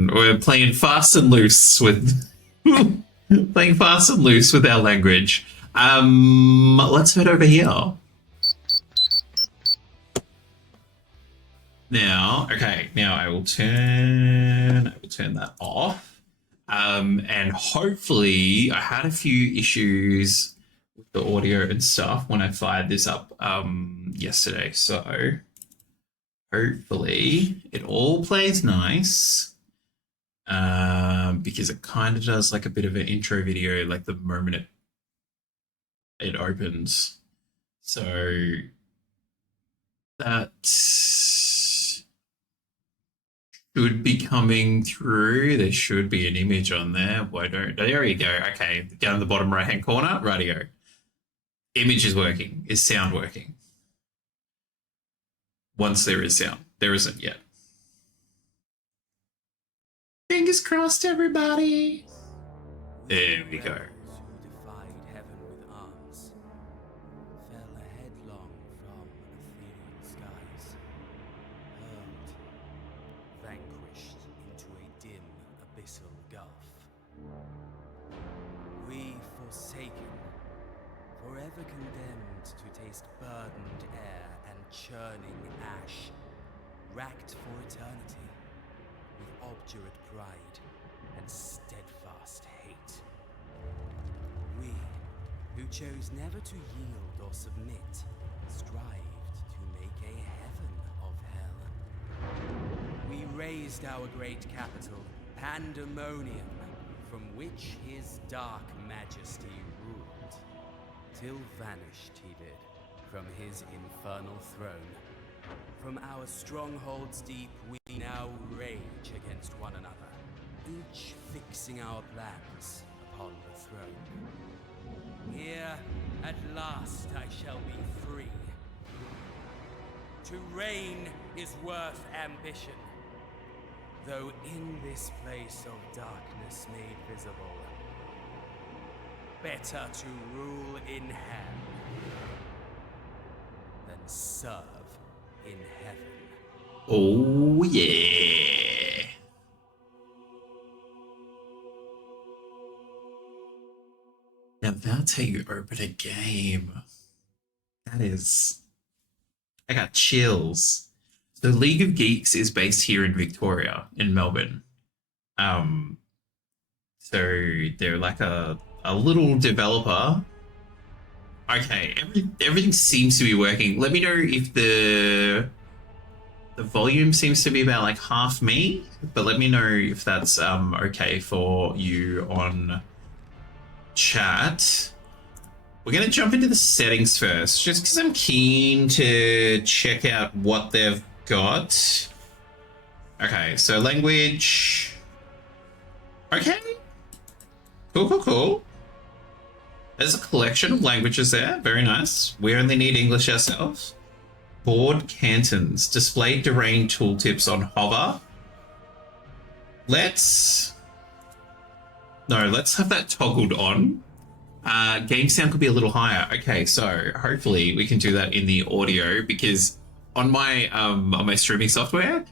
We're playing fast and loose with playing fast and loose with our language. Let's head over here. Now, okay, now I will turn that off. And hopefully I had a few issues with the audio and stuff when I fired this up yesterday. So hopefully it all plays nice. Because it kind of does like a bit of an intro video like the moment it opens. So that should be coming through. There should be an image on there. Why don't... There you go. Okay, down in the bottom right-hand corner. Rightio. Image is working. Is sound working? Once there is sound. There isn't yet. Fingers crossed, everybody. There we go. Forever condemned to taste burdened air and churning ash, racked for eternity with obdurate pride and steadfast hate. We, who chose never to yield or submit, strived to make a heaven of hell. We raised our great capital, Pandemonium, from which his dark majesty ruled. Till vanished he did, from his infernal throne. From our strongholds deep we now rage against one another, each fixing our plans upon the throne. Here, at last, I shall be free. To reign is worth ambition, though in this place of darkness made visible, better to rule in hell than serve in heaven. Oh, yeah. Now that's how you open a game. That is... I got chills. So League of Geeks is based here in Victoria, in Melbourne. So they're like a little developer. Okay, everything seems to be working. Let me know if the volume seems to be about like half me, but let me know if that's okay for you on chat. We're gonna jump into the settings first, just because I'm keen to check out what they've got. Okay, so language. Okay. Cool. There's a collection of languages there. Very nice. We only need English ourselves. Board cantons. Display terrain tooltips on hover. Let's have that toggled on. Game sound could be a little higher. Okay, so hopefully we can do that in the audio, because on my streaming software,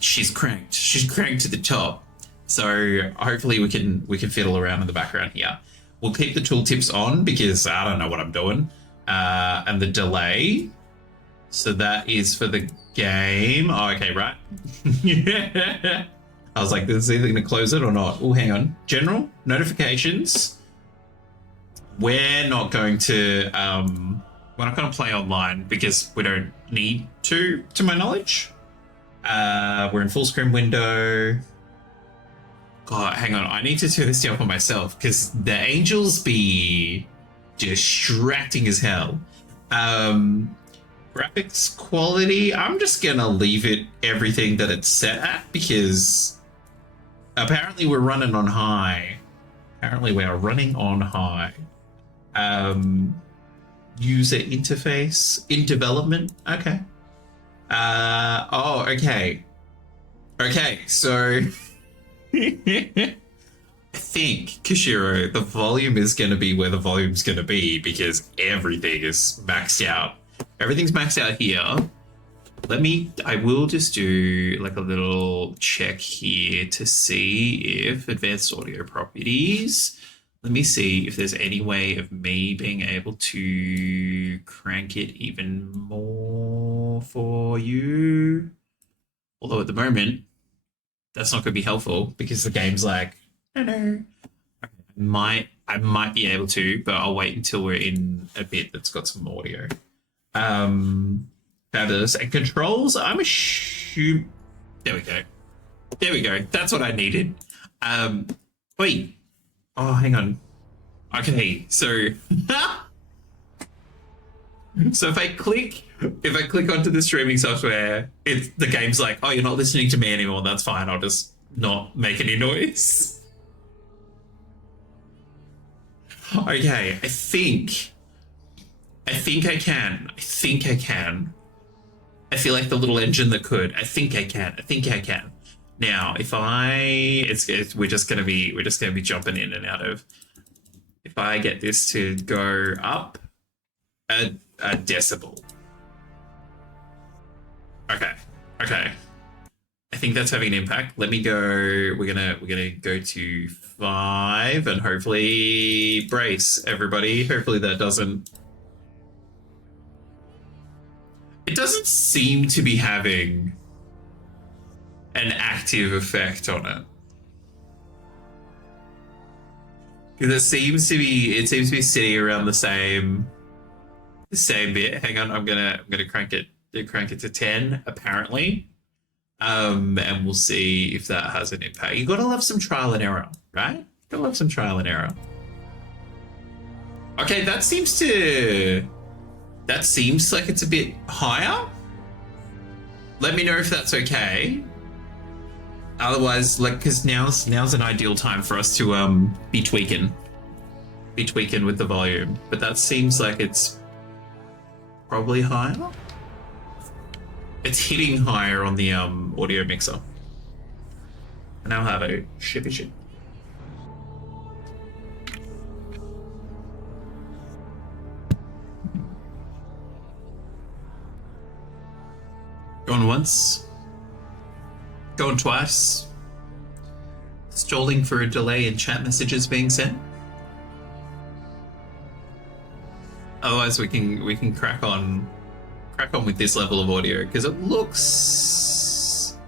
she's cranked. She's cranked to the top. So hopefully we can fiddle around in the background here. We'll keep the tooltips on because I don't know what I'm doing. And the delay. So that is for the game. Oh, okay, right. Yeah. I was like, is either going to close it or not? Oh, hang on. General notifications. We're not going to play online because we don't need to my knowledge. We're in full screen window. God, hang on. I need to turn this down for myself because the angels be distracting as hell. Graphics quality, I'm just gonna leave it everything that it's set at because apparently we're running on high. User interface in development. Okay. Okay, so I think, Kishiro, the volume is going to be where the volume's going to be because everything is maxed out. Everything's maxed out here. I will just do like a little check here to see if advanced audio properties. Let me see if there's any way of me being able to crank it even more for you. Although at the moment, that's not going to be helpful because the game's like, no. I might be able to, but I'll wait until we're in a bit that's got some audio. Fabulous. And controls, I'm assuming... There we go. There we go. That's what I needed. Wait. Oh, hang on. Okay, so... so if I click onto the streaming software, the game's like, oh, you're not listening to me anymore. That's fine. I'll just not make any noise. Okay, I think I can. I feel like the little engine that could. I think I can. Now, if we're just gonna be jumping in and out of. If I get this to go up a decibel. Okay. I think that's having an impact. Let me go. We're gonna go to 5 and hopefully brace everybody. Hopefully that doesn't. It doesn't seem to be having an active effect on it. Because it seems to be sitting around the same bit. Hang on, I'm gonna crank it to 10 apparently. And we'll see if that has an impact. You gotta love some trial and error, right? Gotta love some trial and error. Okay, that seems like it's a bit higher. Let me know if that's okay. Otherwise, like, because now's an ideal time for us to be tweaking with the volume. But that seems like it's probably higher. It's hitting higher on the audio mixer. And I'll have a shippy shit. Going once. Going twice. Stalling for a delay in chat messages being sent. Otherwise we can crack on with this level of audio because it looks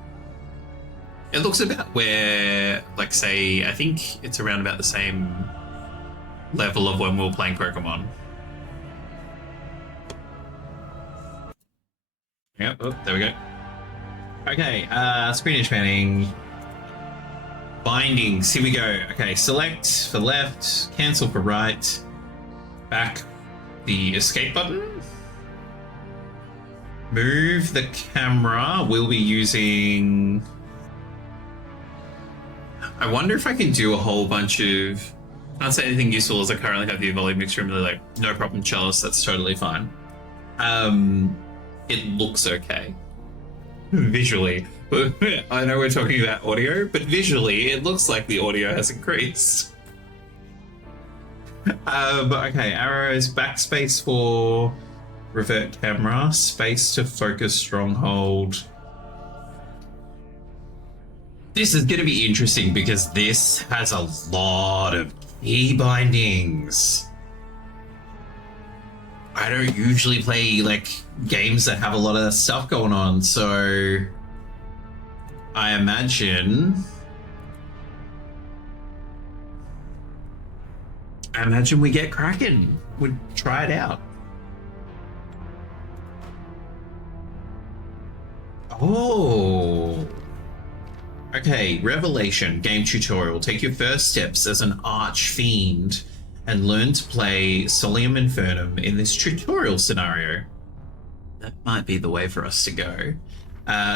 about where, like, say, I think it's around about the same level of when we were playing Pokemon. Yep, oh, there we go. Okay, screen expanding. Bindings, here we go. Okay, select for left, cancel for right, back the escape button. Move the camera. We'll be using... I wonder if I can do a whole bunch of... I can't say anything useful as I currently have the volume mixer and really like, no problem, Chalice, that's totally fine. It looks okay. Visually. I know we're talking about audio, but visually it looks like the audio has increased. Okay, arrows, backspace for revert camera, space to focus stronghold. This is going to be interesting because this has a lot of key bindings. I don't usually play like games that have a lot of stuff going on, so I imagine we get cracking. We'd try it out. Oh. Okay, Revelation, game tutorial. Take your first steps as an Archfiend and learn to play Solium Infernum in this tutorial scenario. That might be the way for us to go.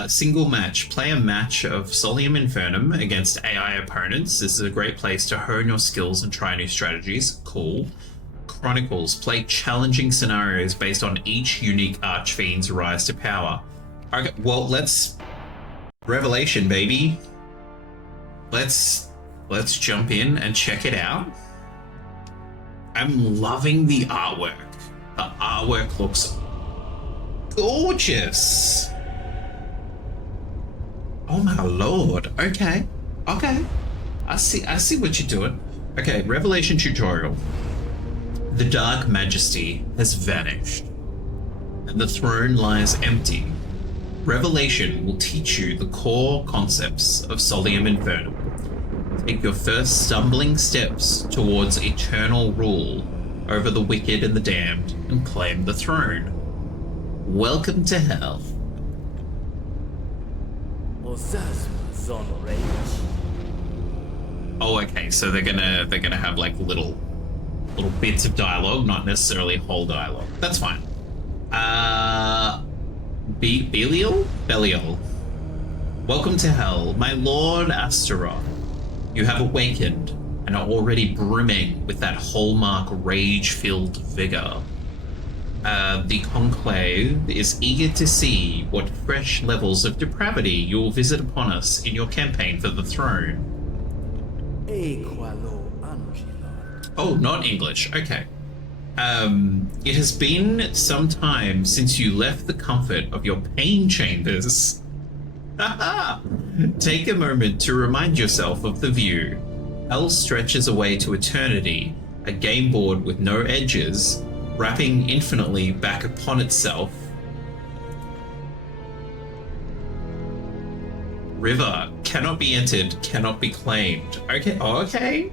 Single match. Play a match of Solium Infernum against AI opponents. This is a great place to hone your skills and try new strategies. Cool. Chronicles. Play challenging scenarios based on each unique Archfiend's rise to power. Okay, well, let's... Revelation, baby. Let's jump in and check it out. I'm loving the artwork. The artwork looks gorgeous. Oh my lord. Okay. Okay. I see what you're doing. Okay, Revelation tutorial. The Dark Majesty has vanished, and the throne lies empty. Revelation will teach you the core concepts of Solium Infernum. Take your first stumbling steps towards eternal rule over the wicked and the damned, and claim the throne. Welcome to hell. Oh, okay. So they're gonna have like little bits of dialogue, not necessarily whole dialogue. That's fine. Belial? Welcome to hell, my lord Astaroth. You have awakened and are already brimming with that hallmark rage-filled vigor. The Conclave is eager to see what fresh levels of depravity you will visit upon us in your campaign for the throne. Oh, not English. Okay. It has been some time since you left the comfort of your pain chambers. Take a moment to remind yourself of the view. Hell stretches away to eternity, a game board with no edges, wrapping infinitely back upon itself. River cannot be entered, cannot be claimed. Okay, okay.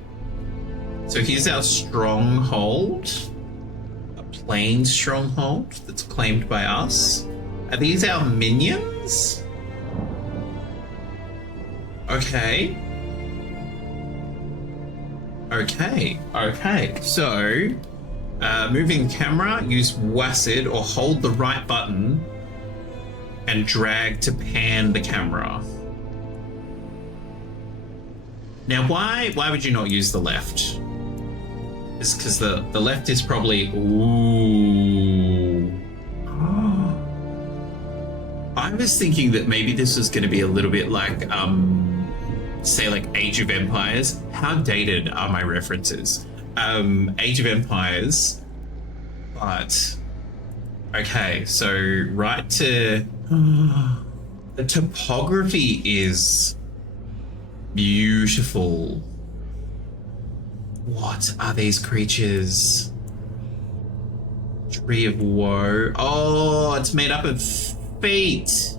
So here's our stronghold. A plain stronghold that's claimed by us. Are these our minions? Okay. Okay. So, moving camera, use WASD or hold the right button and drag to pan the camera. Now, why would you not use the left? It's because the left is probably... Ooh. I was thinking that maybe this was going to be a little bit like, say, like Age of Empires. How dated are my references? Age of Empires. But... Okay, so right to... The topography is beautiful. What are these creatures? Tree of Woe. Oh, it's made up of feet.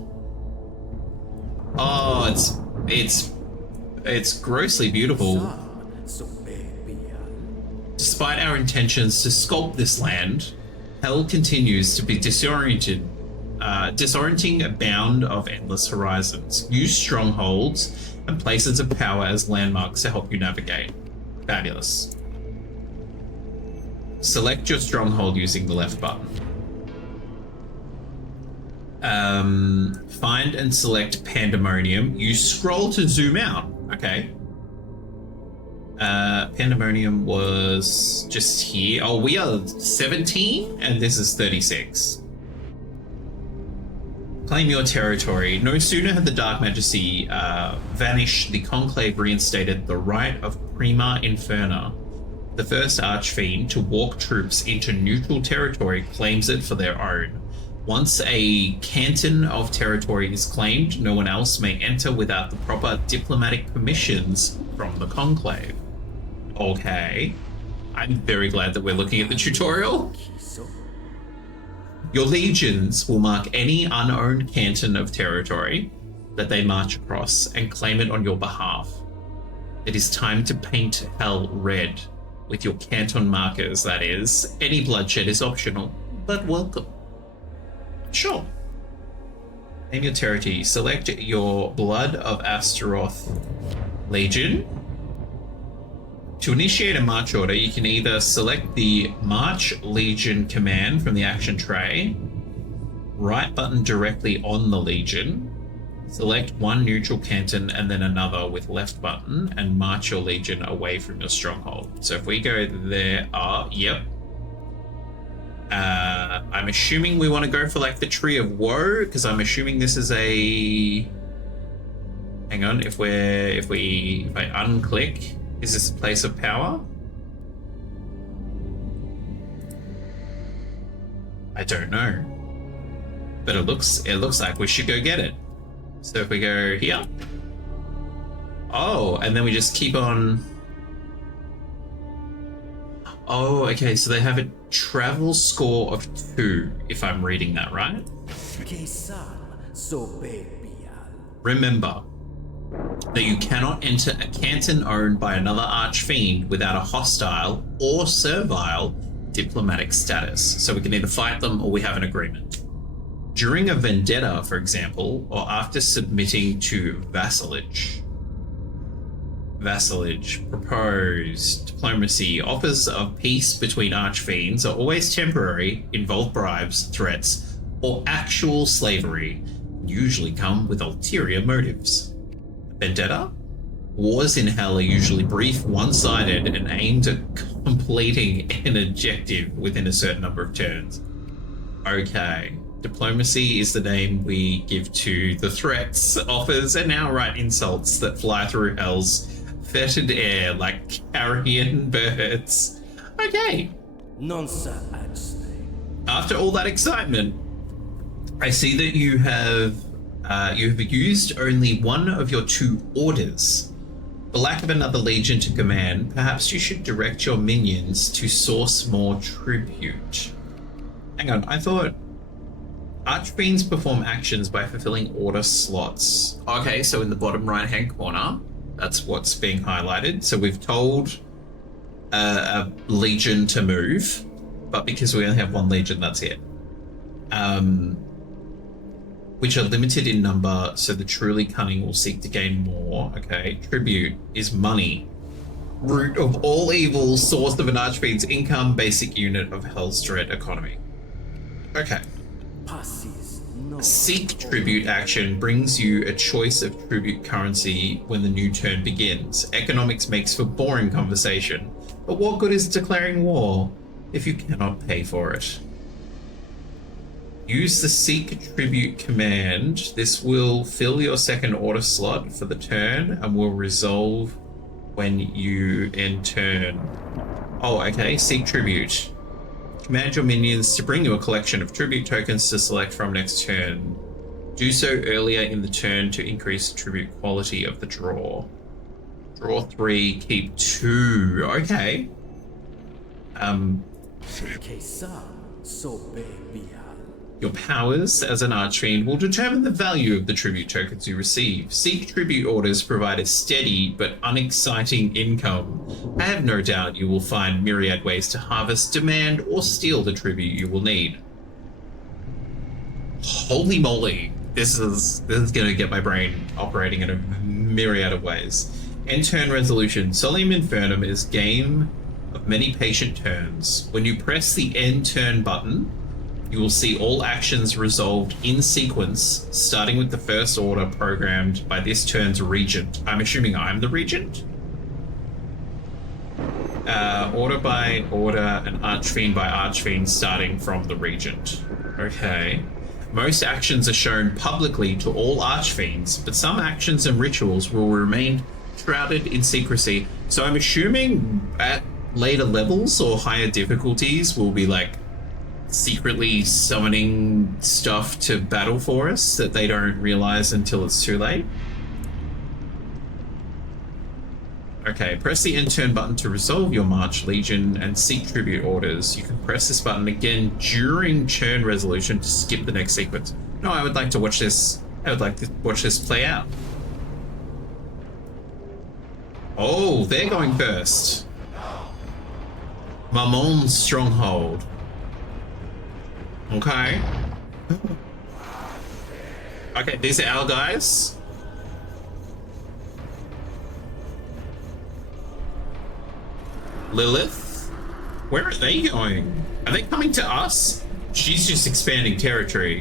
Oh, it's grossly beautiful. Despite our intentions to sculpt this land, hell continues to be disorienting a bound of endless horizons. Use strongholds and places of power as landmarks to help you navigate. Fabulous. Select your stronghold using the left button. Find and select Pandemonium. Use scroll to zoom out. Okay. Pandemonium was just here. Oh, we are 17 and this is 36. Claim your territory. No sooner had the Dark Majesty vanished, the Conclave reinstated the right of Prima Inferna. The first Archfiend to walk troops into neutral territory claims it for their own. Once a canton of territory is claimed, no one else may enter without the proper diplomatic permissions from the Conclave. Okay. I'm very glad that we're looking at the tutorial. Your legions will mark any unowned canton of territory that they march across and claim it on your behalf. It is time to paint hell red with your canton markers, that is. Any bloodshed is optional, but welcome. Sure. Name your territory. Select your Blood of Astaroth Legion. To initiate a march order, you can either select the March Legion command from the action tray, right button directly on the Legion, select one neutral canton and then another with left button, and march your Legion away from your stronghold. So if we go there, yep. I'm assuming we want to go for like the Tree of Woe, because I'm assuming this is a... Hang on, if I unclick, is this a place of power? I don't know. But it looks like we should go get it. So if we go here. Oh, and then we just keep on. Oh, okay, so they have a travel score of 2, if I'm reading that right. Remember that you cannot enter a canton owned by another archfiend without a hostile or servile diplomatic status. So we can either fight them or we have an agreement. During a vendetta, for example, or after submitting to vassalage. Vassalage, proposed, diplomacy, offers of peace between archfiends are always temporary, involve bribes, threats, or actual slavery, usually come with ulterior motives. Vendetta? Wars in hell are usually brief, one-sided, and aimed at completing an objective within a certain number of turns. Okay. Diplomacy is the name we give to the threats, offers, and outright insults that fly through hell's fetid air like carrion birds. Okay. After all that excitement, I see that you have used only one of your 2 orders. For lack of another legion to command, perhaps you should direct your minions to source more tribute. Hang on, I thought archfiends perform actions by fulfilling order slots. Okay, so in the bottom right-hand corner, that's what's being highlighted. So we've told a legion to move, but because we only have 1 legion, that's it. Which are limited in number, so the truly cunning will seek to gain more. Okay, tribute is money. Root of all evil, source of an archfiend's income, basic unit of Hell's Dread economy. Okay. Seek tribute action brings you a choice of tribute currency when the new turn begins. Economics makes for boring conversation, but what good is declaring war if you cannot pay for it? Use the Seek Tribute command. This will fill your second order slot for the turn and will resolve when you end turn. Oh, okay. Seek Tribute. Command your minions to bring you a collection of tribute tokens to select from next turn. Do so earlier in the turn to increase the tribute quality of the draw. Draw 3, keep 2. Okay. Your powers as an archfiend will determine the value of the tribute tokens you receive. Seek tribute orders provide a steady but unexciting income. I have no doubt you will find myriad ways to harvest, demand, or steal the tribute you will need. Holy moly. This is going to get my brain operating in a myriad of ways. End turn resolution. Solium Infernum is game of many patient turns. When you press the end turn button, you will see all actions resolved in sequence, starting with the first order programmed by this turn's regent. I'm assuming I'm the regent? Order by order and archfiend by archfiend starting from the regent. Okay. Most actions are shown publicly to all archfiends, but some actions and rituals will remain shrouded in secrecy. So I'm assuming at later levels or higher difficulties we'll be like secretly summoning stuff to battle for us that they don't realize until it's too late. Okay, press the end turn button to resolve your March Legion and seek tribute orders. You can press this button again during turn resolution to skip the next sequence. No, I would like to watch this. I would like to watch this play out. Oh, they're going first. Mammon's stronghold. Okay. Okay, these are our guys. Lilith? Where are they going? Are they coming to us? She's just expanding territory.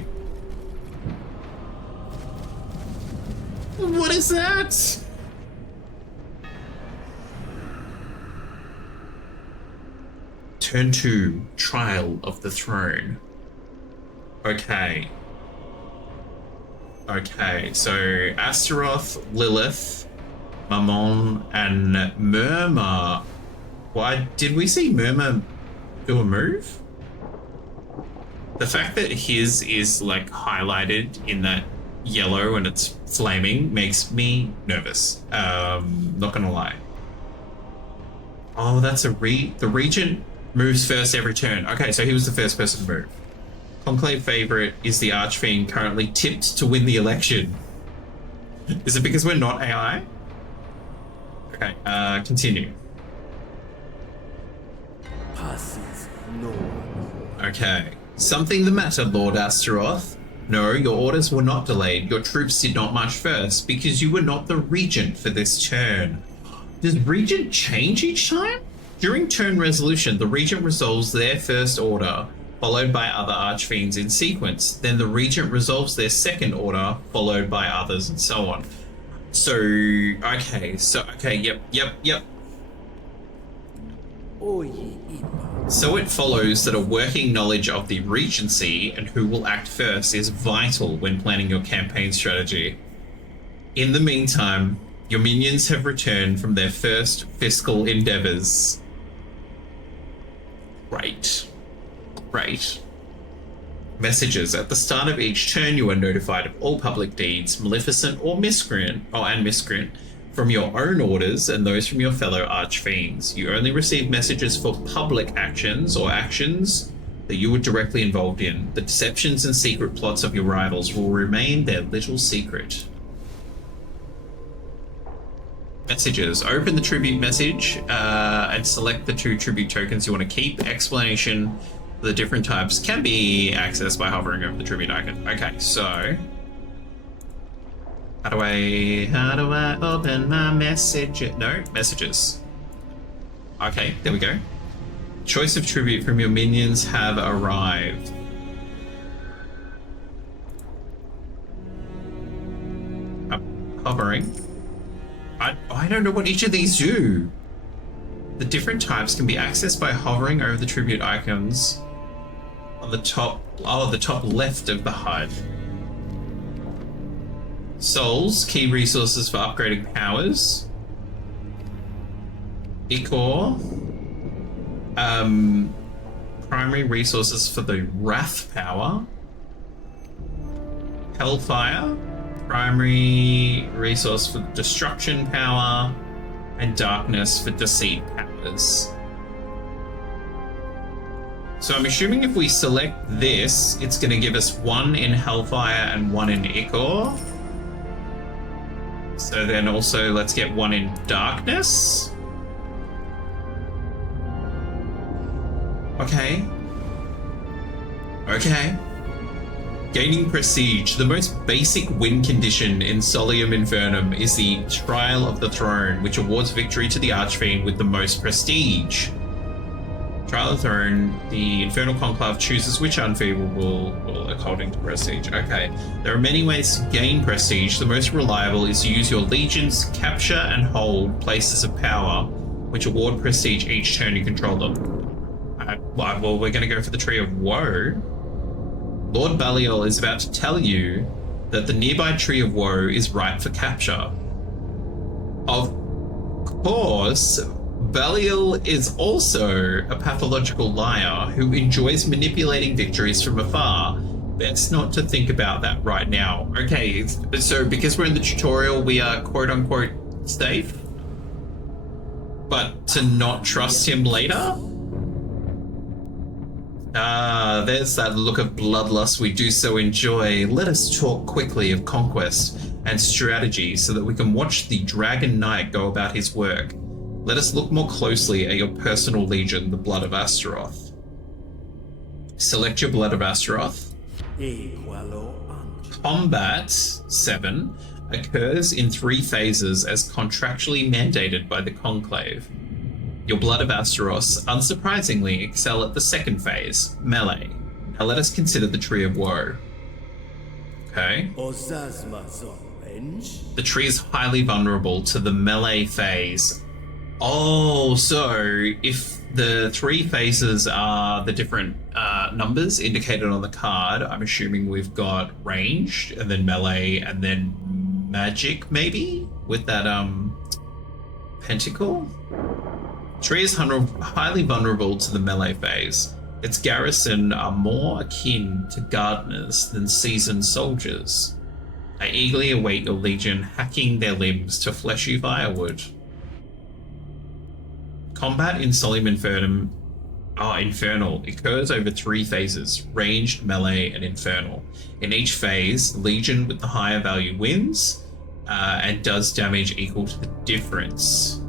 What is that? Turn 2, Trial of the Throne. Okay. Okay, so Astaroth, Lilith, Mammon, and Murmur. Why did we see Murmur do a move? The fact that his is like highlighted in that yellow and it's flaming makes me nervous. Not gonna lie. Oh, that's the regent moves first every turn. Okay, so he was the first person to move. Conclave favorite is the Archfiend, currently tipped to win the election. Is it because we're not AI? Okay, continue. Passes no. Okay. Something the matter, Lord Astaroth? No, your orders were not delayed. Your troops did not march first because you were not the regent for this turn. Does regent change each time? During turn resolution, the regent resolves their first order, followed by other archfiends in sequence. Then the regent resolves their second order, followed by others, and so on. So, okay, yep. So it follows that a working knowledge of the regency and who will act first is vital when planning your campaign strategy. In the meantime, your minions have returned from their first fiscal endeavors. Great. Messages. At the start of each turn, you are notified of all public deeds, maleficent or miscreant, from your own orders and those from your fellow archfiends. You only receive messages for public actions or actions that you were directly involved in. The deceptions and secret plots of your rivals will remain their little secret. Messages. Open the tribute message and select the 2 tribute tokens you want to keep. Explanation. The different types can be accessed by hovering over the tribute icon. Okay, so how do I open my message? No, messages. Okay, there we go. Choice of tribute from your minions have arrived. Hovering. I don't know what each of these do. The different types can be accessed by hovering over the tribute icons on the top, the top left of the HUD. Souls, key resources for upgrading powers. Ichor, primary resources for the Wrath power. Hellfire, primary resource for Destruction power. And Darkness for Deceit powers. So I'm assuming if we select this, it's going to give us 1 in Hellfire and 1 in Ichor. So then also let's get 1 in Darkness. Okay. Gaining Prestige. The most basic win condition in Solium Infernum is the Trial of the Throne, which awards victory to the Archfiend with the most prestige. Trial of the Throne, the Infernal Conclave chooses which Archfiend will according to prestige. Okay, there are many ways to gain prestige. The most reliable is to use your legions, capture and hold places of power, which award prestige each turn you control them. Well, we're going to go for the Tree of Woe. Lord Belial is about to tell you that the nearby Tree of Woe is ripe for capture. Of course, Belial is also a pathological liar who enjoys manipulating victories from afar. Best not to think about that right now. Okay, so because we're in the tutorial, we are quote-unquote safe? But to not trust him later? Ah, there's that look of bloodlust we do so enjoy. Let us talk quickly of conquest and strategy so that we can watch the Dragon Knight go about his work. Let us look more closely at your personal legion, the Blood of Astaroth. Select your Blood of Astaroth. Combat 7 occurs in 3 phases as contractually mandated by the Conclave. Your Blood of Astaroth, unsurprisingly, excel at the second phase, melee. Now let us consider the Tree of Woe. Okay. The tree is highly vulnerable to the melee phase. Oh, so if the 3 phases are the different numbers indicated on the card, I'm assuming we've got ranged, and then melee, and then magic, maybe? With that, pentacle? Tree is highly vulnerable to the melee phase. Its garrison are more akin to gardeners than seasoned soldiers. I eagerly await your legion hacking their limbs to fleshy firewood. Combat in Solium Infernum Infernal occurs over 3 phases: ranged, melee, and infernal. In each phase, the legion with the higher value wins and does damage equal to the difference.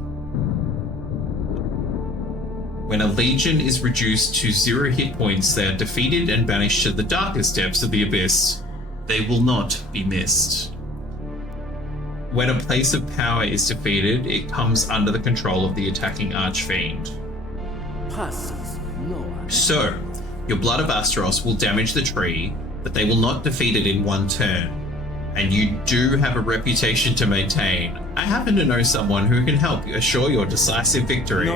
When a legion is reduced to 0 hit points, they are defeated and banished to the darkest depths of the abyss. They will not be missed. When a place of power is defeated, it comes under the control of the attacking Archfiend. So, your Blood of Asteros will damage the tree, but they will not defeat it in 1 turn. And you do have a reputation to maintain. I happen to know someone who can help assure your decisive victory.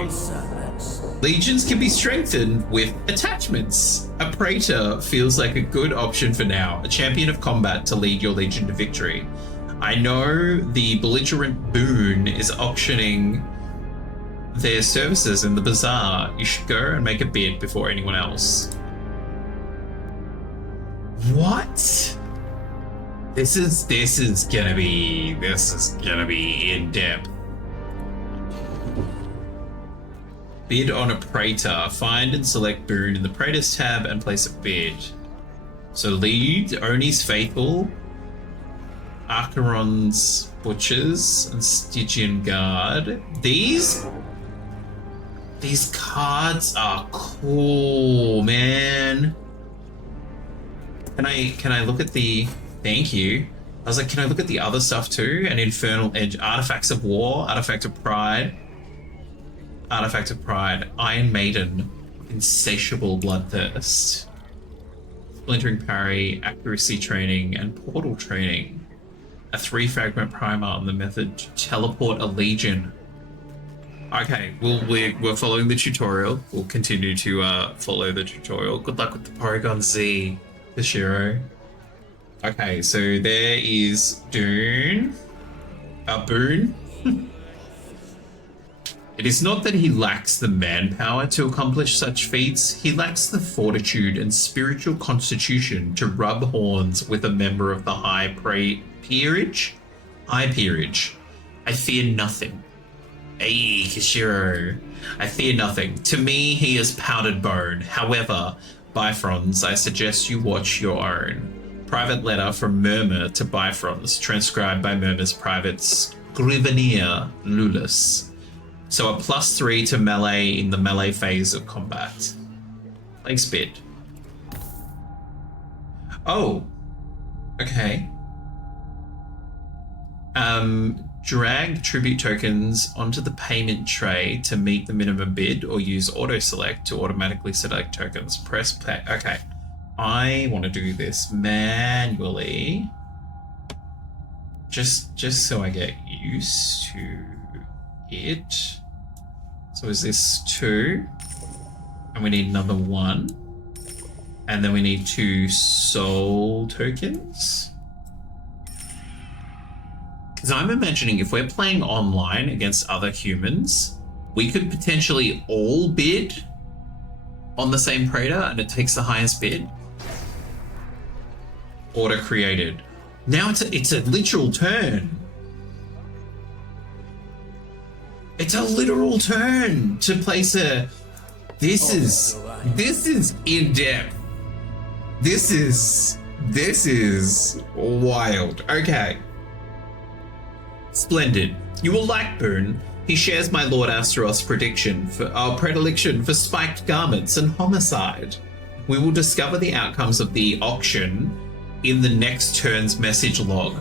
Legions can be strengthened with attachments. A Praetor feels like a good option for now, a champion of combat to lead your legion to victory. I know the belligerent boon is auctioning their services in the bazaar. You should go and make a bid before anyone else. What? This is gonna be in depth. Bid on a Praetor. Find and select boon in the Praetors tab and place a bid. So lead Oni's Faithful, Acheron's Butchers, and Stygian Guard. These cards are cool, man. Can I look at the... Thank you. I was like, can I look at the other stuff too? An Infernal Edge, Artifacts of War, Artifact of Pride, Iron Maiden, Insatiable Bloodthirst, Splintering Parry, Accuracy Training, and Portal Training. A 3-fragment primer on the method to teleport a legion. Okay, we're following the tutorial. We'll continue to follow the tutorial. Good luck with the Porygon Z, Hashiro. Okay, so there is Boon. It is not that he lacks the manpower to accomplish such feats, he lacks the fortitude and spiritual constitution to rub horns with a member of the High Peerage. I fear nothing. Hey, Kishiro. I fear nothing. To me, he is powdered bone. However, Bifrons, I suggest you watch your own. Private letter from Murmur to Bifrons, transcribed by Murmur's private Scrivener Lulus. So a +3 to melee in the melee phase of combat. Thanks, bid. Oh. Okay. Drag tribute tokens onto the payment tray to meet the minimum bid, or use auto select to automatically select tokens. Press pay. Okay. I want to do this manually. Just so I get used to it. So is this 2? And we need another 1. And then we need 2 soul tokens. Because I'm imagining if we're playing online against other humans, we could potentially all bid on the same Praetor and it takes the highest bid. Order created. Now it's a literal turn. It's a literal turn to place a... This is in depth. This is wild. Okay. Splendid. You will like Boone. He shares my Lord Asteros' predilection for spiked garments and homicide. We will discover the outcomes of the auction in the next turn's message log.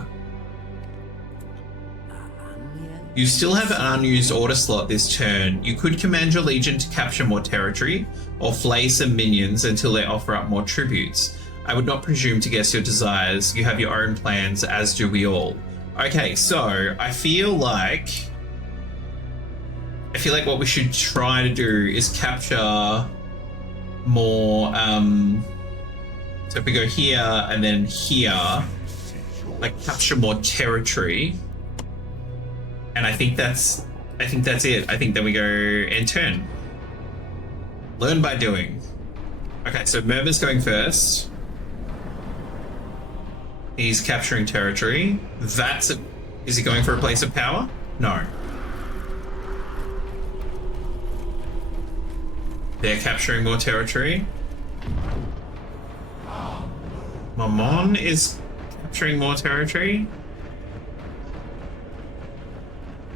You still have an unused order slot this turn. You could command your legion to capture more territory, or flay some minions until they offer up more tributes. I would not presume to guess your desires. You have your own plans, as do we all. Okay, so I feel like what we should try to do is capture more, so if we go here and then here, like capture more territory. And I think that's it. I think then we go end turn. Learn by doing. Okay, so Murmur's going first. He's capturing territory. Is he going for a place of power? No. They're capturing more territory. Mammon is capturing more territory.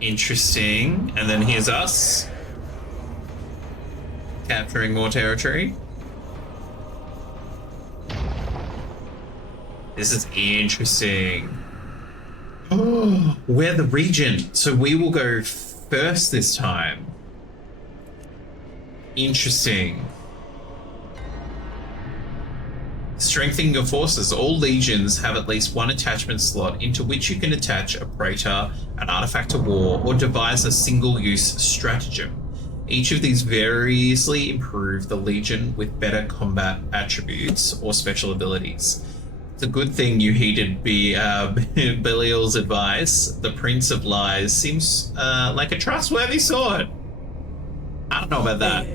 Interesting. And then here's us. Capturing more territory. This is interesting. Oh, we're the region. So we will go first this time. Interesting. Strengthening your forces. All legions have at least one attachment slot into which you can attach a praetor, an artifact of war, or devise a single-use stratagem. Each of these variously improve the legion with better combat attributes or special abilities. It's a good thing you heeded Belial's advice. The Prince of Lies seems like a trustworthy sword. I don't know about that.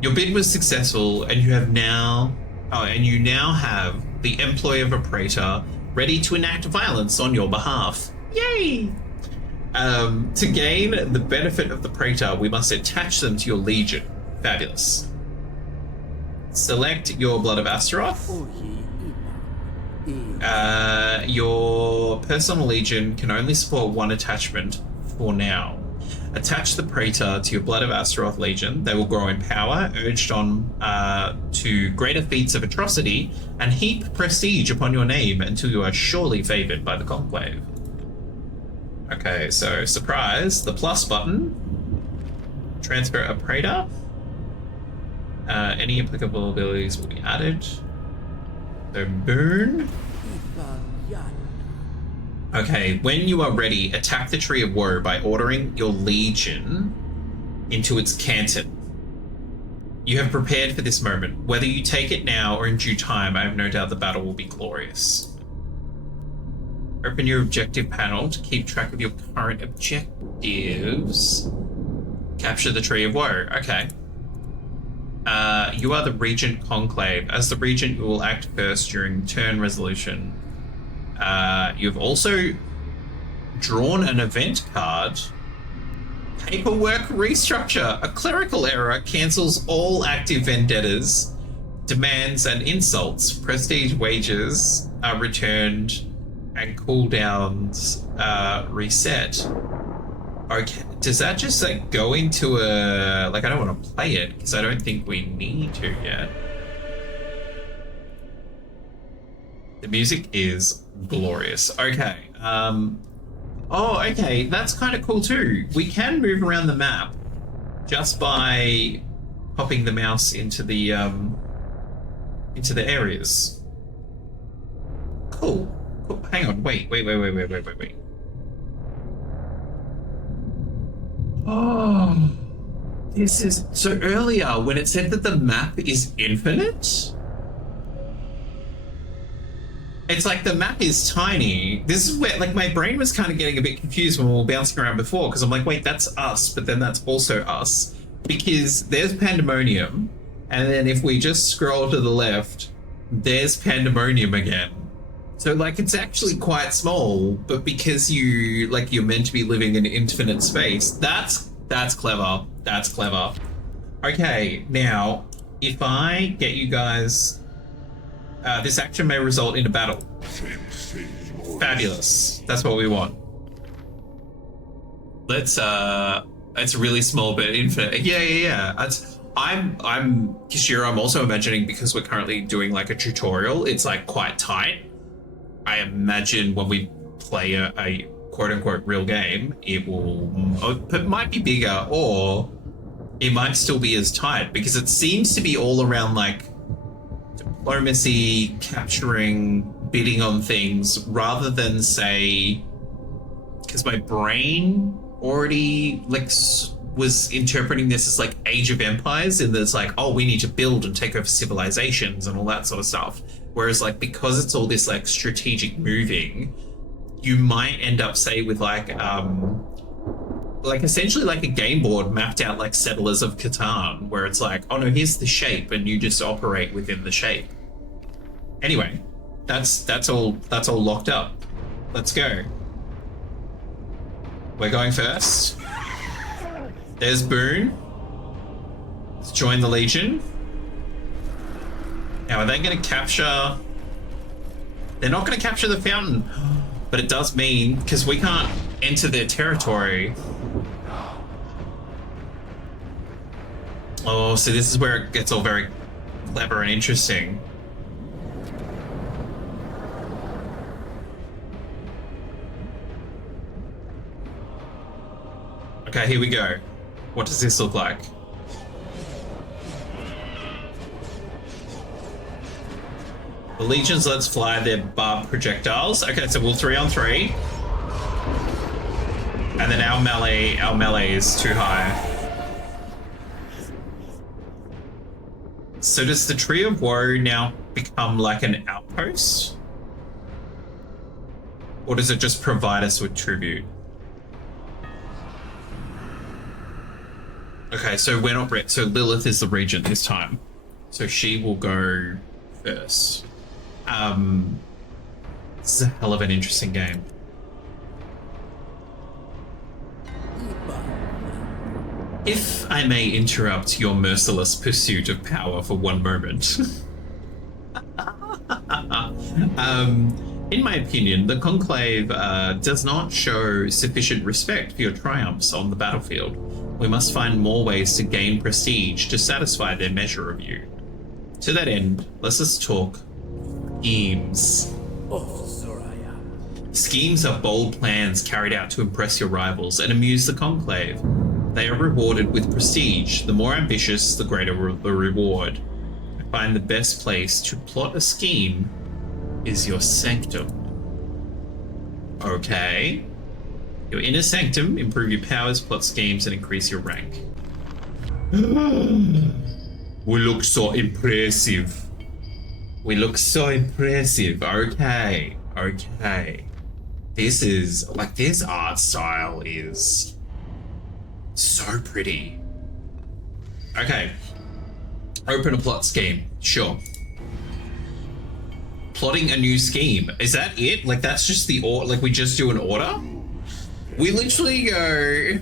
Your bid was successful, and you now have the employ of a praetor ready to enact violence on your behalf. Yay! To gain the benefit of the praetor, we must attach them to your legion. Fabulous. Select your Blood of Astaroth. Your personal legion can only support one attachment for now. Attach the praetor to your Blood of Astaroth legion. They will grow in power, urged on to greater feats of atrocity, and heap prestige upon your name until you are surely favored by the conclave. Okay, so surprise, the plus button. Transfer a praetor. Any applicable abilities will be added. So boon. Okay, when you are ready, attack the Tree of Woe by ordering your legion into its canton. You have prepared for this moment. Whether you take it now or in due time, I have no doubt the battle will be glorious. Open your objective panel to keep track of your current objectives. Capture the Tree of Woe. Okay. You are the Regent Conclave. As the Regent, you will act first during turn resolution. You've also drawn an event card. Paperwork restructure. A clerical error cancels all active vendettas, demands, and insults. Prestige wages are returned and cooldowns reset. Okay, does that just like go into a... Like, I don't want to play it because I don't think we need to yet. The music is glorious. Okay. Oh, okay. That's kind of cool too. We can move around the map just by popping the mouse into the areas. Cool. Hang on. Wait. Oh, this is... So earlier when it said that the map is infinite, it's like the map is tiny. This is where, like, my brain was kind of getting a bit confused when we were bouncing around before, because I'm like, wait, that's us, but then that's also us, because there's Pandemonium, and then if we just scroll to the left, there's Pandemonium again. So, like, it's actually quite small, but because you're meant to be living in infinite space, that's clever. That's clever. Okay, now, if I get you guys... this action may result in a battle. Fabulous. That's what we want. Let's it's really small but infinite. Yeah. I'm Kishiro, I'm also imagining, because we're currently doing like a tutorial, it's like quite tight. I imagine when we play a quote unquote real game, it might be bigger, or it might still be as tight, because it seems to be all around like diplomacy, capturing, bidding on things, rather than say, because my brain already like was interpreting this as like Age of Empires, and there's like, oh, we need to build and take over civilizations and all that sort of stuff. Whereas like, because it's all this like strategic moving, you might end up, say, with like essentially like a game board mapped out like Settlers of Catan, where it's like, oh no, here's the shape and you just operate within the shape. Anyway, That's all locked up. Let's go. We're going first. There's Boone. Let's join the Legion. Now, are they going to capture... They're not going to capture the fountain. But it does mean, because we can't enter their territory. Oh, so this is where it gets all very clever and interesting. Okay, here we go. What does this look like? The Legions let's fly their barbed projectiles. Okay, so we'll 3-on-3. And then our melee is too high. So does the Tree of Woe now become like an outpost? Or does it just provide us with tribute? Okay, so we're not so Lilith is the regent this time. So she will go first. This is a hell of an interesting game. If I may interrupt your merciless pursuit of power for one moment. In my opinion, the Conclave does not show sufficient respect for your triumphs on the battlefield. We must find more ways to gain prestige to satisfy their measure of you. To that end, let's just talk schemes. Schemes are bold plans carried out to impress your rivals and amuse the Conclave. They are rewarded with prestige. The more ambitious, the greater the reward. I find the best place to plot a scheme is your sanctum. Okay. Your inner sanctum, improve your powers, plot schemes, and increase your rank. We look so impressive. We look so impressive. Okay. Okay. This is, like, this art style is so pretty. Okay. Open a plot scheme. Sure. Plotting a new scheme. Is that it? Like, that's just the order? Like, we just do an order? We literally go...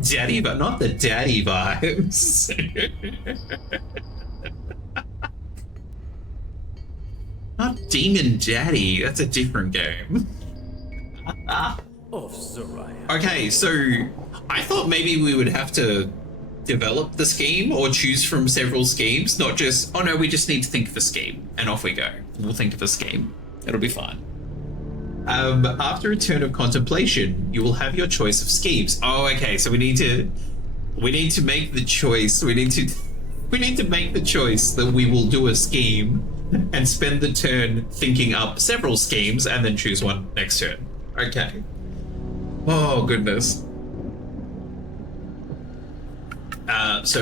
Daddy, but not the daddy vibes. Not Demon Daddy. That's a different game. Okay, so I thought maybe we would have to develop the scheme or choose from several schemes, not just, oh no, we just need to think of a scheme and off we go. We'll think of a scheme. It'll be fine. After a turn of contemplation, you will have your choice of schemes. Oh, okay, so we need to make the choice. We need to make the choice that we will do a scheme and spend the turn thinking up several schemes and then choose one next turn. Okay. Oh, goodness. So,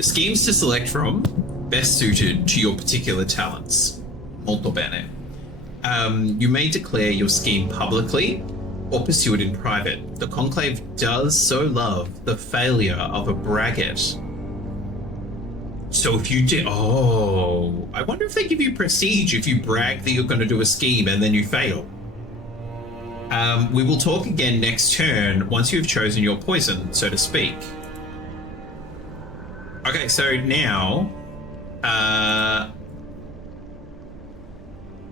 schemes to select from, best suited to your particular talents. Molto bene. You may declare your scheme publicly or pursue it in private. The Conclave does so love the failure of a braggart. So if you did... Oh, I wonder if they give you prestige if you brag that you're going to do a scheme and then you fail. We will talk again next turn once you've chosen your poison, so to speak. Okay, so now...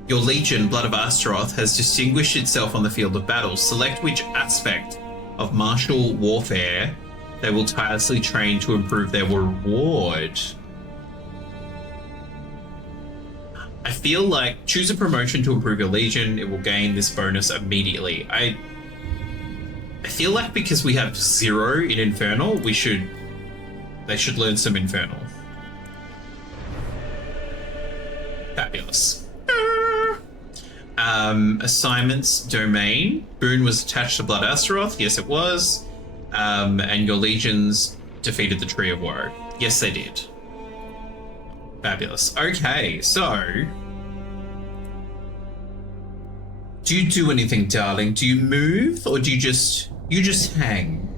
your Legion, Blood of Astaroth, has distinguished itself on the field of battle. Select which aspect of martial warfare they will tirelessly train to improve their reward. I feel like choose a promotion to improve your Legion. It will gain this bonus immediately. I feel like because we have 0 in Infernal, they should learn some Infernal. Fabulous. Assignments, domain. Boone was attached to Blood Astaroth. Yes, it was. And your legions defeated the Tree of Woe. Yes, they did. Fabulous. Okay, so... do you do anything, darling? Do you move, or do you just hang?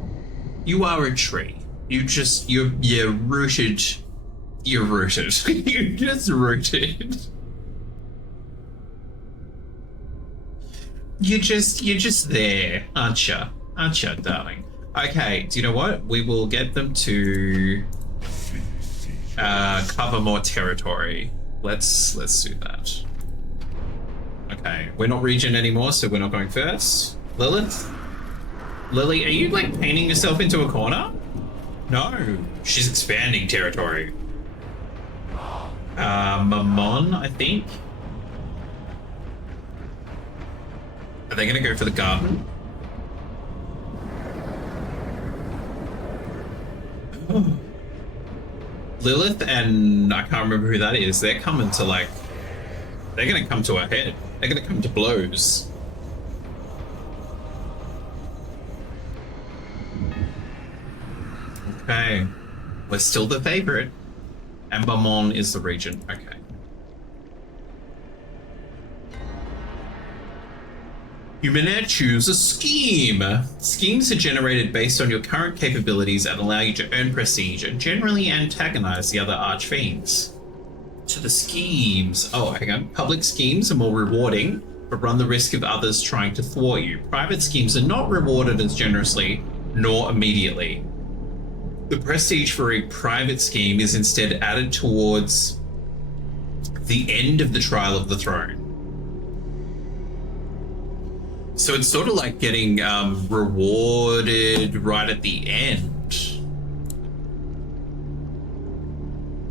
You are a tree. You're rooted You're rooted. You're just rooted. You're just there, aren't you? Aren't you, darling? Okay, do you know what? We will get them to cover more territory. Let's do that. Okay, we're not region anymore, so we're not going first. Lilith? Lily, are you like painting yourself into a corner? No, she's expanding territory. Mammon, I think. Are they gonna go for the garden? Lilith and I can't remember who that is. They're coming to like, they're gonna come to our head. They're gonna come to blows. Okay, we're still the favorite. And Mammon is the region. Okay. You may now choose a scheme. Schemes are generated based on your current capabilities and allow you to earn prestige and generally antagonize the other archfiends. To the schemes. Oh, hang on. Public schemes are more rewarding, but run the risk of others trying to thwart you. Private schemes are not rewarded as generously, nor immediately. The prestige for a private scheme is instead added towards the end of the trial of the throne. So it's sort of like getting rewarded right at the end.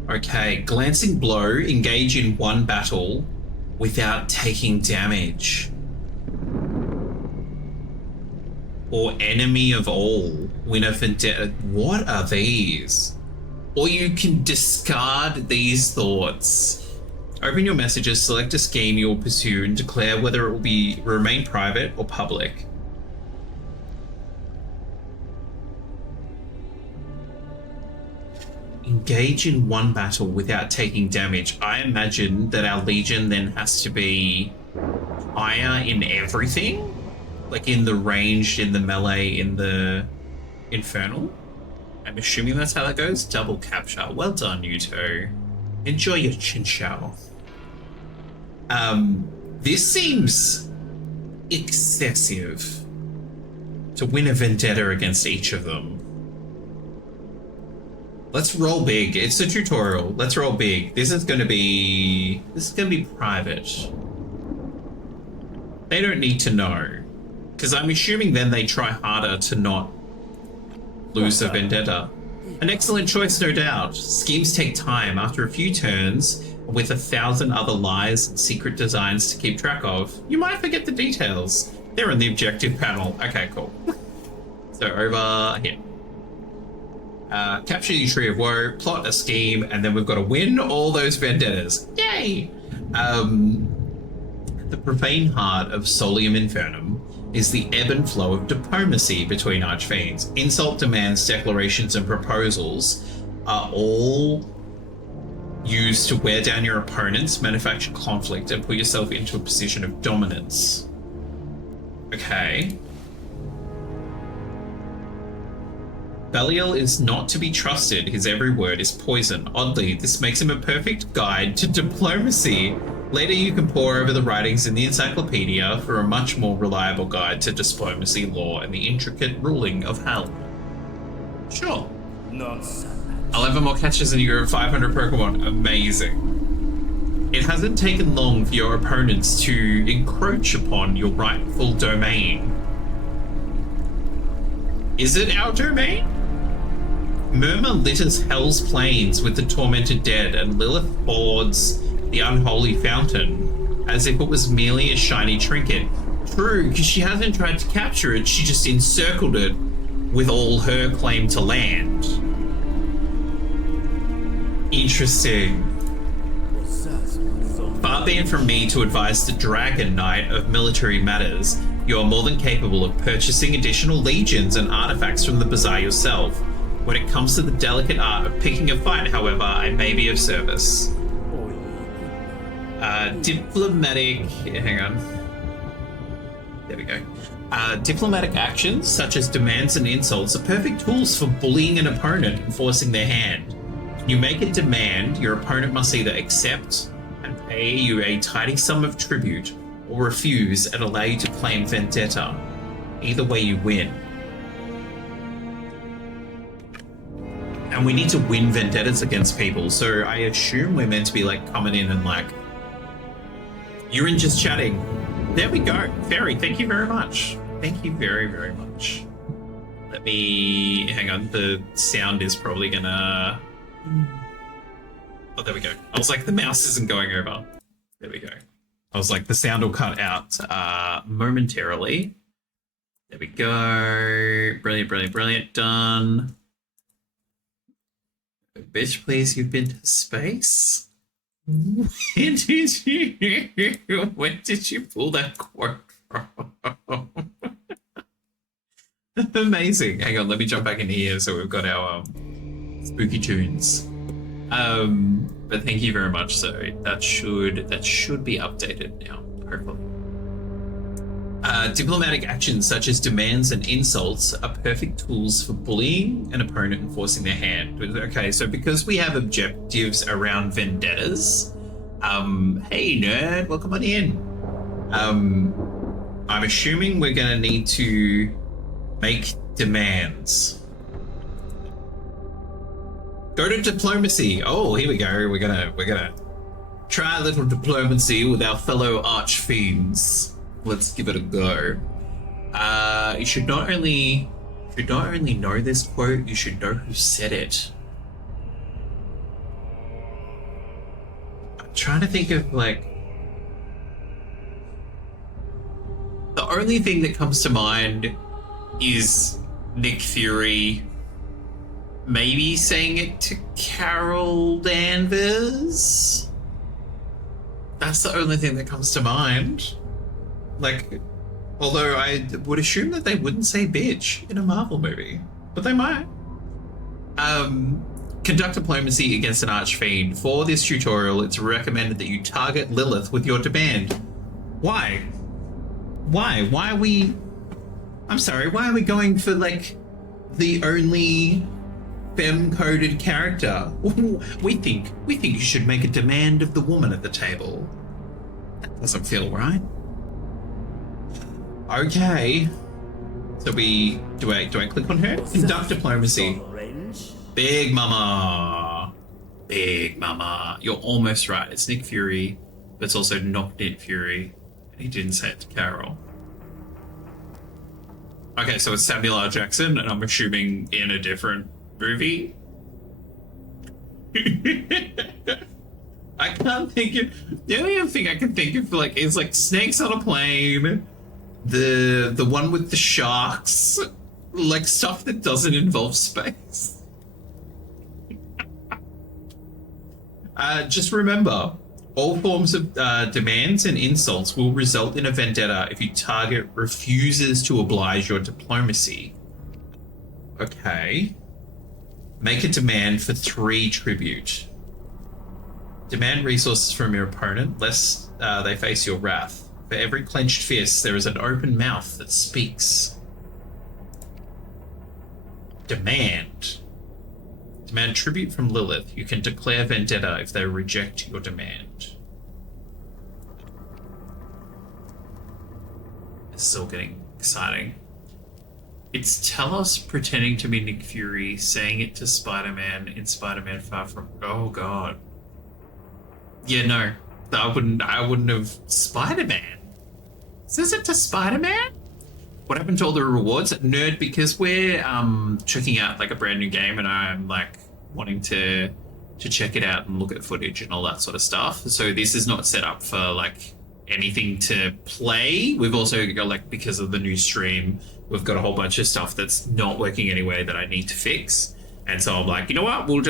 Okay, glancing blow, engage in one battle without taking damage. Or enemy of all, win a vendetta. What are these? Or you can discard these thoughts. Open your messages, select a scheme you will pursue, and declare whether it will remain private or public. Engage in one battle without taking damage. I imagine that our legion then has to be higher in everything? Like in the ranged, in the melee, in the infernal? I'm assuming that's how that goes. Double capture. Well done, Yuto. Enjoy your chinchou. This seems excessive to win a vendetta against each of them. Let's roll big. It's a tutorial. Let's roll big. This is gonna be private. They don't need to know. Because I'm assuming then they try harder to not lose a vendetta. An excellent choice, no doubt. Schemes take time. After a few turns, with 1,000 other lies and secret designs to keep track of, you might forget the details. They're in the objective panel. Okay, cool. So over here. Capture the Tree of Woe, plot a scheme, and then we've got to win all those vendettas. Yay! The profane heart of Solium Infernum is the ebb and flow of diplomacy between archfiends. Insult demands, declarations, and proposals are all used to wear down your opponents, manufacture conflict, and put yourself into a position of dominance. Okay. Belial is not to be trusted. His every word is poison. Oddly, this makes him a perfect guide to diplomacy. Later, you can pore over the writings in the encyclopedia for a much more reliable guide to diplomacy, law, and the intricate ruling of hell. Sure. Nonsense. 11 more catches and you're at 500 Pokemon. Amazing. It hasn't taken long for your opponents to encroach upon your rightful domain. Is it our domain? Murmur litters Hell's plains with the tormented dead, and Lilith hoards the unholy fountain as if it was merely a shiny trinket. True, because she hasn't tried to capture it, she just encircled it with all her claim to land. Interesting. Far be it from me to advise the Dragon Knight of military matters. You are more than capable of purchasing additional legions and artifacts from the bazaar yourself. When it comes to the delicate art of picking a fight, however, I may be of service. Diplomatic... hang on. There we go. Diplomatic actions, such as demands and insults, are perfect tools for bullying an opponent and forcing their hand. You make a demand, your opponent must either accept and pay you a tidy sum of tribute or refuse and allow you to claim vendetta. Either way, you win. And we need to win vendettas against people, so I assume we're meant to be like coming in and like, you're in just chatting. There we go. Fairy, thank you very much. Thank you very, very much. Let me, hang on, the sound is probably gonna, oh, there we go. I was like, the mouse isn't going over. There we go. I was like, the sound will cut out momentarily. There we go. Brilliant, brilliant, brilliant. Done. Bitch, please, you've been to space? When did you pull that quote from? Amazing. Hang on, let me jump back in here so we've got our spooky tunes. But thank you very much. So that should be updated now, hopefully. Diplomatic actions such as demands and insults are perfect tools for bullying an opponent and forcing their hand. Okay, so because we have objectives around vendettas, hey nerd, welcome on in. I'm assuming we're gonna need to make demands. Go to diplomacy. Oh, here we go. We're gonna try a little diplomacy with our fellow archfiends. Let's give it a go. You should not only know this quote, you should know who said it. I'm trying to think of like, the only thing that comes to mind is Nick Fury maybe saying it to Carol Danvers. That's the only thing that comes to mind. Like, although I would assume that they wouldn't say bitch in a Marvel movie, but they might. Conduct diplomacy against an archfiend. For this tutorial, it's recommended that you target Lilith with your demand. Why? Why are we... I'm sorry, why are we going for, like, the only femme-coded character? We think you should make a demand of the woman at the table. That doesn't feel right. Okay. So do I click on her? Conduct diplomacy. Big Mama. Big Mama. You're almost right. It's Nick Fury, but it's also not Nick Fury. And he didn't say it to Carol. Okay, so it's Samuel L. Jackson, and I'm assuming in a different movie. I can't think of... The only other thing I can think of like is like snakes on a plane. The one with the sharks, like stuff that doesn't involve space. Just remember, all forms of demands and insults will result in a vendetta if your target refuses to oblige your diplomacy. Okay. Make a demand for 3 tribute. Demand resources from your opponent, lest they face your wrath. For every clenched fist, there is an open mouth that speaks. Demand. Demand tribute from Lilith. You can declare vendetta if they reject your demand. It's still getting exciting. It's Talos pretending to be Nick Fury, saying it to Spider-Man in Spider-Man Far From... Oh, God. Yeah, no. I wouldn't have... Spider-Man? Says it to Spider-Man? What happened to all the rewards? Nerd, because we're checking out like a brand new game and I'm like wanting to check it out and look at footage and all that sort of stuff. So this is not set up for like anything to play. We've also got like, because of the new stream, we've got a whole bunch of stuff that's not working anyway that I need to fix. And so I'm like, you know what? We'll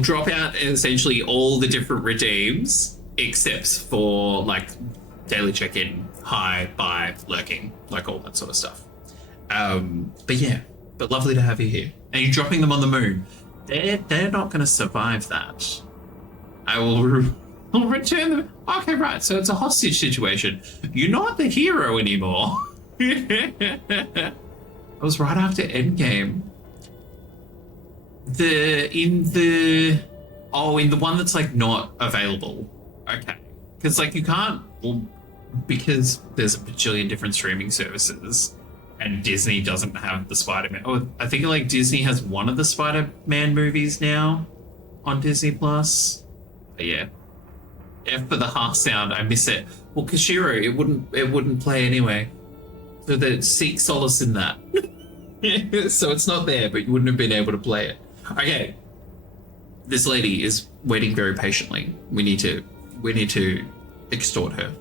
drop out essentially all the different redeems except for like daily check-in, hi, bye, lurking, like all that sort of stuff. But yeah, but lovely to have you here. And you're dropping them on the moon. They're not going to survive that. I'll return them. Okay, right, so it's a hostage situation. You're not the hero anymore. It was right after Endgame. In the one that's like not available. Okay. Because like you can't, well, because there's a bajillion different streaming services and Disney doesn't have the Spider-Man. Oh, I think like Disney has one of the Spider-Man movies now on Disney Plus. But yeah. F for the half sound, I miss it. Well, Kashiro, it wouldn't play anyway. So seek solace in that. So it's not there, but you wouldn't have been able to play it. Okay. This lady is waiting very patiently. We need to extort her.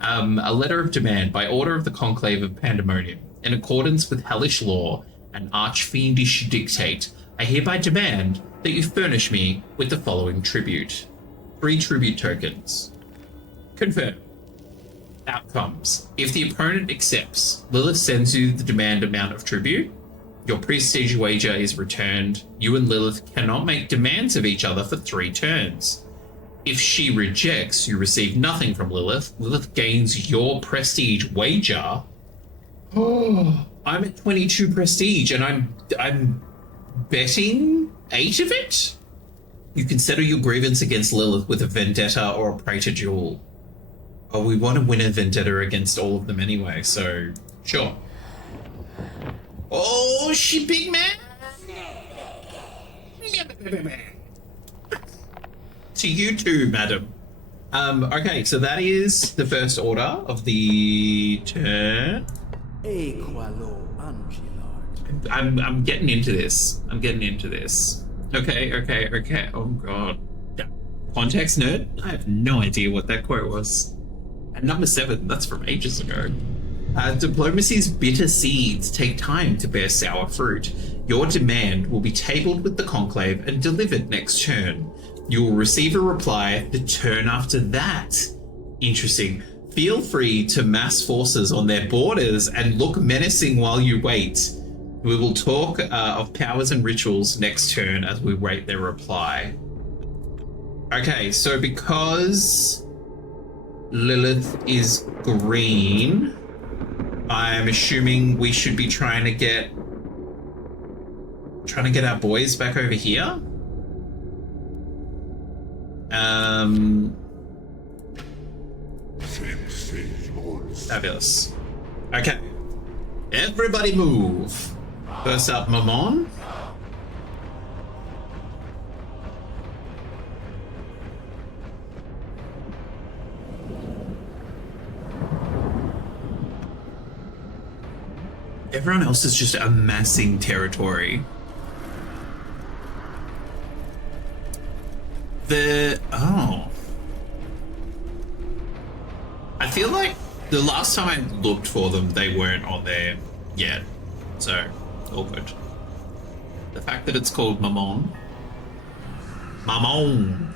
A letter of demand by order of the Conclave of Pandemonium. In accordance with hellish law and archfiendish dictate, I hereby demand that you furnish me with the following tribute. 3 tribute tokens. Confirm. Outcomes. If the opponent accepts, Lilith sends you the demand amount of tribute. Your prestige wager is returned. You and Lilith cannot make demands of each other for 3 turns. If she rejects, you receive nothing from Lilith. Lilith gains your prestige wager. Oh, I'm at 22 prestige and I'm betting 8 of it? You can settle your grievance against Lilith with a vendetta or a praetor duel. Oh, we want to win a vendetta against all of them anyway, so sure. Oh, she big man! To you too, madam. Okay, so that is the first order of the turn. I'm getting into this. Okay. Oh god. Context nerd? I have no idea what that quote was. And number 7, that's from ages ago. Diplomacy's bitter seeds take time to bear sour fruit. Your demand will be tabled with the Conclave and delivered next turn. You will receive a reply the turn after that. Interesting. Feel free to mass forces on their borders and look menacing while you wait. We will talk of powers and rituals next turn as we wait their reply. Okay, so because Lilith is green, I'm assuming we should be trying to get our boys back over here. Fabulous. Okay. Everybody move. First up, Mammon. Everyone else is just amassing territory. I feel like the last time I looked for them, they weren't on there yet. So, all good. The fact that it's called Mammon. Mammon!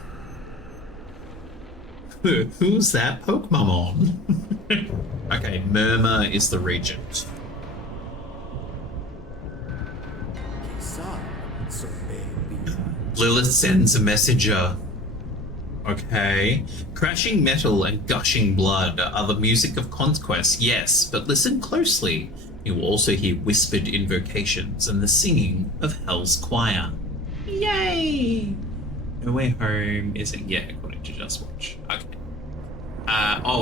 Who's that poke Mammon? Okay, Murmur is the regent. Lilith sends a messenger. Okay. Crashing metal and gushing blood are the music of conquest, yes, but listen closely. You will also hear whispered invocations and the singing of Hell's choir. Yay! No Way Home isn't yet, according to Just Watch. Okay.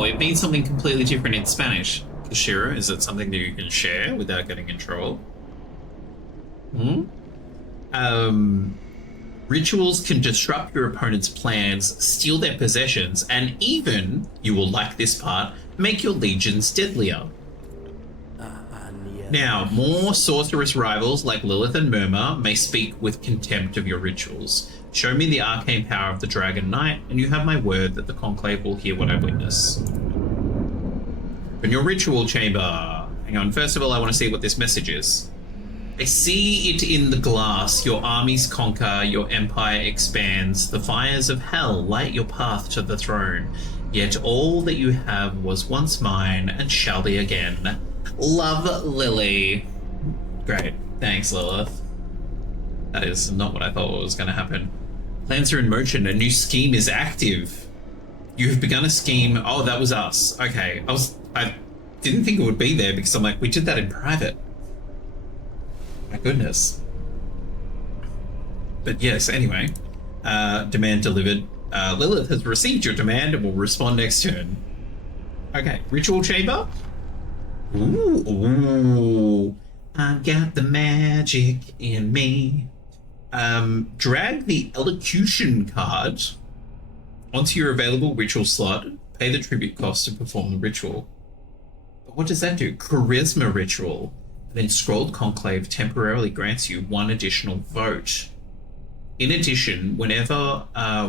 It means something completely different in Spanish. Kashira, is it something that you can share without getting in trouble? Rituals can disrupt your opponent's plans, steal their possessions, and even, you will like this part, make your legions deadlier. Now, more sorceress rivals like Lilith and Murmur may speak with contempt of your rituals. Show me the arcane power of the Dragon Knight, and you have my word that the Conclave will hear what I witness. In your ritual chamber. Hang on, first of all, I want to see what this message is. I see it in the glass. Your armies conquer, your empire expands. The fires of hell light your path to the throne. Yet all that you have was once mine and shall be again. Love, Lily. Great. Thanks, Lilith. That is not what I thought was going to happen. Plans are in motion. A new scheme is active. You have begun a scheme. Oh, that was us. Okay. I didn't think it would be there because I'm like, we did that in private. My goodness. But yes, anyway. Demand delivered. Lilith has received your demand and will respond next turn. Okay, ritual chamber. Ooh, I got the magic in me. Drag the elocution card onto your available ritual slot. Pay the tribute cost to perform the ritual. But what does that do? Charisma ritual. Then Scrolled Conclave temporarily grants you 1 additional vote. In addition, whenever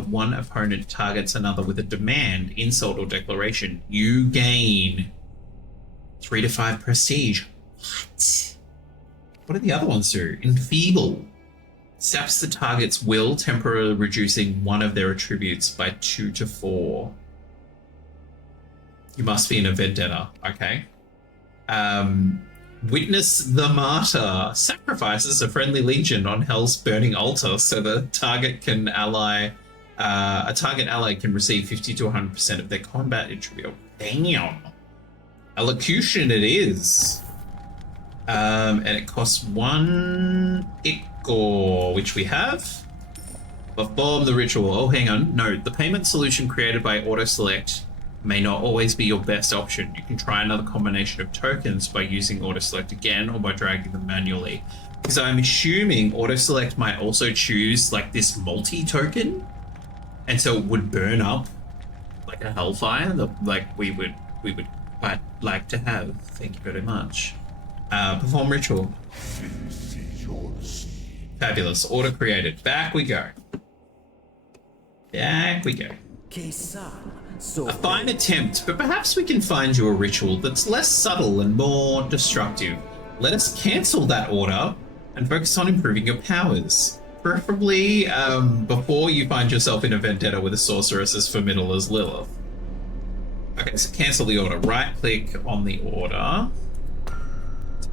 one opponent targets another with a demand, insult, or declaration, you gain 3 to 5 prestige. What do the other ones do? Enfeeble. Saps the target's will, temporarily reducing one of their attributes by 2 to 4. You must be in a vendetta. Okay. Witness the Martyr sacrifices a friendly legion on Hell's burning altar so the target can ally. A target ally can receive 50 to 100% of their combat attribute. Damn. Elocution it is. And it costs 1 Ichor, which we have. Perform the ritual. Oh, hang on. No, the payment solution created by auto-select may not always be your best option. You can try another combination of tokens by using auto-select again or by dragging them manually. Because I'm assuming auto-select might also choose like this multi-token, and so it would burn up like a hellfire that like we would quite like to have. Thank you very much. Perform ritual. Fabulous. Order created. Back we go. Back we go. A fine attempt, but perhaps we can find you a ritual that's less subtle and more destructive. Let us cancel that order and focus on improving your powers. Preferably before you find yourself in a vendetta with a sorceress as formidable as Lilith. Okay, so cancel the order. Right-click on the order.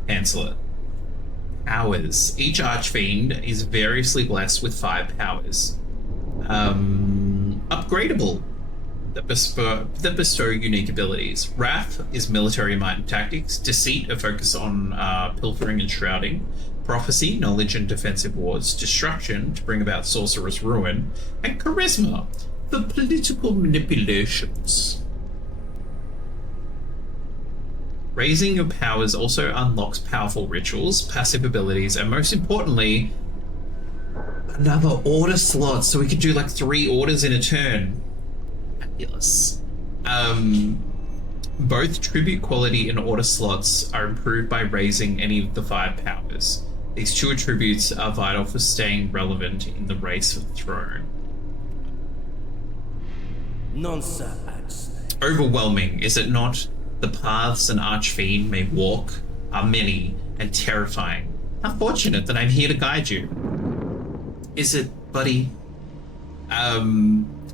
Cancel it. Powers. Each Archfiend is variously blessed with 5 powers. Upgradable. That bestow unique abilities. Wrath is military might and tactics. Deceit, a focus on pilfering and shrouding. Prophecy, knowledge and defensive wards. Destruction, to bring about sorcerer's ruin. And charisma, for political manipulations. Raising your powers also unlocks powerful rituals, passive abilities, and most importantly, another order slot, so we could do like 3 orders in a turn. Fabulous. Both tribute quality and order slots are improved by raising any of the 5 powers. These 2 attributes are vital for staying relevant in the race for the throne. Overwhelming, is it not? The paths an Archfiend may walk are many and terrifying. How fortunate that I'm here to guide you. Is it, buddy?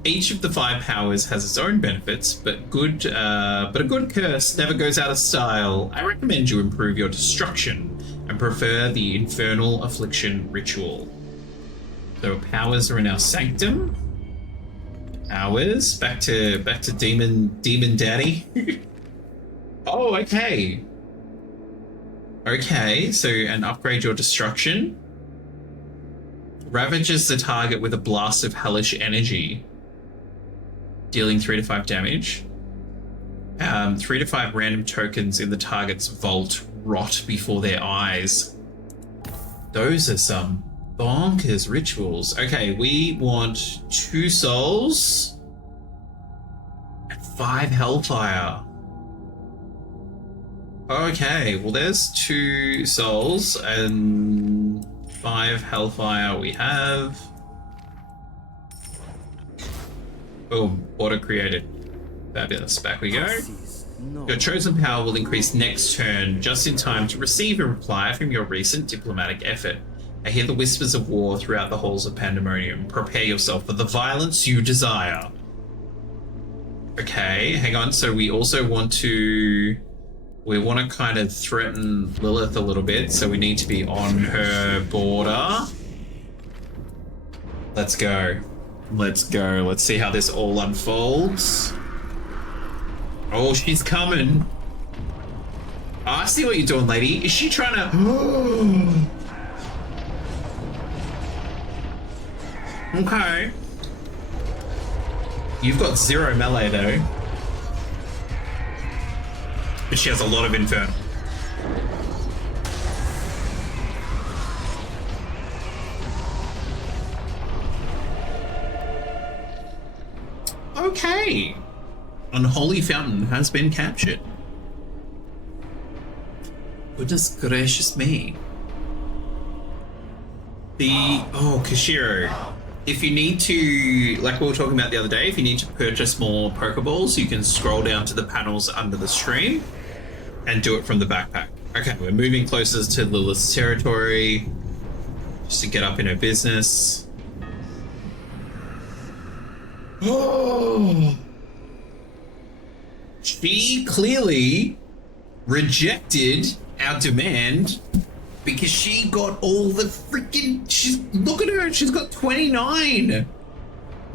Each of the 5 powers has its own benefits, but a good curse never goes out of style. I recommend you improve your destruction and prefer the Infernal Affliction ritual. So powers are in our sanctum. Powers back to demon daddy. Oh, okay. Okay, so and upgrade your destruction. Ravages the target with a blast of hellish energy, dealing 3 to 5 damage. 3 to 5 random tokens in the target's vault rot before their eyes. Those are some bonkers rituals. Okay, we want 2 souls and 5 hellfire. Okay, well there's 2 souls and 5 hellfire we have. Boom, order created. Fabulous, back we go. Your chosen power will increase next turn, just in time to receive a reply from your recent diplomatic effort. I hear the whispers of war throughout the halls of Pandemonium. Prepare yourself for the violence you desire. Okay, hang on, so we also want to... We want to kind of threaten Lilith a little bit, so we need to be on her border. Let's go. Let's go. Let's see how this all unfolds. Oh, she's coming. Oh, I see what you're doing, lady. Is she trying to... Okay. You've got 0 melee though. But she has a lot of infernal. Okay. Unholy Fountain has been captured. Goodness gracious me. Kashiro. If you need to, like we were talking about the other day, if you need to purchase more Pokeballs, you can scroll down to the panels under the stream and do it from the backpack. Okay, we're moving closer to Lilith's territory just to get up in her business. Oh, she clearly rejected our demand because she got all the freaking. Look at her. She's got 29.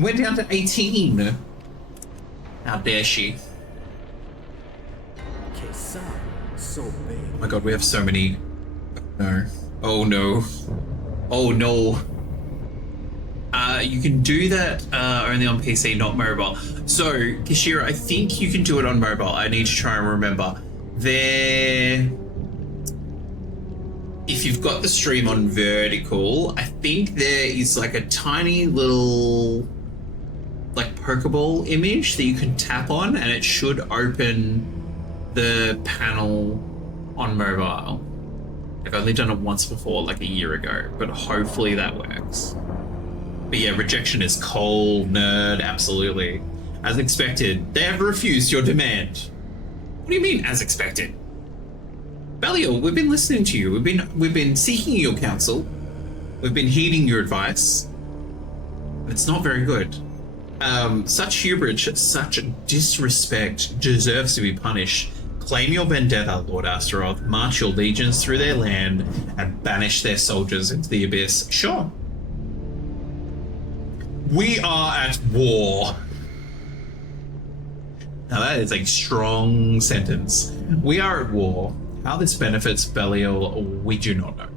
Went down to 18. How dare she? Oh my god, we have so many. No. Oh no. Oh no. You can do that only on PC, not mobile. So, Kashira, I think you can do it on mobile. I need to try and remember. If you've got the stream on vertical, I think there is like a tiny little like Pokeball image that you can tap on and it should open the panel on mobile. I've only done it once before, like a year ago, but hopefully that works. But yeah, rejection is cold, nerd, absolutely. As expected, they have refused your demand. What do you mean, as expected? Belial, we've been listening to you. We've been seeking your counsel. We've been heeding your advice. It's not very good. Such hubris, such disrespect deserves to be punished. Claim your vendetta, Lord Astaroth. March your legions through their land and banish their soldiers into the abyss. Sure. We are at war. Now that is a strong sentence. We are at war. How this benefits Belial, we do not know.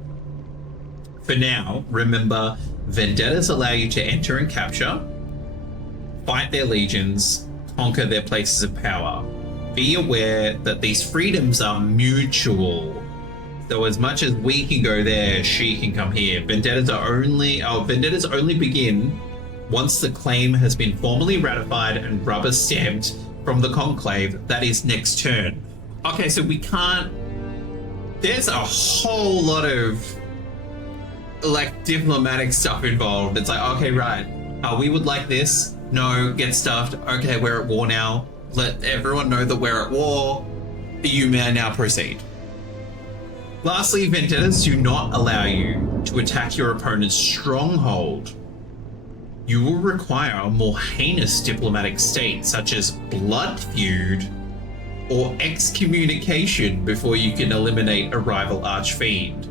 For now, remember, vendettas allow you to enter and capture, fight their legions, conquer their places of power. Be aware that these freedoms are mutual. So as much as we can go there, she can come here. Vendettas only begin once the claim has been formally ratified and rubber stamped from the conclave. That is next turn. Okay, so we can't. There's a whole lot of like diplomatic stuff involved. It's like, okay, right. We would like this. No, get stuffed. Okay, we're at war now. Let everyone know that we're at war. You may now proceed. Lastly, vendettas do not allow you to attack your opponent's stronghold. You will require a more heinous diplomatic state, such as blood feud or excommunication, before you can eliminate a rival Archfiend.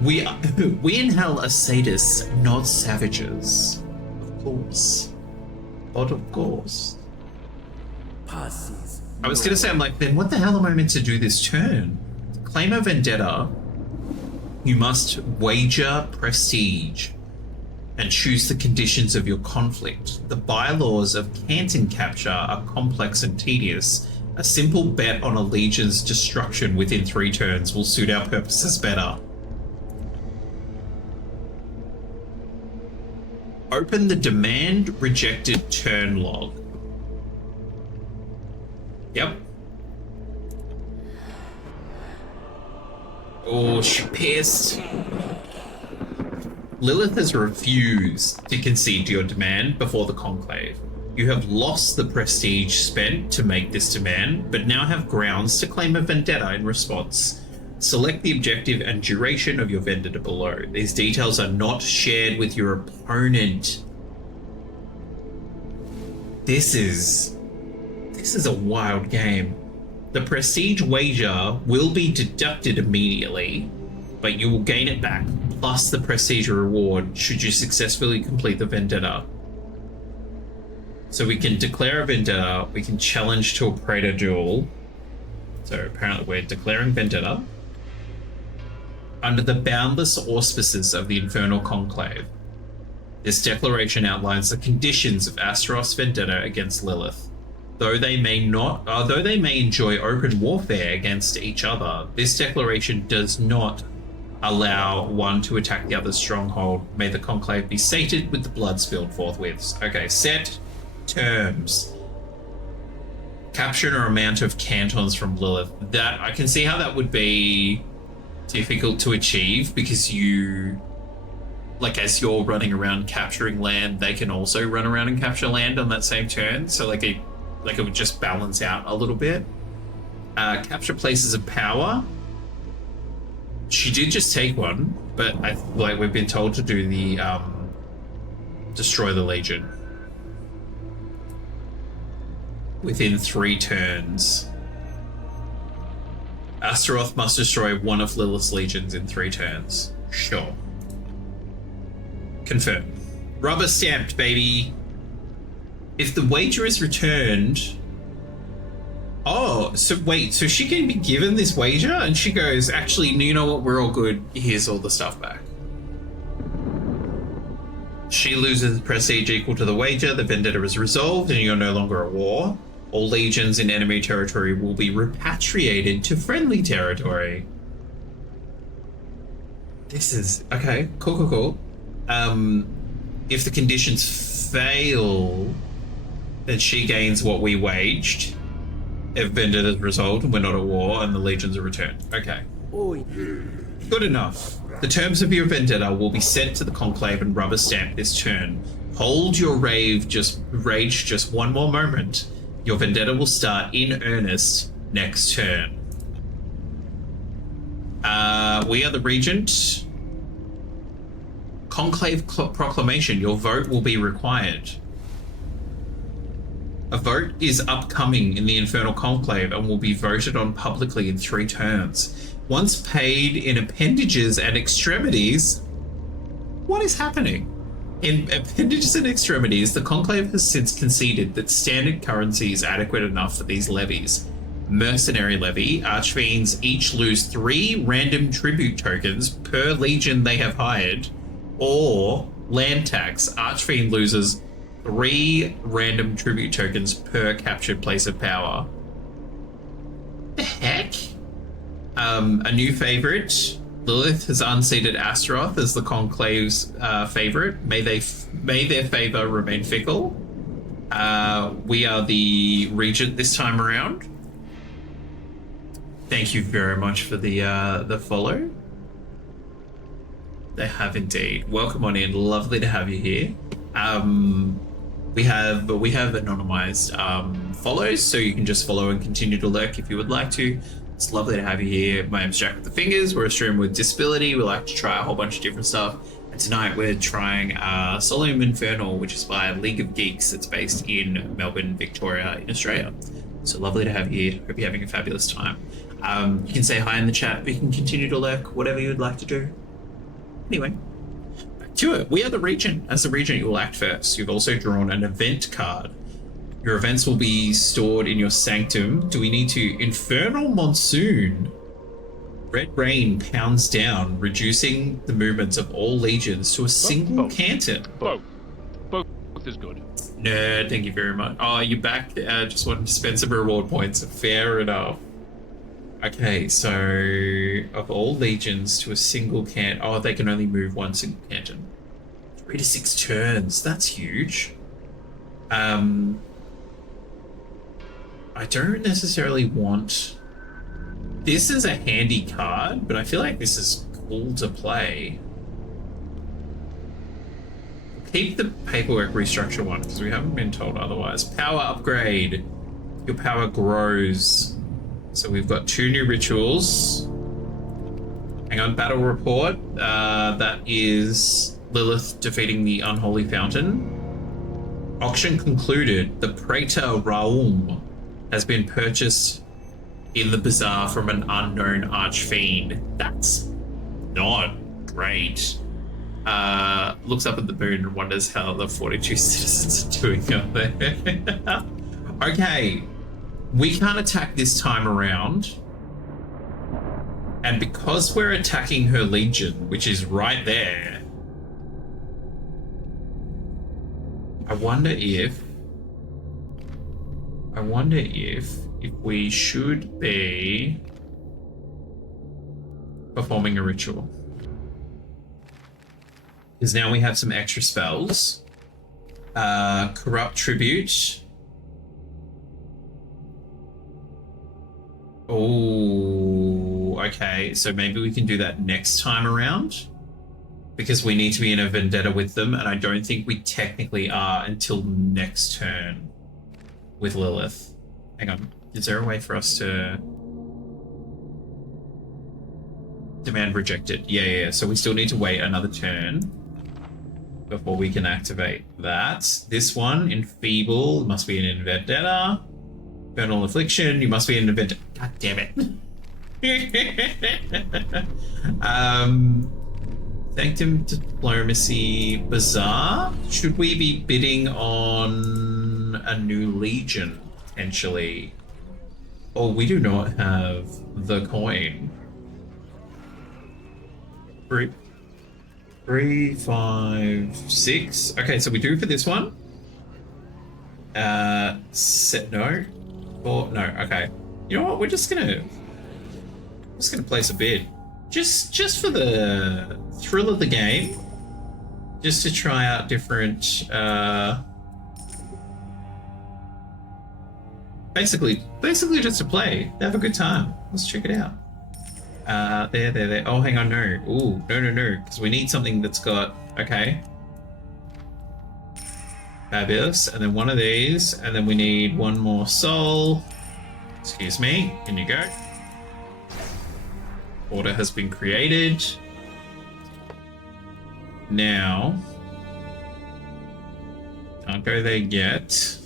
We in hell are sadists, not savages. Of course. But of course. I was gonna say, I'm like, then what the hell am I meant to do this turn? Claim a vendetta. You must wager prestige and choose the conditions of your conflict. The bylaws of Canton capture are complex and tedious. A simple bet on a legion's destruction within 3 turns will suit our purposes better. Open the demand rejected turn log. Yep. Oh, she pissed. Lilith has refused to concede to your demand before the conclave. You have lost the prestige spent to make this demand, but now have grounds to claim a vendetta in response. Select the objective and duration of your vendetta below. These details are not shared with your opponent. This is a wild game. The prestige wager will be deducted immediately, but you will gain it back, plus the prestige reward should you successfully complete the vendetta. So we can declare a vendetta, we can challenge to a Praetor duel. So apparently we're declaring vendetta under the boundless auspices of the Infernal Conclave. This declaration outlines the conditions of Astaroth's vendetta against Lilith. Though they may enjoy open warfare against each other, this declaration does not allow one to attack the other's stronghold. May the conclave be sated with the blood spilled forthwith. Okay, set terms. Capture an amount of cantons from Lilith. That I can see how that would be difficult to achieve, because you, like, as you're running around capturing land, they can also run around and capture land on that same turn. So like it would just balance out a little bit. Capture places of power. She did just take one, but we've been told to do the destroy the Legion within 3 turns. Astaroth must destroy one of Lilith's legions in 3 turns. Sure. Confirm. Rubber stamped, baby. If the wager is returned... Oh, so wait, so she can be given this wager and she goes, actually, you know what, we're all good. Here's all the stuff back. She loses prestige equal to the wager. The vendetta is resolved and you're no longer at war. All legions in enemy territory will be repatriated to friendly territory. This is... Okay, cool. If the conditions fail, then she gains what we waged. If vendetta is resolved and we're not at war and the legions are returned. Okay. Good enough. The terms of your vendetta will be sent to the conclave and rubber stamp this turn. Hold your rage just one more moment. Your vendetta will start in earnest next turn. We are the regent. Conclave proclamation. Your vote will be required. A vote is upcoming in the Infernal Conclave and will be voted on publicly in 3 turns. Once paid in appendages and extremities... What is happening? In appendages and extremities, the Conclave has since conceded that standard currency is adequate enough for these levies. Mercenary levy, Archfiends each lose 3 random tribute tokens per legion they have hired, or land tax, Archfiend loses 3 random tribute tokens per captured place of power. The heck? A new favorite. Lilith has unseated Astaroth as the Conclave's favorite. May their favor remain fickle. We are the regent this time around. Thank you very much for the follow. They have indeed. Welcome on in. Lovely to have you here. We have anonymized follows, so you can just follow and continue to lurk if you would like to. It's lovely to have you here. My name's Jack with the Fingers. We're a streamer with disability. We like to try a whole bunch of different stuff. And tonight we're trying Solium Infernum, which is by League of Geeks. It's based in Melbourne, Victoria, in Australia. So lovely to have you here. Hope you're having a fabulous time. You can say hi in the chat. We can continue to lurk, whatever you'd like to do. Anyway, back to it. We are the regent. As the regent, you will act first. You've also drawn an event card. Your events will be stored in your sanctum. Do we need to? Infernal Monsoon. Red rain pounds down, reducing the movements of all legions to a single canton. Both is good. No, thank you very much. Oh, you're back. Just wanted to spend some reward points. Fair enough. Okay, so of all legions to a single canton. Oh, they can only move one single canton. 3 to 6 turns. That's huge. I don't necessarily want... This is a handy card, but I feel like this is cool to play. Keep the paperwork restructure one, because we haven't been told otherwise. Power upgrade. Your power grows. So we've got 2 new rituals. Hang on, battle report. That is Lilith defeating the Unholy Fountain. Auction concluded. The Praetor Raum has been purchased in the bazaar from an unknown Archfiend. That's not great. Looks up at the moon and wonders how the 42 citizens are doing up there. Okay, we can't attack this time around. And because we're attacking her legion, which is right there, I wonder if we should be performing a ritual. Because now we have some extra spells. Corrupt Tribute. Oh, okay. So maybe we can do that next time around. Because we need to be in a vendetta with them, and I don't think we technically are until next turn with Lilith. Hang on. Is there a way for us to... Demand rejected. Yeah. So we still need to wait another turn before we can activate that. This one, Enfeeble, must be an Vendetta. Infernal Affliction, you must be an Vendetta. God damn it. Sanctum Diplomacy Bazaar. Should we be bidding on a new Legion, potentially? Oh, we do not have the coin. 3, 5, 6. Okay, so we do for this one. No. 4, no, okay. You know what? We're just gonna place a bid. Just for the thrill of the game. Just to try out different basically just to play. Have a good time. Let's check it out. There. Oh, hang on, no. Ooh, no. Because we need something that's got... Okay. Fabulous. And then one of these. And then we need one more soul. Excuse me. In you go. Order has been created. Now... Can't go there yet.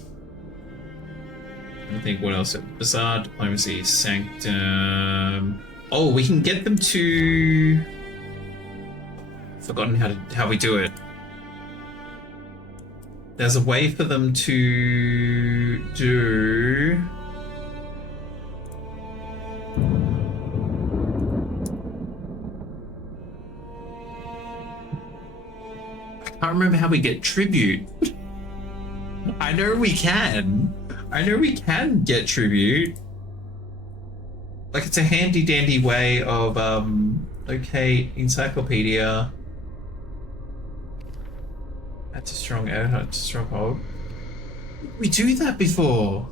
I don't think what else. Bizarre, Diplomacy, Sanctum... Oh, we can get them to... Forgotten how we do it. There's a way for them to do... I can't remember how we get tribute. I know we can. I know we can get tribute. Like, it's a handy dandy way of, okay, encyclopedia. That's a stronghold. We do that before.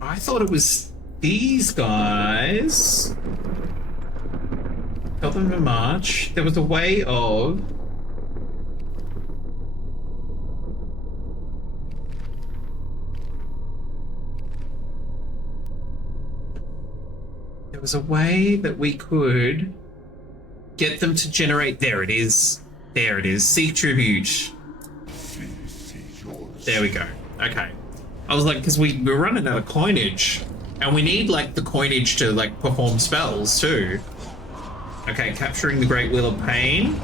I thought it was these guys. Tell them to march. There was a way of... There was a way that we could get them to generate... There it is. Seek tribute. There we go. Okay. I was like, because we're running out of coinage. And we need, like, the coinage to, like, perform spells, too. Okay, capturing the Great Wheel of Pain.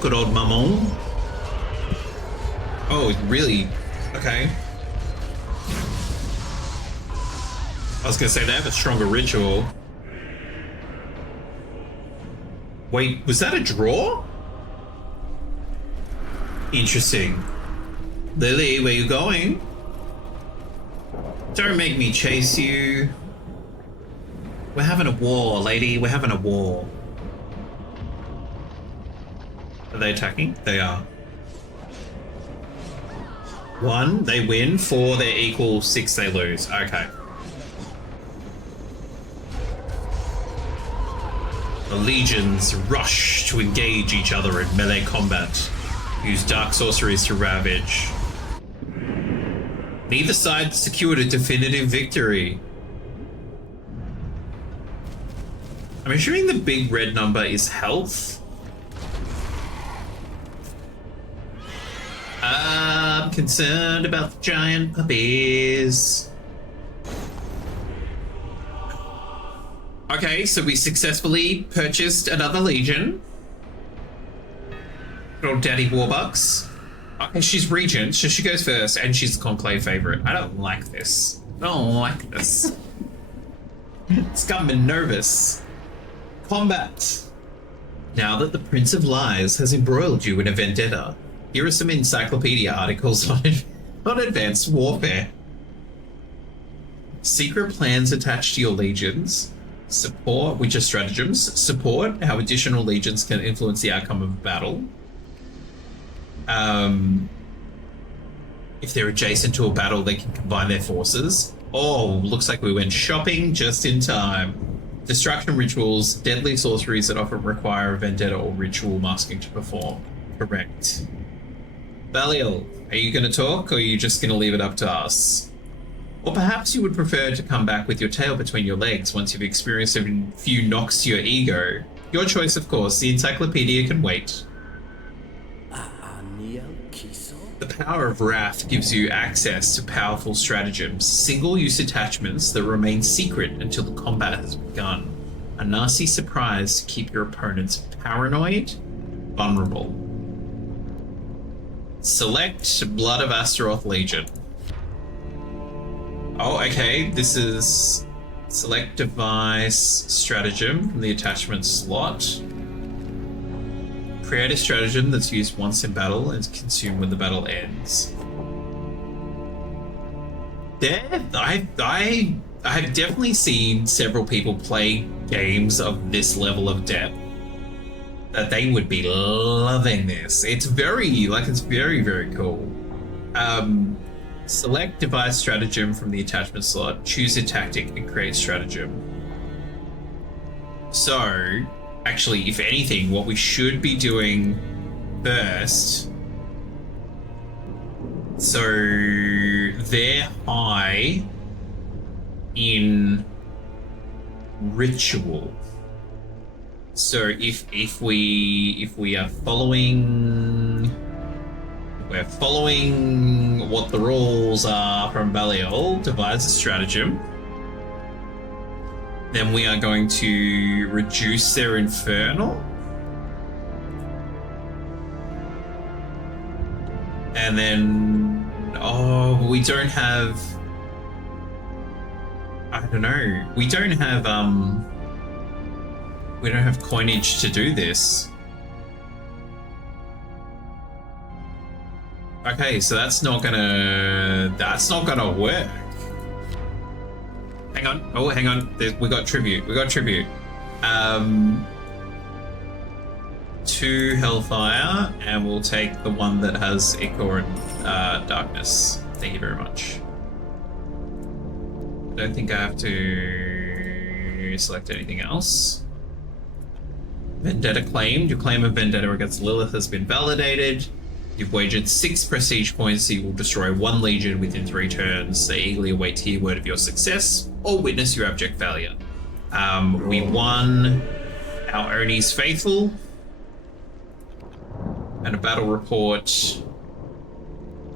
Good old Mammon. Oh, really? Okay. I was gonna say they have a stronger ritual. Wait, was that a draw? Interesting. Lily, where you going? Don't make me chase you. We're having a war, lady. We're having a war. Are they attacking? They are. 1, they win. 4, they're equal. 6, they lose. Okay. The legions rush to engage each other in melee combat. Use dark sorceries to ravage. Neither side secured a definitive victory. I'm assuming the big red number is health. I'm concerned about the giant puppies. Okay, so we successfully purchased another legion. Good old Daddy Warbucks. Okay, she's regent, so she goes first, and she's the conclave favorite. I don't like this. It's got me nervous. Combat. Now that the Prince of Lies has embroiled you in a vendetta, here are some encyclopedia articles on advanced warfare. Secret plans attached to your legions. Support, which are stratagems. Support, how additional legions can influence the outcome of battle. If they're adjacent to a battle, they can combine their forces. Oh, looks like we went shopping just in time. Destruction rituals, deadly sorceries that often require a vendetta or ritual masking to perform. Correct. Belial, are you going to talk, or are you just going to leave it up to us? Or perhaps you would prefer to come back with your tail between your legs once you've experienced a few knocks to your ego. Your choice, of course. The encyclopedia can wait. The power of Wrath gives you access to powerful stratagems, single-use attachments that remain secret until the combat has begun. A nasty surprise to keep your opponents paranoid, vulnerable. Select Blood of Astaroth Legion. Oh, okay, this is select device stratagem from the attachment slot. Create a stratagem that's used once in battle and consumed when the battle ends. I've definitely seen several people play games of this level of depth that they would be loving this. It's very, very cool. Select device stratagem from the attachment slot, choose a tactic and create stratagem. So, actually, if anything, what we should be doing first, so they're high in ritual. So if we are following, we're following what the rules are from Belial, devise a stratagem. Then we are going to reduce their infernal. And then, oh, we don't have, I don't know. We don't have coinage to do this. Okay, so that's not gonna work. Hang on. Oh, hang on. We got tribute. 2 Hellfire, and we'll take the one that has Ichor and Darkness. Thank you very much. I don't think I have to select anything else. Vendetta claimed. Your claim of vendetta against Lilith has been validated. You've wagered 6 prestige points, so you will destroy 1 legion within 3 turns. They eagerly await to hear word of your success or witness your abject failure. We won our Oni's Faithful and a battle report.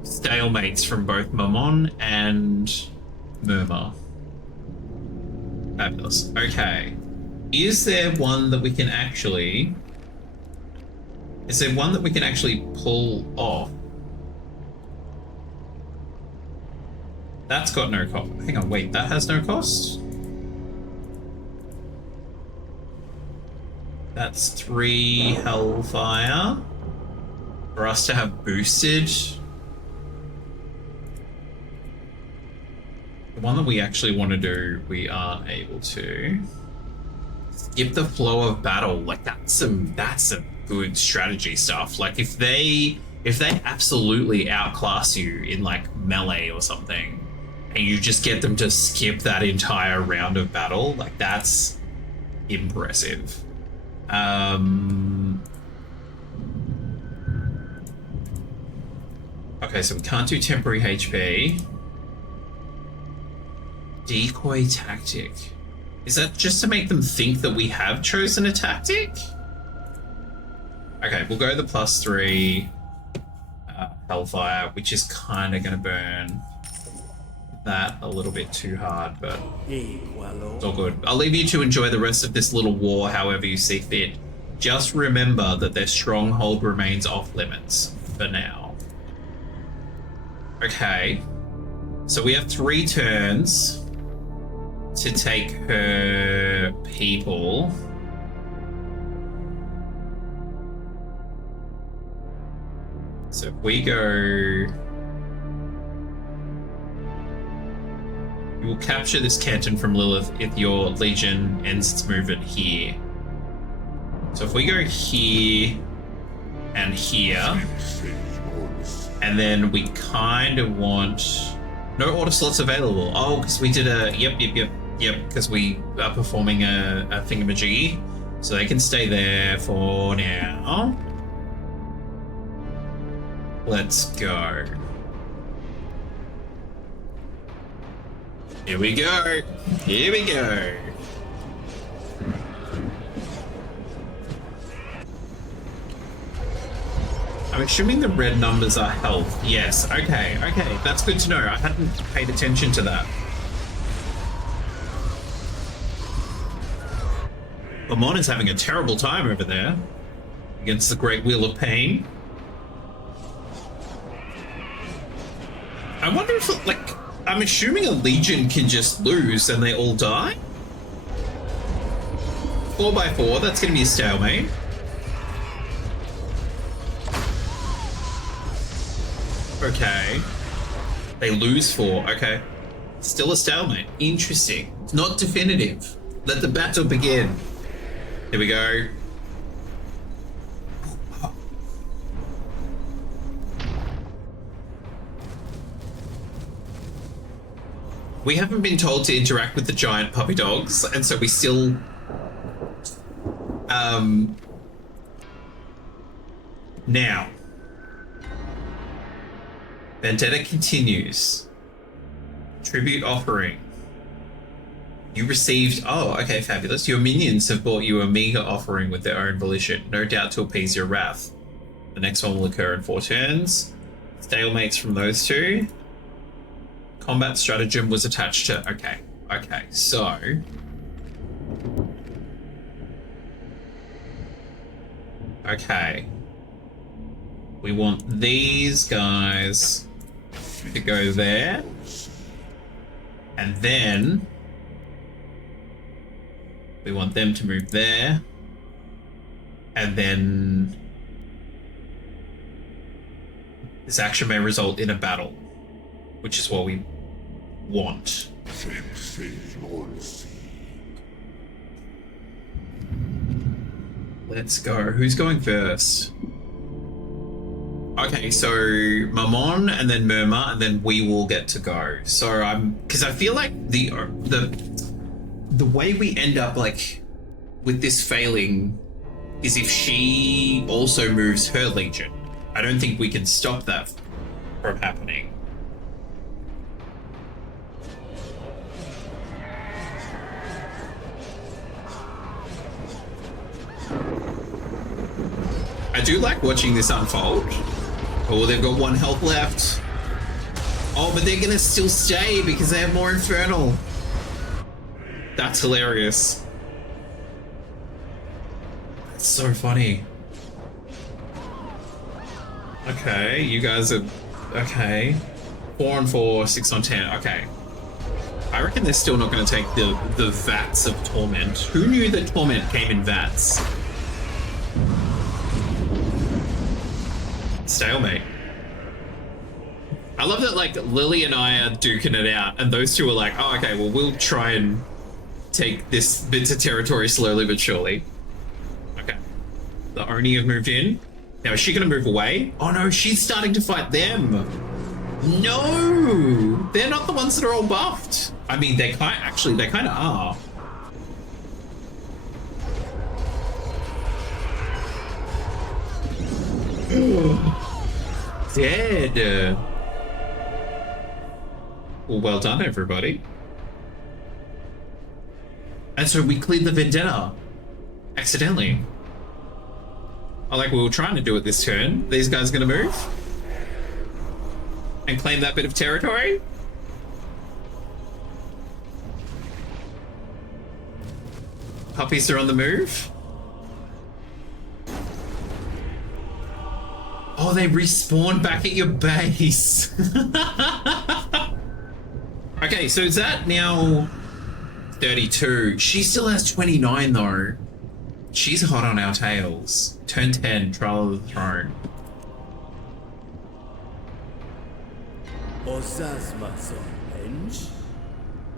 Stalemates from both Mammon and Murmur. Fabulous. Okay. Is there one that we can actually pull off? That's got no cost. Hang on, wait, that has no cost? That's 3 Hellfire for us to have boosted. The one that we actually want to do, we aren't able to. Skip the flow of battle. Like that's some good strategy stuff. Like if they absolutely outclass you in like melee or something, and you just get them to skip that entire round of battle, like that's impressive. Okay, so we can't do temporary HP. Decoy tactic. Is that just to make them think that we have chosen a tactic? Okay, we'll go the +3 Hellfire, which is kind of going to burn that a little bit too hard, but it's all good. I'll leave you to enjoy the rest of this little war however you see fit. Just remember that their stronghold remains off limits for now. Okay, so we have 3 turns to take her people. So if we go... You will capture this canton from Lilith if your legion ends its movement here. So if we go here and here, and then we kind of want... No order slots available. Oh, because we did a... Yep, because we are performing a thingamajiggy. So they can stay there for now. Let's go. Here we go. Here we go. I'm assuming the red numbers are health. Yes. Okay. That's good to know. I hadn't paid attention to that. Amon is having a terrible time over there against the Great Wheel of Pain. I wonder if, like, I'm assuming a legion can just lose and they all die? 4x4, that's going to be a stalemate. Okay. They lose 4, okay. Still a stalemate. Interesting. It's not definitive. Let the battle begin. Here we go. We haven't been told to interact with the giant puppy dogs, and so we still... Now. Vendetta continues. Tribute offering. You received... Oh, okay, fabulous. Your minions have brought you a meager offering with their own volition, no doubt to appease your wrath. The next one will occur in 4 turns. Stalemates from those two. Combat stratagem was attached to... Okay, so... Okay. We want these guys to go there. And then... we want them to move there. And then... this action may result in a battle, which is what we want. Let's go. Who's going first? Okay, so Mammon and then Murmur, and then we will get to go. So because I feel like the way we end up like with this failing is if she also moves her legion. I don't think we can stop that from happening. I do like watching this unfold. Oh, they've got 1 health left. Oh, but they're gonna still stay because they have more Infernal. That's hilarious. That's so funny. Okay, you guys are... Okay. 4 on 4, 6 on 10. Okay. I reckon they're still not going to take the vats of Torment. Who knew that Torment came in vats? Stalemate. I love that, like, Lily and I are duking it out, and those two are like, oh, okay, well, we'll try and take this bit of territory slowly but surely. Okay. The Oni have moved in. Now, is she going to move away? Oh, no, she's starting to fight them. No! They're not the ones that are all buffed. I mean, they kind of are. Dead. Well done, everybody. And so we cleared the Vendetta. Accidentally. Like we were trying to do it this turn. These guys gonna move? And claim that bit of territory? Puppies are on the move. Oh, they respawn back at your base. Okay, so is that now 32? She still has 29 though. She's hot on our tails. Turn 10, Trial of the Throne.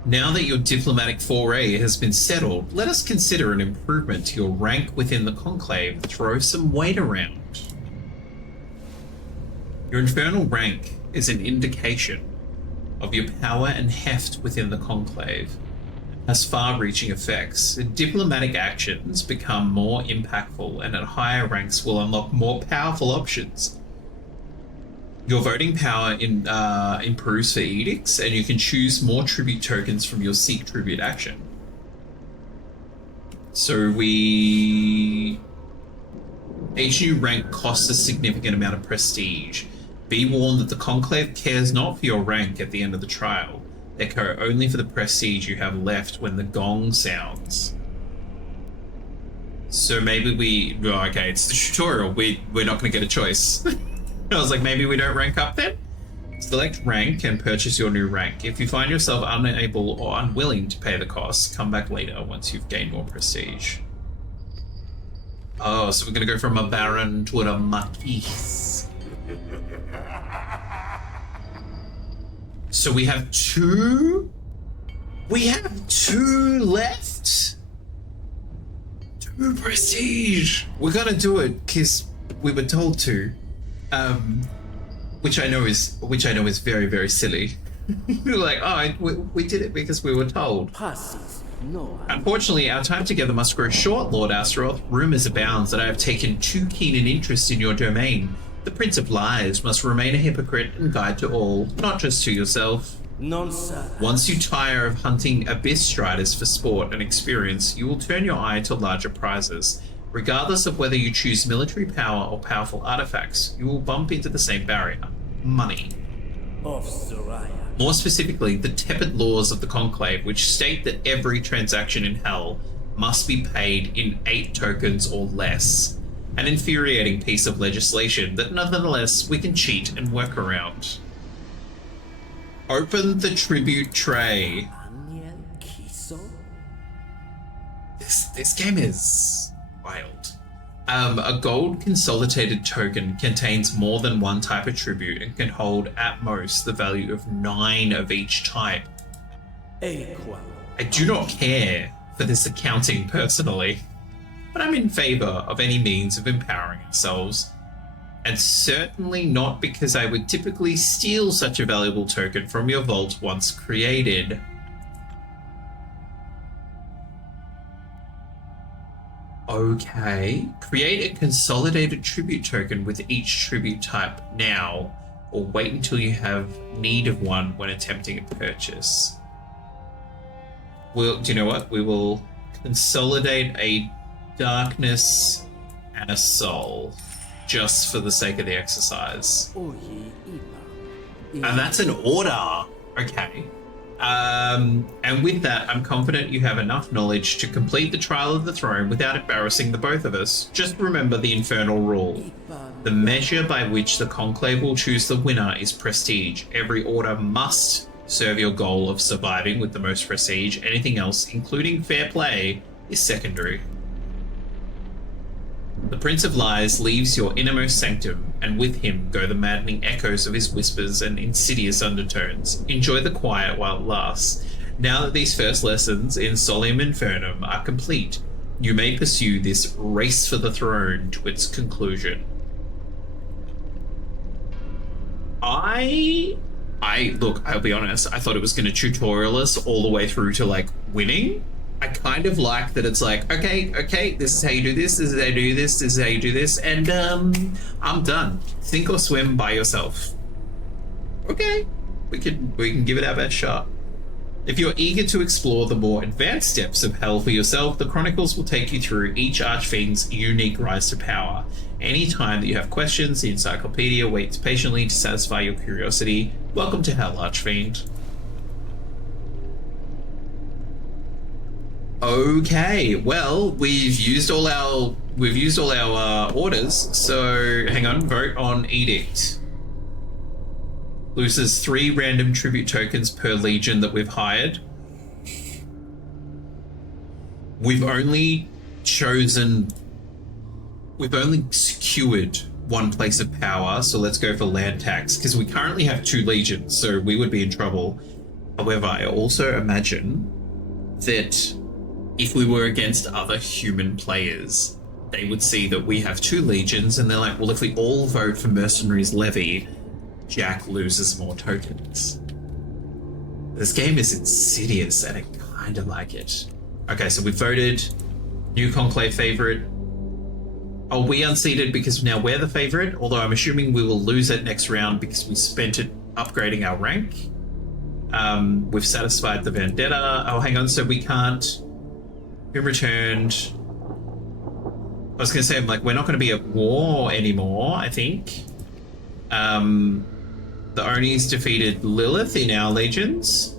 Now that your diplomatic foray has been settled, let us consider an improvement to your rank within the Conclave. Throw some weight around. Your infernal rank is an indication of your power and heft within the Conclave. It has far-reaching effects. Diplomatic actions become more impactful, and at higher ranks will unlock more powerful options. Your voting power improves for edicts, and you can choose more tribute tokens from your Seek Tribute action. So each new rank costs a significant amount of prestige. Be warned that the Conclave cares not for your rank at the end of the trial. They care only for the prestige you have left when the gong sounds. So maybe okay, it's the tutorial. We're not going to get a choice. I was like, maybe we don't rank up then? Select rank and purchase your new rank. If you find yourself unable or unwilling to pay the costs, come back later once you've gained more prestige. Oh, so we're going to go from a baron to a marquise. So we have two left. 2 prestige. We're going to do it because we were told to. Which I know is very, very silly. Like, oh, we did it because we were told. Unfortunately, our time together must grow short, Lord Astaroth. Rumors abound that I have taken too keen an interest in your domain. The Prince of Lies must remain a hypocrite and guide to all, not just to yourself. Once you tire of hunting abyss striders for sport and experience, you will turn your eye to larger prizes. Regardless of whether you choose military power or powerful artifacts, you will bump into the same barrier: money. More specifically, the tepid laws of the Conclave, which state that every transaction in Hell must be paid in 8 tokens or less. An infuriating piece of legislation that nonetheless we can cheat and work around. Open the tribute tray. This game is wild. A gold consolidated token contains more than one type of tribute and can hold at most the value of 9 of each type. I do not care for this accounting personally, but I'm in favor of any means of empowering ourselves, and certainly not because I would typically steal such a valuable token from your vault once created. Okay. Create a consolidated tribute token with each tribute type now, or wait until you have need of one when attempting a purchase. Do you know what? We will consolidate a darkness and a soul, just for the sake of the exercise. And that's an order. Okay. And with that, I'm confident you have enough knowledge to complete the trial of the throne without embarrassing the both of us. Just remember the infernal rule. The measure by which the Conclave will choose the winner is prestige. Every order must serve your goal of surviving with the most prestige. Anything else, including fair play, is secondary. The Prince of Lies leaves your innermost sanctum, and with him go the maddening echoes of his whispers and insidious undertones. Enjoy the quiet while it lasts. Now that these first lessons in Solium Infernum are complete, you may pursue this race for the throne to its conclusion. Look, I'll be honest, I thought it was going to tutorial us all the way through to, like, winning. I kind of like that it's like, okay, this is how you do this is how you do this is how you do this, and I'm done. Sink or swim by yourself. Okay, we can give it our best shot. If you're eager to explore the more advanced steps of Hell for yourself, the Chronicles will take you through each Archfiend's unique rise to power. Any time that you have questions, the encyclopedia waits patiently to satisfy your curiosity. Welcome to Hell, Archfiend. Okay, well, we've used all our orders, so hang on, vote on Edict. Loses 3 random tribute tokens per legion that we've hired. We've only secured one place of power, so let's go for land tax, because we currently have 2 legions, so we would be in trouble. However, I also imagine that if we were against other human players, they would see that we have 2 legions, and they're like, well, if we all vote for Mercenaries Levy, Jack loses more tokens. This game is insidious, and I kind of like it. Okay, so we voted new Conclave favorite. Oh, we unseated because now we're the favorite, although I'm assuming we will lose it next round because we spent it upgrading our rank. We've satisfied the vendetta. Oh, hang on, so we can't... Been returned. I was going to say, I'm like, we're not going to be at war anymore, I think. The Onis defeated Lilith in our legions.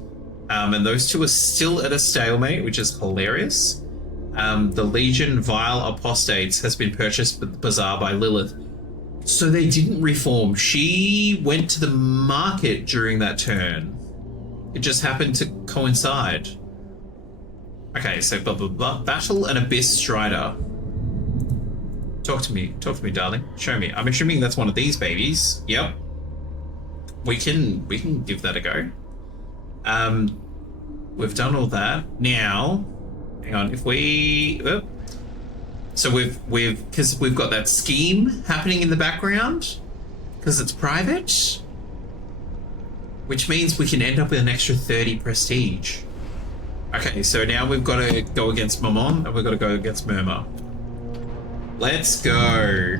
And those 2 are still at a stalemate, which is hilarious. The Legion Vile Apostates has been purchased at the bazaar by Lilith. So they didn't reform. She went to the market during that turn. It just happened to coincide. Okay, so blah, blah, blah. Battle and Abyss Strider. Talk to me, darling. Show me. I'm assuming that's one of these babies. Yep. We can give that a go. We've done all that. Now, hang on, if we... Oh. So because we've got that scheme happening in the background, because it's private, which means we can end up with an extra 30 prestige. Okay, so now we've got to go against Mammon, and we've got to go against Murmur. Let's go.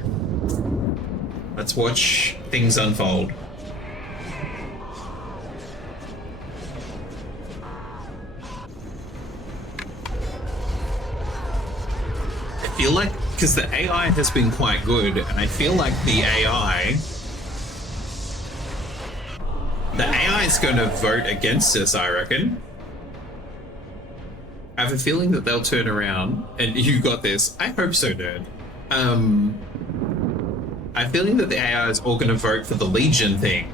Let's watch things unfold. I feel like, because the AI has been quite good, and I feel like the AI is going to vote against us, I reckon. I have a feeling that they'll turn around, and you got this. I hope so, nerd. I have a feeling that the AI is all going to vote for the Legion thing.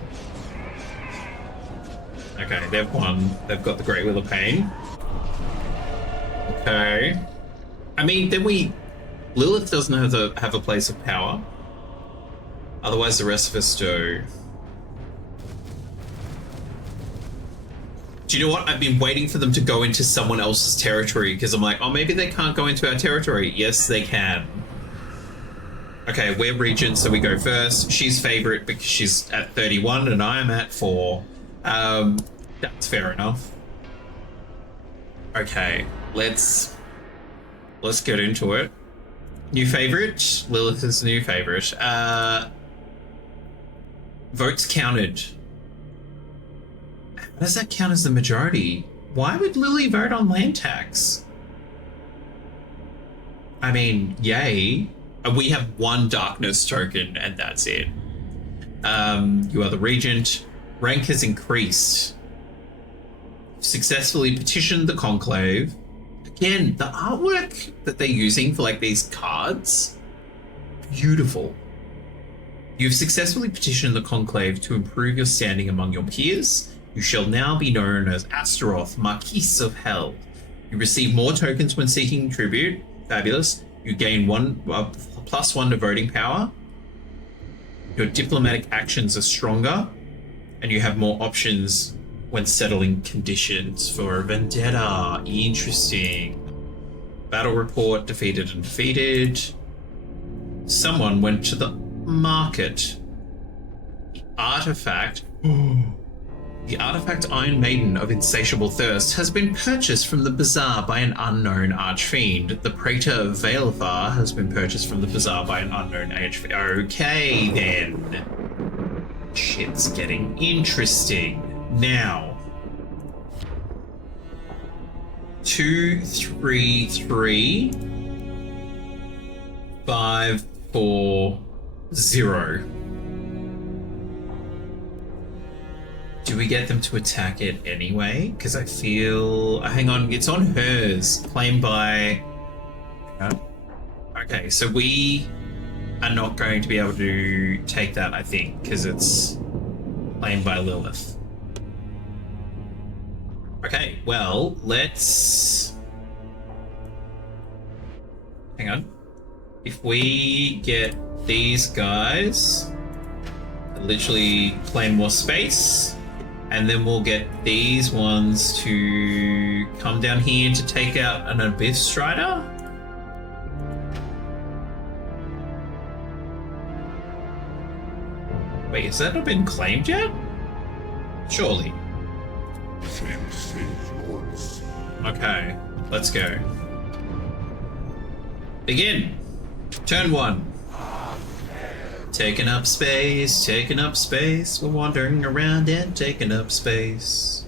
Okay, they've won. They've got the Great Wheel of Pain. Okay. I mean, then Lilith doesn't have a place of power. Otherwise, the rest of us do. Do you know what? I've been waiting for them to go into someone else's territory because I'm like, oh, maybe they can't go into our territory. Yes, they can. Okay, we're regent, so we go first. She's favorite because she's at 31 and I'm at 4. That's fair enough. Okay, let's get into it. New favorite? Lilith is new favorite. Votes counted. How does that count as the majority? Why would Lily vote on land tax? I mean, yay. We have 1 darkness token and that's it. You are the regent. Rank has increased. Successfully petitioned the conclave. Again, the artwork that they're using for like these cards, beautiful. You've successfully petitioned the conclave to improve your standing among your peers. You shall now be known as Astaroth, Marquise of Hell. You receive more tokens when seeking tribute. Fabulous. You gain +1 to voting power. Your diplomatic actions are stronger, and you have more options when settling conditions for a vendetta. Interesting. Battle report, defeated and defeated. Someone went to the market. The artifact... The artifact Iron Maiden of Insatiable Thirst has been purchased from the bazaar by an unknown Archfiend. The Praetor of Veilfar has been purchased from the bazaar by an unknown Archfiend. Okay, then. Shit's getting interesting. Now. 2, 3, 3. 5, 4, 0. Do we get them to attack it anyway? Because I feel... hang on, it's on hers. Claimed by... Okay, so we are not going to be able to take that, I think, because it's claimed by Lilith. Okay, well, let's... hang on. If we get these guys, literally claim more space, and then we'll get these ones to come down here to take out an Abyss Strider. Wait, has that not been claimed yet? Surely. Okay, let's go. Begin. Turn 1. Taking up space, taking up space. We're wandering around and taking up space.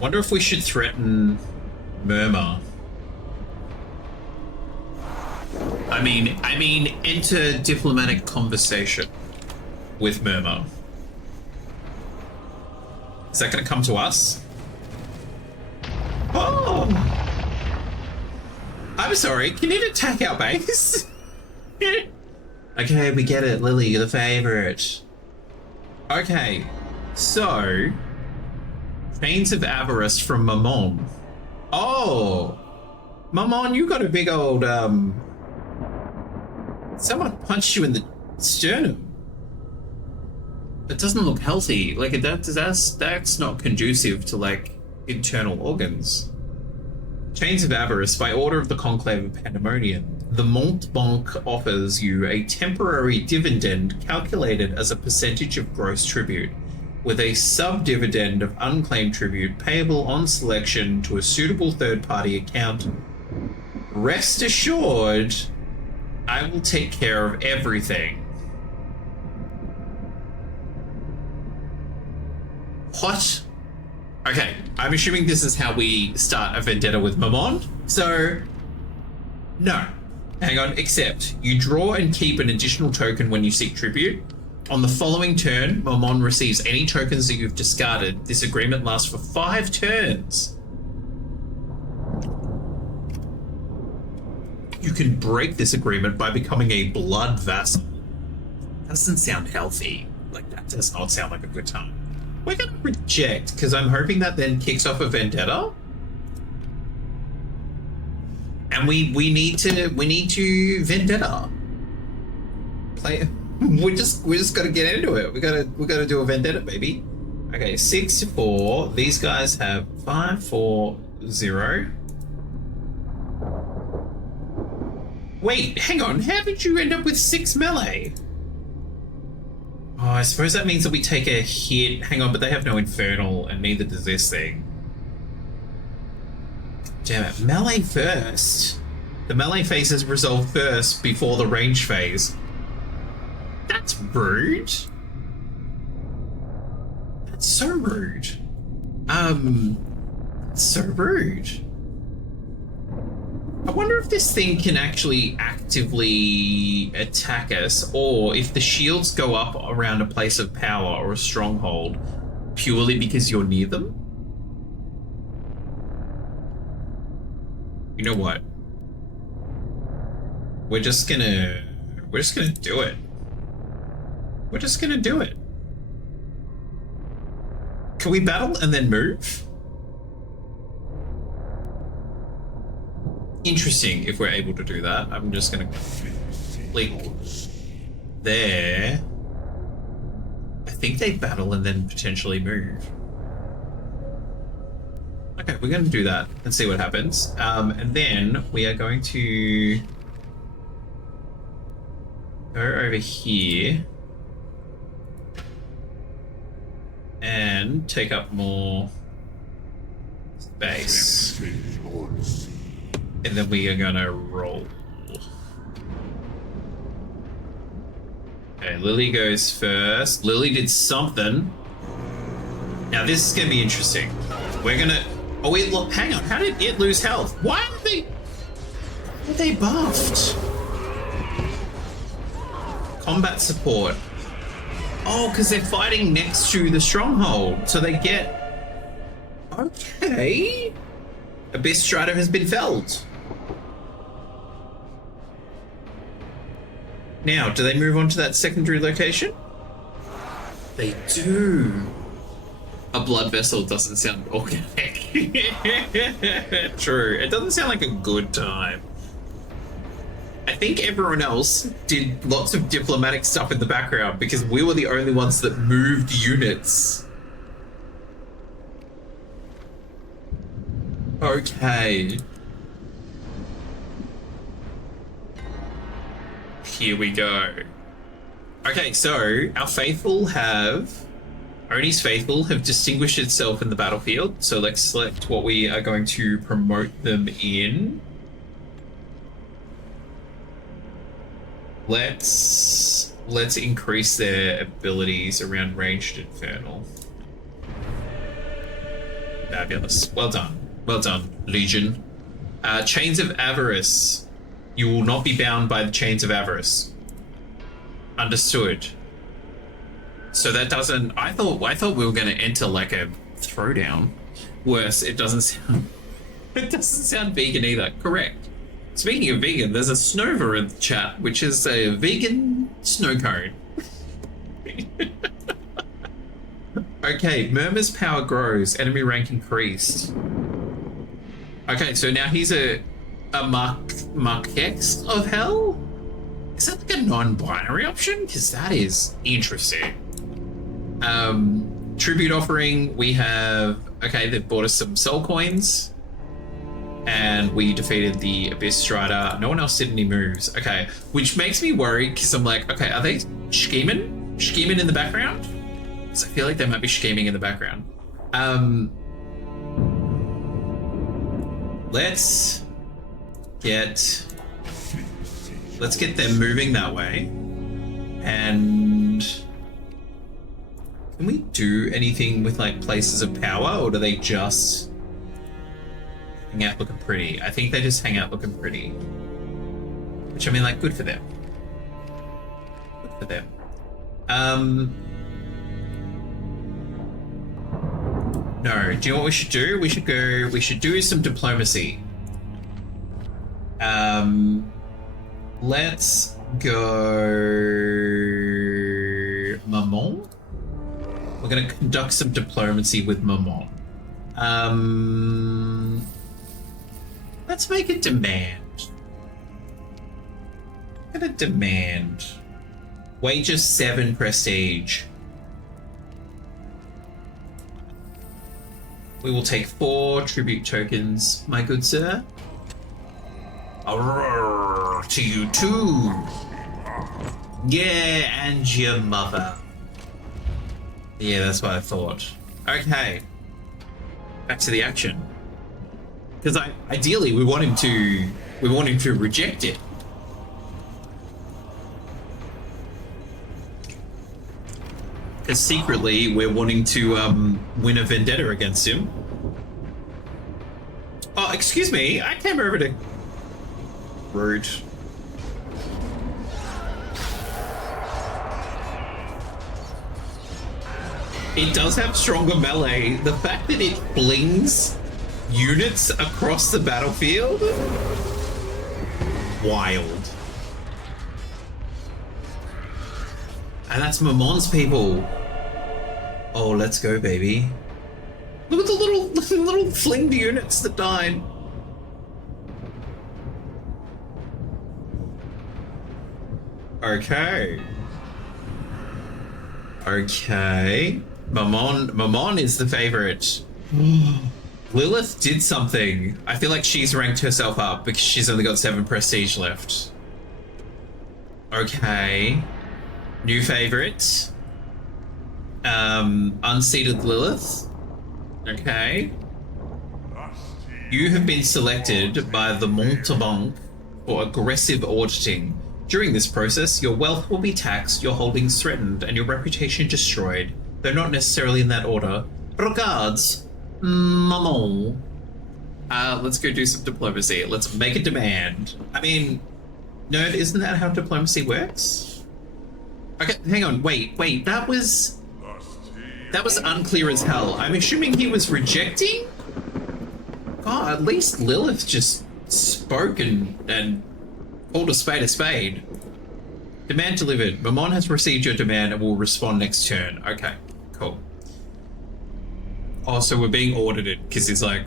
Wonder if we should threaten Murmur. I mean, enter diplomatic conversation with Murmur. Is that going to come to us? Oh! I'm sorry, can it attack our base? Okay, we get it, Lily, you're the favorite. Okay, so... Chains of Avarice from Mammon. Oh! Mammon, you got a big old, Someone punched you in the sternum. That doesn't look healthy. Like, that's not conducive to, like, internal organs. Chains of Avarice, by order of the Conclave of Pandemonium, the Montbank offers you a temporary dividend calculated as a percentage of gross tribute, with a sub-dividend of unclaimed tribute payable on selection to a suitable third-party account. Rest assured, I will take care of everything. What? Okay, I'm assuming this is how we start a vendetta with Mammon. So, no. Hang on, except you draw and keep an additional token when you seek tribute. On the following turn, Mammon receives any tokens that you've discarded. This agreement lasts for 5 turns. You can break this agreement by becoming a blood vassal. Doesn't sound healthy. Like, that does not sound like a good time. We're gonna reject, because I'm hoping that then kicks off a vendetta. And we need to vendetta. Play. We just gotta get into it. We gotta do a vendetta, baby. Okay, 6 to 4. These guys have 5, 4, 0. Wait, hang on. How did you end up with 6 melee? Oh, I suppose that means that we take a hit. Hang on, but they have no infernal, and neither does this thing. Damn it. Melee first. The melee phase is resolved first before the range phase. That's rude. That's so rude. So rude. I wonder if this thing can actually actively attack us, or if the shields go up around a place of power or a stronghold purely because you're near them. You know what? We're just gonna do it. We're just gonna do it. Can we battle and then move? Interesting if we're able to do that. I'm just gonna click there. I think they battle and then potentially move. Okay, we're gonna do that and see what happens. And then we are going to go over here and take up more space. And then we are gonna roll. Okay, Lily goes first. Lily did something. Now this is gonna be interesting. We're gonna... Oh wait, look, hang on. How did it lose health? Why are they buffed? Combat support. Oh, because they're fighting next to the stronghold, so they get... Okay. Abyss Strider has been felled. Now, do they move on to that secondary location? They do. A blood vessel doesn't sound organic. True. It doesn't sound like a good time. I think everyone else did lots of diplomatic stuff in the background because we were the only ones that moved units. Okay. Here we go. Okay, so our faithful have... Oni's faithful have distinguished itself in the battlefield. So let's select what we are going to promote them in. Let's increase their abilities around ranged infernal. Fabulous. Well done. Well done, Legion. Chains of Avarice. You will not be bound by the Chains of Avarice. Understood. So that doesn't... I thought we were going to enter like a throwdown. Worse, it doesn't sound... It doesn't sound vegan either. Correct. Speaking of vegan, there's a Snova in the chat, which is a vegan snow cone. Okay, Murmur's power grows. Enemy rank increased. Okay, so now he's a Marquex of Hell? Is that like a non-binary option? Because that is interesting. Tribute offering, we have... Okay, they've bought us some soul coins. And we defeated the Abyss Strider. No one else did any moves. Okay, which makes me worried because I'm like, okay, are they scheming? Scheming in the background? Because I feel like they might be scheming in the background. Let's get them moving that way. And can we do anything with like places of power, or do they just hang out looking pretty? I think they just hang out looking pretty. Which, I mean, like, good for them. Good for them. No, do you know what we should do? We should do some diplomacy. Let's go... Maman? We're gonna conduct some diplomacy with Maman. Let's make a demand. I'm gonna demand. Wages 7 prestige. We will take 4 tribute tokens, my good sir. Arrrr, to you too. Yeah, and your mother. Yeah, that's what I thought. Okay. Back to the action. Because ideally we want him to reject it. Because secretly we're wanting to win a vendetta against him. Oh, excuse me, I came over to... Rude. It does have stronger melee. The fact that it flings units across the battlefield? Wild. And that's Mamon's people. Oh, let's go, baby. Look at the little flinged units that died. Okay. Okay. Mamon is the favorite. Lilith did something. I feel like she's ranked herself up because she's only got 7 prestige left. Okay. New favorite. Unseated Lilith. Okay. You have been selected by the Mountebank for aggressive auditing. During this process, your wealth will be taxed, your holdings threatened, and your reputation destroyed, though not necessarily in that order. Regards, Maman. Let's go do some diplomacy. Let's make a demand. I mean, no, isn't that how diplomacy works? Okay, hang on, wait, that was unclear as hell. I'm assuming he was rejecting? God, at least Lilith just spoke and called a spade a spade. Demand delivered. Mamon has received your demand and will respond next turn. Okay, cool. Oh, so we're being audited because he's like,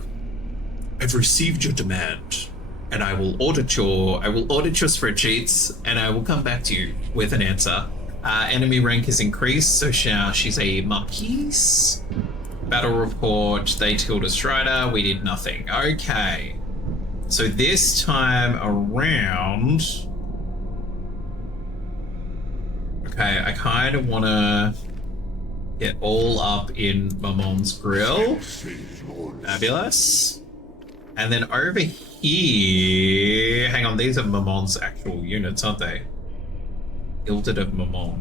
I've received your demand, and I will audit your spreadsheets, and I will come back to you with an answer. Enemy rank is increased, so now she's a Marquise. Battle report, they killed a Strider, we did nothing. Okay. So this time around... Okay, I kind of want to get all up in Mamon's grill. Fabulous. And then over here... Hang on, these are Mamon's actual units, aren't they? Gilded of Mamon.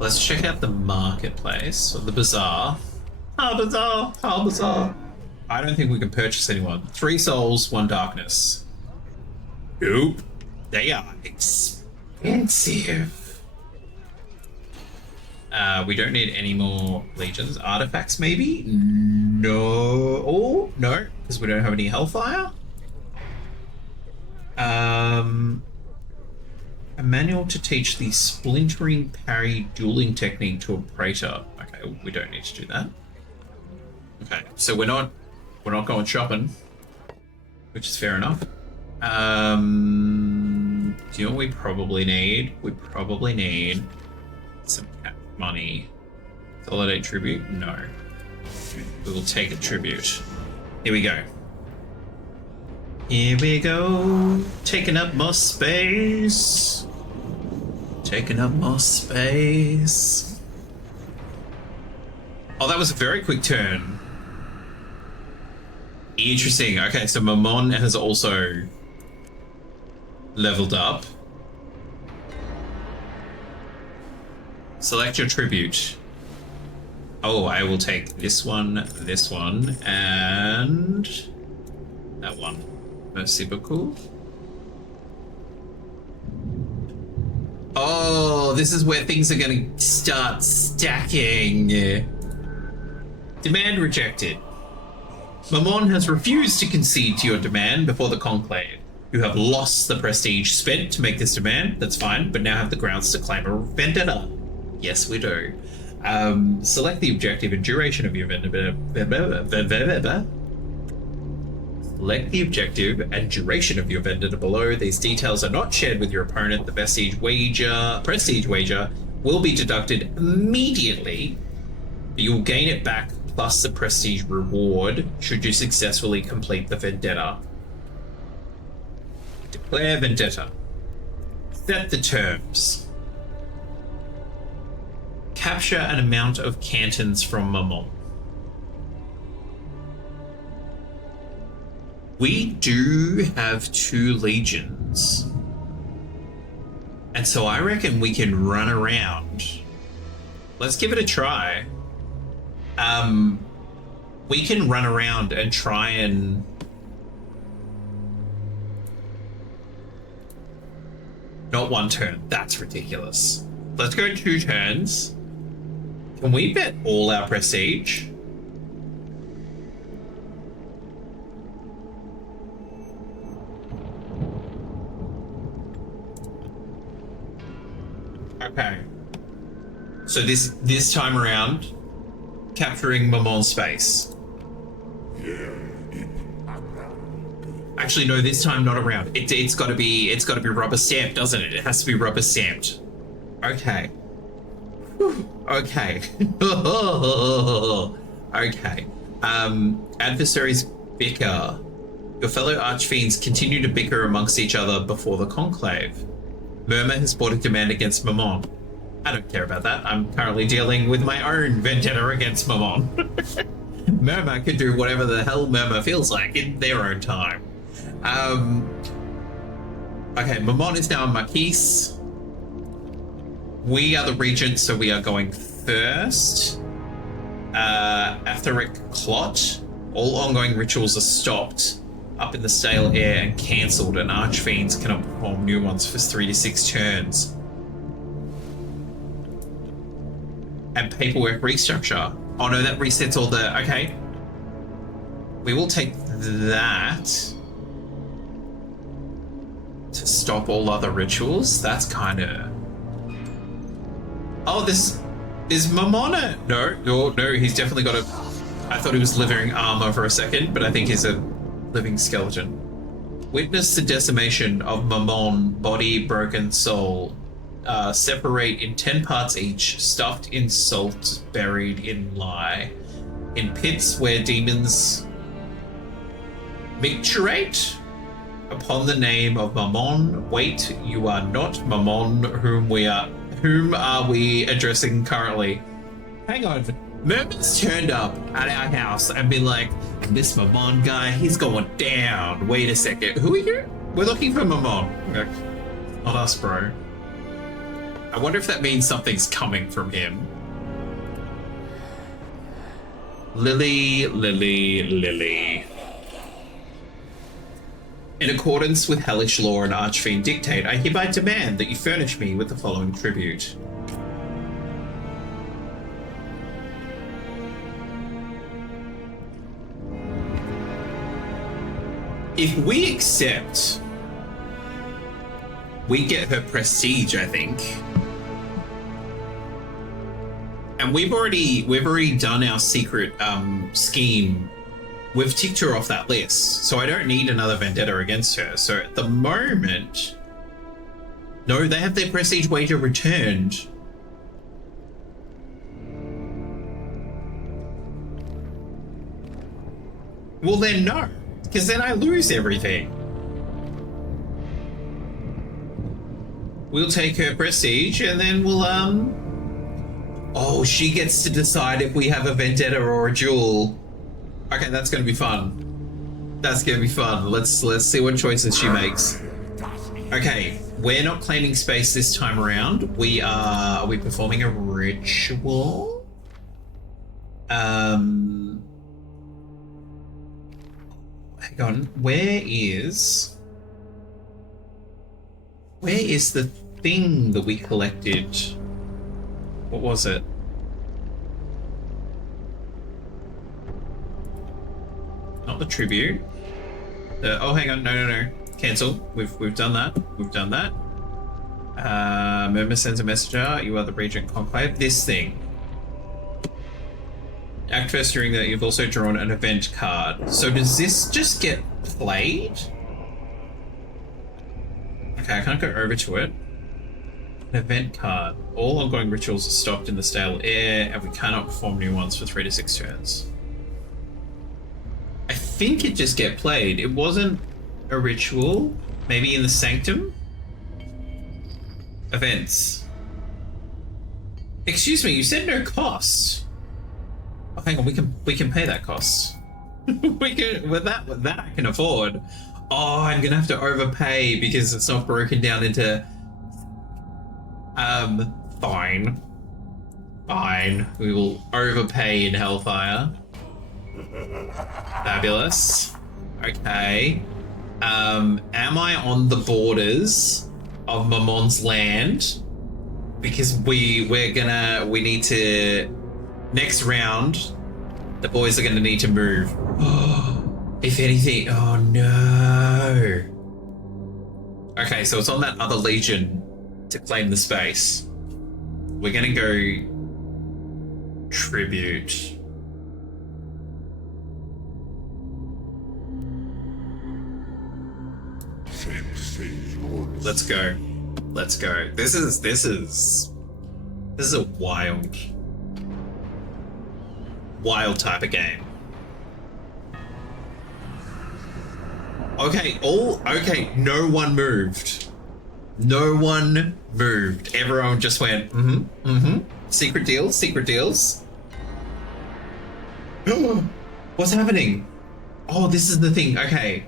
Let's check out the marketplace, or the bazaar. Bazaar! Bazaar! I don't think we can purchase anyone. 3 souls, 1 darkness. Nope. They are expensive. We don't need any more legions. Artifacts, maybe? No. Oh, no, because we don't have any hellfire. A manual to teach the splintering parry dueling technique to a praetor. Okay, we don't need to do that. Okay, so we're not going shopping, which is fair enough. Do you know what we probably need? We probably need some money. Consolidate tribute? No. We will take a tribute. Here we go. Here we go. Taking up more space. Taking up more space. Oh, that was a very quick turn. Interesting. Okay, so Mamon has also leveled up. Select your tribute. Oh, I will take this one, and that one. Merci beaucoup. Oh, this is where things are going to start stacking. Demand rejected. Mamon has refused to concede to your demand before the conclave. You have lost the prestige spent to make this demand. That's fine, but now have the grounds to claim a vendetta. Yes, we do. Select the objective and duration of your vendetta. Select the objective and duration of your vendetta below. These details are not shared with your opponent. The prestige wager will be deducted immediately. You will gain it back plus the prestige reward should you successfully complete the vendetta. Declare vendetta. Set the terms. Capture an amount of cantons from Mamon. We do have 2 legions. And so I reckon we can run around. Let's give it a try. We can run around and try and... Not 1 turn. That's ridiculous. Let's go 2 turns. Can we bet all our prestige? Okay. So this time around, capturing Mamon's space. Actually, no. This time, not around. It's got to be rubber stamped, doesn't it? It has to be rubber stamped. Okay. Whew. Okay. Okay. Adversaries bicker. Your fellow archfiends continue to bicker amongst each other before the conclave. Murmur has brought a demand against Mamon. I don't care about that. I'm currently dealing with my own vendetta against Mamon. Murmur can do whatever the hell Murmur feels like in their own time. Okay, Mamon is now a Marquise. We are the regent, so we are going first. Aetheric Clot. All ongoing rituals are stopped up in the stale air and cancelled, and Archfiends cannot perform new ones for 3 to 6 turns. And paperwork restructure. Oh no, that resets all the... Okay. We will take that. to stop all other rituals. That's kind of... Oh, this is Mamona. No, he's definitely got a... I thought he was living armor for a second, but I think he's a living skeleton. Witness the decimation of Mammon, body, broken soul. Separate in 10 parts each, stuffed in salt, buried in lie. In pits where demons micturate upon the name of Mammon. Wait, you are not Mammon, whom are we addressing currently? Hang on. Merman's turned up at our house and been like, this Mammon guy, he's going down. Wait a second. Who are you? We're looking for Mammon. Not us, bro. I wonder if that means something's coming from him. Lily. In accordance with hellish law and Archfiend dictate, I hereby demand that you furnish me with the following tribute. If we accept, we get her prestige, I think. And we've already done our secret scheme. We've ticked her off that list, so I don't need another vendetta against her. So at the moment, no, they have their prestige wager returned. Well then no, because then I lose everything. We'll take her prestige and then we'll oh, she gets to decide if we have a vendetta or a duel. Okay, that's gonna be fun. That's gonna be fun. Let's see what choices she makes. Okay, we're not claiming space this time around. Are we performing a ritual? Hang on, where is the thing that we collected? What was it? Not the tribute. Oh, hang on. No. Cancel. We've done that. Murmur sends a messenger. You are the Regent Conclave. This thing. Act first during that. You've also drawn an event card. So does this just get played? Okay, I can't go over to it. An event card. All ongoing rituals are stopped in the stale air, and we cannot perform new ones for 3 to 6 turns. I think it just get played. It wasn't a ritual. Maybe in the sanctum? Events. Excuse me, you said no cost. Oh, hang on, we can pay that cost. We can with that I can afford. Oh, I'm gonna have to overpay because it's not broken down into fine. We will overpay in Hellfire. Fabulous. Okay. Am I on the borders of Mammon's land? Because we need to, next round, the boys are gonna need to move. If anything, oh no. Okay, so it's on that other legion to claim the space. We're gonna go tribute. Let's go. This is a wild type of game. Okay, no one moved. Everyone just went, Secret deals. What's happening? Oh, this is the thing. Okay.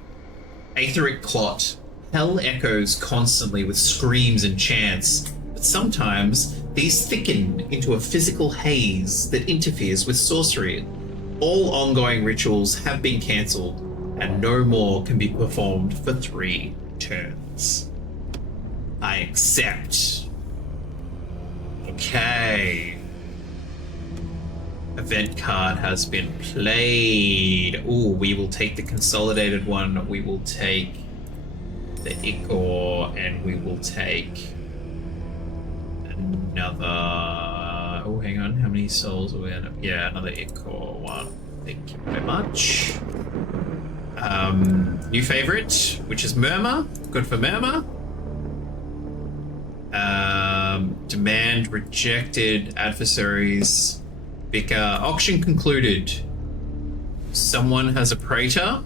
Aetheric clot. Hell echoes constantly with screams and chants, but sometimes these thicken into a physical haze that interferes with sorcery. All ongoing rituals have been cancelled, and no more can be performed for 3 turns. I accept. Okay. Event card has been played. Ooh, we will take the consolidated one. We will take the Ichor, and we will take another. Oh, hang on. How many souls are we at? Yeah, another Ichor one. Thank you very much. New favorite, which is Murmur. Good for Murmur. Demand rejected. Adversaries. Vicar. Auction concluded. Someone has a praetor.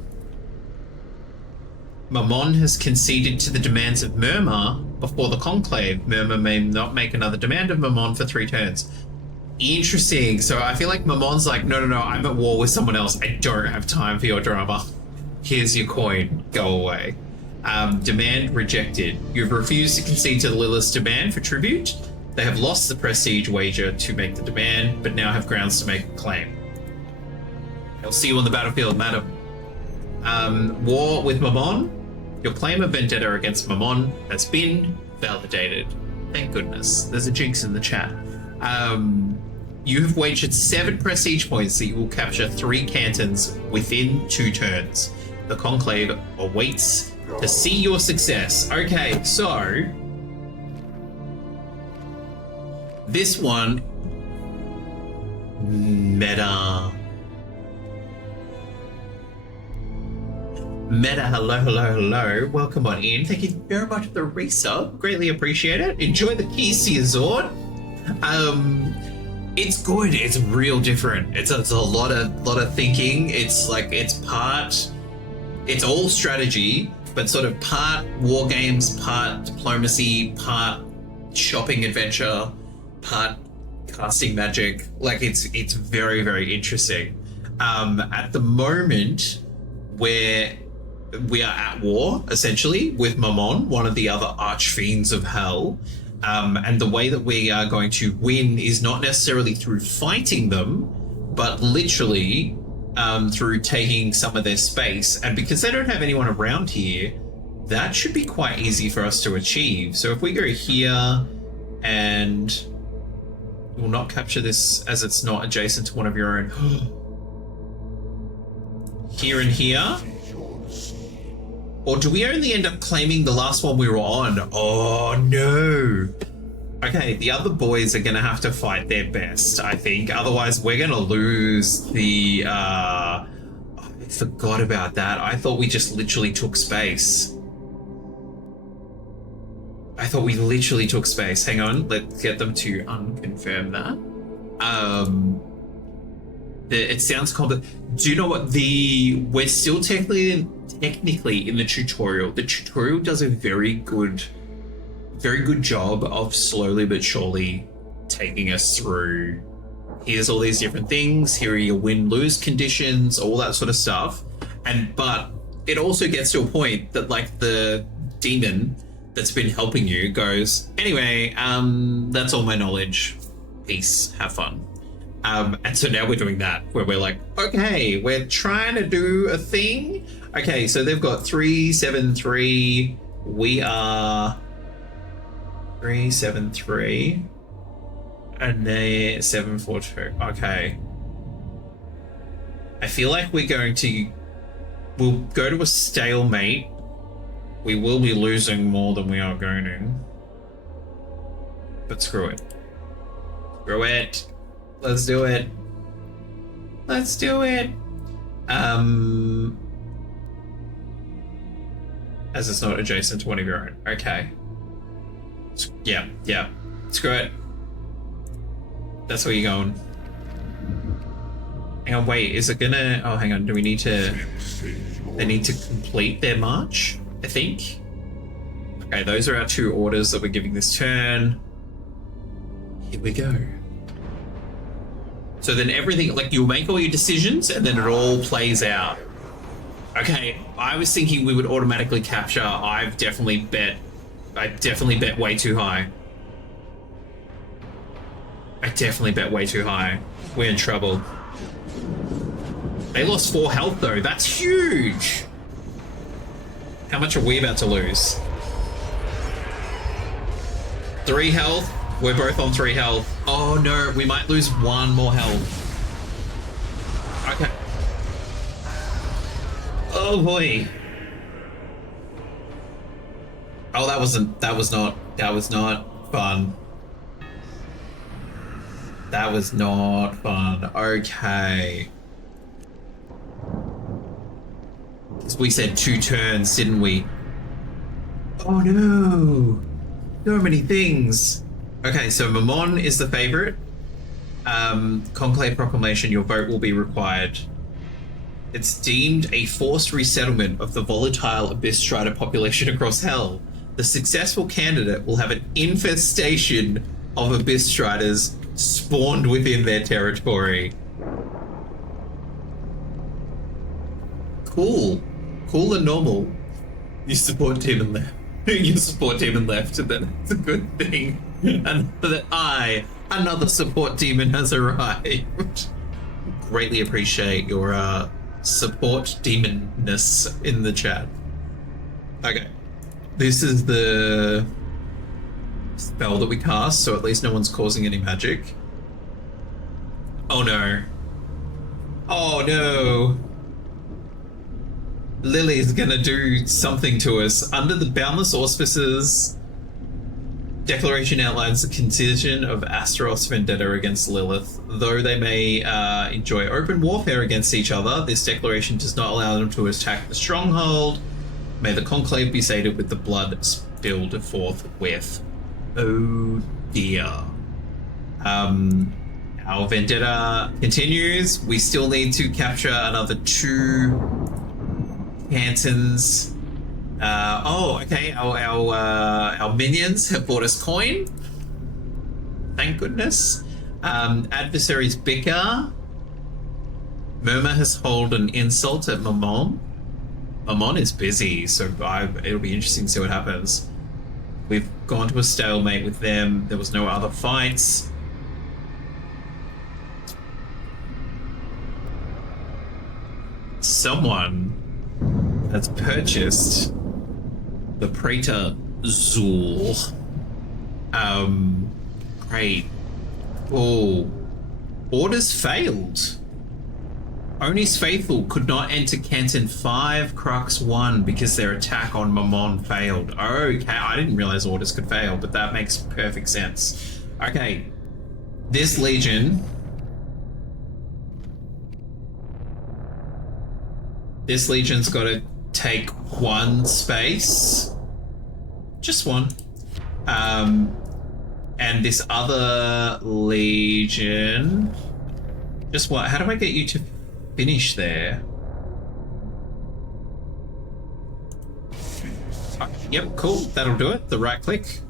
Mammon has conceded to the demands of Murmur before the conclave. Murmur may not make another demand of Mammon for 3 turns. Interesting. So I feel like Mammon's like, no, I'm at war with someone else. I don't have time for your drama. Here's your coin. Go away. Demand rejected. You've refused to concede to the Lilith's demand for tribute. They have lost the prestige wager to make the demand, but now have grounds to make a claim. I'll see you on the battlefield, madam. War with Mammon. Your claim of vendetta against Mammon has been validated. Thank goodness. There's a jinx in the chat. You have wagered 7 prestige points that you will capture 3 cantons within 2 turns. The conclave awaits to see your success. Okay, so this one, meta, hello. Welcome on in. Thank you very much for the resub. Greatly appreciate it. Enjoy the keys to your Zord. It's good. It's real different. It's a lot of thinking. It's like it's all strategy, but sort of part war games, part diplomacy, part shopping adventure, part casting magic. Like it's very, very interesting. At the moment, we are at war essentially with Mammon, one of the other archfiends of hell. And the way that we are going to win is not necessarily through fighting them, but literally through taking some of their space. And because they don't have anyone around here, that should be quite easy for us to achieve. So if we go here, and we'll not capture this as it's not adjacent to one of your own. Here and here. Or do we only end up claiming the last one we were on? Oh, no. Okay, the other boys are going to have to fight their best, I think. Otherwise, we're going to lose the... I forgot about that. I thought we just literally took space. Hang on, let's get them to unconfirm that. It sounds complicated. Do you know what we're still technically in the tutorial. The tutorial does a very good job of slowly but surely taking us through. Here's all these different things. Here are your win-lose conditions, all that sort of stuff. But it also gets to a point that like the demon that's been helping you goes, anyway, that's all my knowledge. Peace, have fun. And so now we're doing that, where we're like, okay, we're trying to do a thing. Okay, so they've got 373. We are 373. And they're 742. Okay. I feel like we'll go to a stalemate. We will be losing more than we are gaining. But screw it. Let's do it. As it's not adjacent to one of your own. Okay. Yeah. Screw it. That's where you're going. Hang on, wait, is it gonna... Oh, hang on, do we need to... They need to complete their march, I think. Okay, those are our 2 orders that we're giving this turn. Here we go. So then everything, like you'll make all your decisions and then it all plays out. Okay, I was thinking we would automatically capture. I definitely bet way too high. We're in trouble. They lost 4 health though, that's huge. How much are we about to lose? 3 health. We're both on 3 health. Oh no, we might lose 1 more health. Okay. Oh boy. Oh, that was not fun. That was not fun. Okay. We said 2 turns, didn't we? Oh no! So many things. Okay, so Mammon is the favorite. Conclave Proclamation, your vote will be required. It's deemed a forced resettlement of the volatile Abyss Strider population across Hell. The successful candidate will have an infestation of Abyss Striders spawned within their territory. Cool. Cool and normal. You support demon left. You support demon left, and then it's a good thing. And that another support demon has arrived. Greatly appreciate your support demonness in the chat. Okay. This is the spell that we cast, so at least no one's causing any magic. Oh no. Oh no. Lily's gonna do something to us. Under the boundless auspices, Declaration outlines the condition of Astaroth's vendetta against Lilith. Though they may enjoy open warfare against each other, this declaration does not allow them to attack the stronghold. May the conclave be sated with the blood spilled forthwith. Oh dear. Our vendetta continues. We still need to capture another 2 cantons. Oh, okay. Our minions have bought us coin. Thank goodness. Adversaries bicker. Murmur has hurled an insult at Mammon. Mammon is busy, so it'll be interesting to see what happens. We've gone to a stalemate with them. There was no other fights. Someone has purchased the Praetor Zool. Great. Oh. Orders failed. Oni's faithful could not enter Canton 5, Crux 1 because their attack on Mammon failed. Okay, I didn't realize orders could fail, but that makes perfect sense. Okay. This Legion's got to take 1 space. Just 1. And this other Legion... Just what? How do I get you to finish there? Yep, cool. That'll do it. The right click.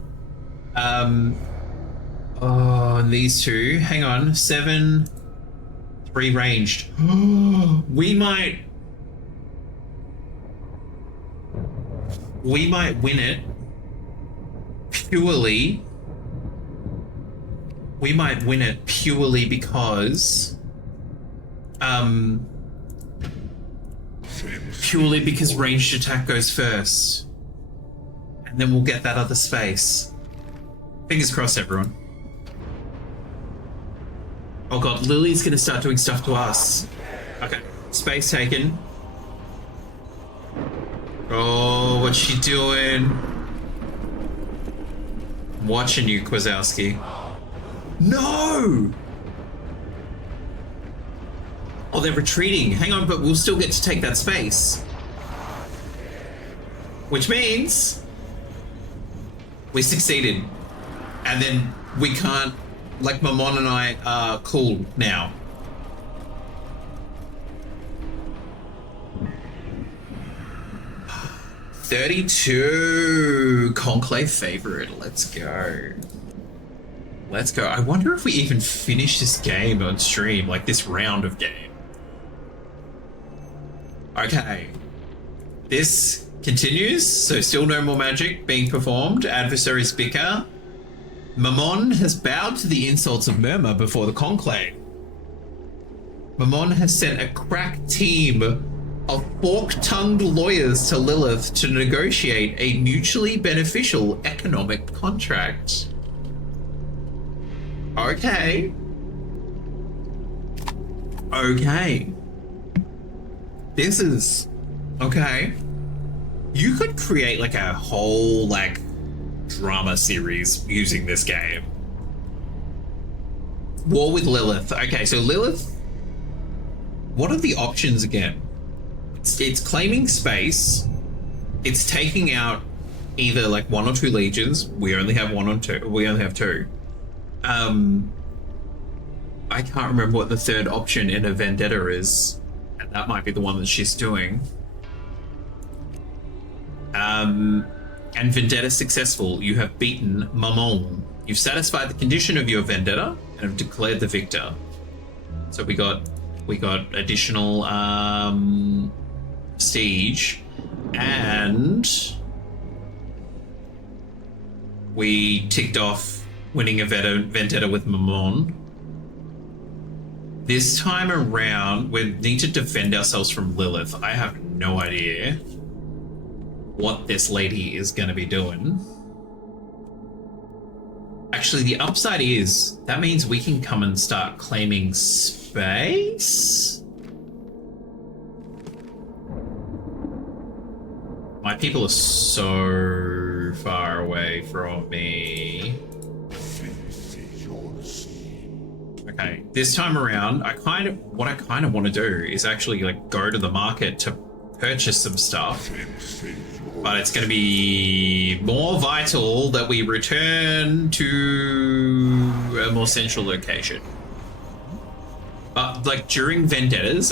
Oh, and these 2. Hang on. 7... 3 ranged. We might win it purely. We might win it purely because ranged attack goes first, and then we'll get that other space. Fingers crossed, everyone. Oh god, Lily's gonna start doing stuff to us. Okay, space taken. Oh, what's she doing? I'm watching you, Kwazowski. No! Oh, they're retreating. Hang on, but we'll still get to take that space. Which means we succeeded. And then we can't, like Mammon and I are cool now. $32 Conclave favorite. Let's go. Let's go. I wonder if we even finish this game on stream, like this round of game. Okay. This continues, so still no more magic being performed. Adversaries bicker. Mammon has bowed to the insults of Murmur before the conclave. Mammon has sent a crack team of fork-tongued lawyers to Lilith to negotiate a mutually beneficial economic contract. Okay. Okay. This is... Okay. You could create like a whole like drama series using this game. War with Lilith. Okay, so Lilith, what are the options again? It's claiming space. It's taking out either like 1 or 2 legions. We only have 1 or 2. We only have 2. I can't remember what the third option in a vendetta is, and that might be the one that she's doing. And vendetta successful. You have beaten Mammon. You've satisfied the condition of your vendetta and have declared the victor. So we got additional siege, and we ticked off winning a vendetta with Mammon. This time around, we need to defend ourselves from Lilith. I have no idea what this lady is going to be doing. Actually, the upside is that means we can come and start claiming space. My people are so far away from me. Okay, this time around, what I kind of want to do is actually like go to the market to purchase some stuff, but it's going to be more vital that we return to a more central location. But like during vendettas,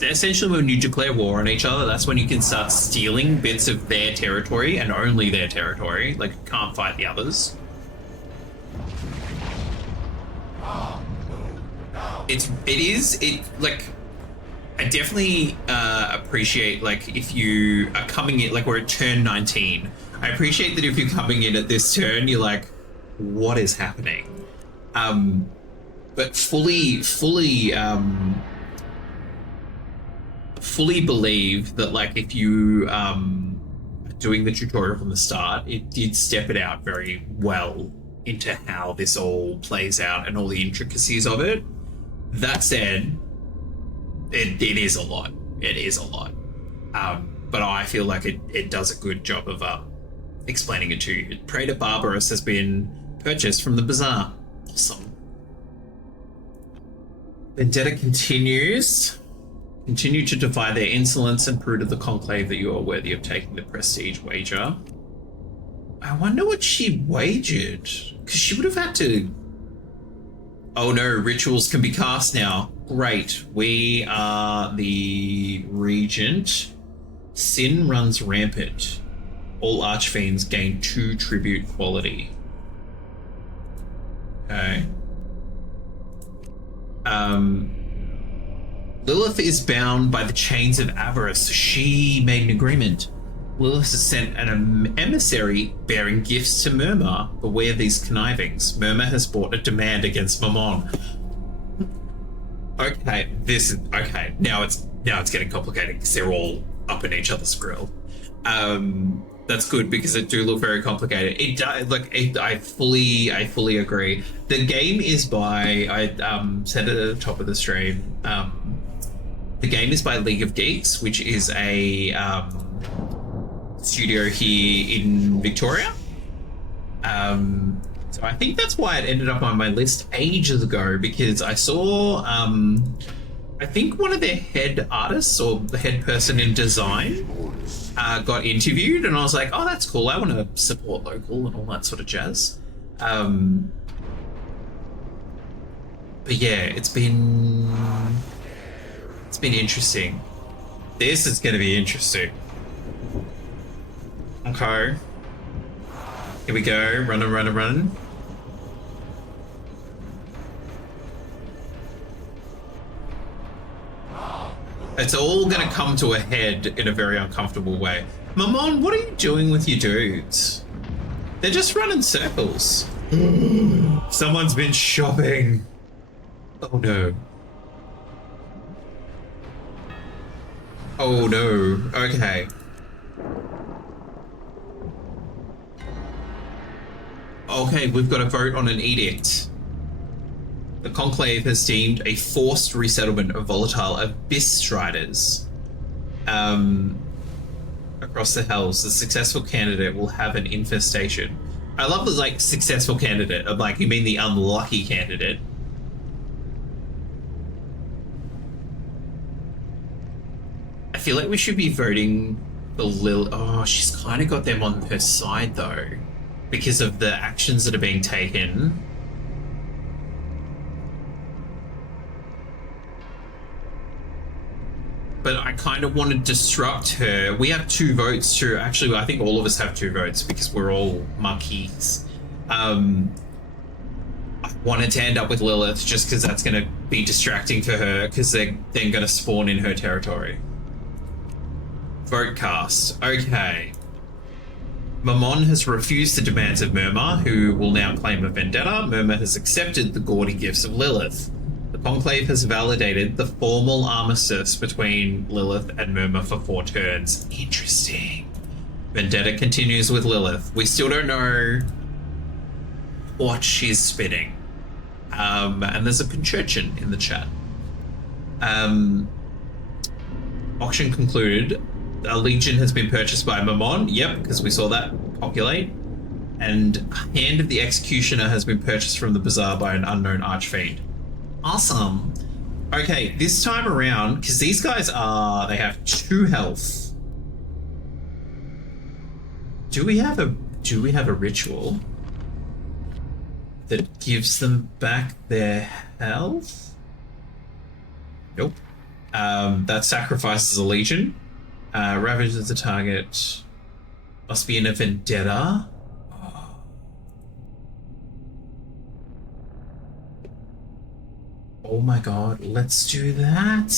essentially when you declare war on each other, that's when you can start stealing bits of their territory and only their territory. Like, you can't fight the others. I definitely appreciate, like, if you are coming in, like, we're at turn 19. I appreciate that if you're coming in at this turn, you're like, what is happening? But fully believe that, like, if you doing the tutorial from the start, it did step it out very well into how this all plays out and all the intricacies of it. That said, it is a lot. It is a lot. But I feel like it does a good job of explaining it to you. Praetor Barbarous has been purchased from the bazaar. Awesome. Vendetta continues. Continue to defy their insolence and prove to the conclave that you are worthy of taking the prestige wager. I wonder what she wagered, because she would have had to... Oh no, rituals can be cast now. Great. We are the regent. Sin runs rampant. All archfiends gain 2 tribute quality. Okay. Lilith is bound by the chains of avarice. She made an agreement. Lilith has sent an emissary bearing gifts to Murmur. Beware these connivings. Murmur has brought a demand against Mammon. Okay, okay. Now it's getting complicated because they're all up in each other's grill. That's good because it do look very complicated. I fully agree. The game is by, I said it at the top of the stream. The game is by League of Geeks, which is a studio here in Victoria. So I think that's why it ended up on my list ages ago, because I saw I think one of their head artists or the head person in design got interviewed, and I was like, oh, that's cool. I want to support local and all that sort of jazz. But yeah, it's been interesting. This is going to be interesting. Okay. Here we go. Running. It's all going to come to a head in a very uncomfortable way. Mammon, what are you doing with your dudes? They're just running circles. Someone's been shopping. Oh no. Oh no. Okay. Okay, we've got to vote on an edict. The Conclave has deemed a forced resettlement of volatile Abyss Striders. Okay. Across the hells, the successful candidate will have an infestation. I love the like successful candidate of like, you mean the unlucky candidate. I feel like we should be voting for Lil. Oh, she's kind of got them on her side though, because of the actions that are being taken. But I kind of want to disrupt her. We have 2 votes to actually. I think all of us have 2 votes because we're all monkeys. I wanted to end up with Lilith just because that's going to be distracting for her because they're then going to spawn in her territory. Vote cast. Okay. Mammon has refused the demands of Murmur, who will now claim a vendetta. Murmur has accepted the gaudy gifts of Lilith. The Conclave has validated the formal armistice between Lilith and Murmur for 4 turns. Interesting. Vendetta continues with Lilith. We still don't know what she's spinning. And there's a Pinchurchin in the chat. Auction concluded. A Legion has been purchased by Mammon. Yep, because we saw that populate. And Hand of the Executioner has been purchased from the Bazaar by an unknown Archfiend. Awesome. Okay, this time around, because these guys they have 2 health. Do we have a ritual that gives them back their health? Nope. That sacrifices a Legion. Ravages the target. Must be in a vendetta. Oh my god, let's do that.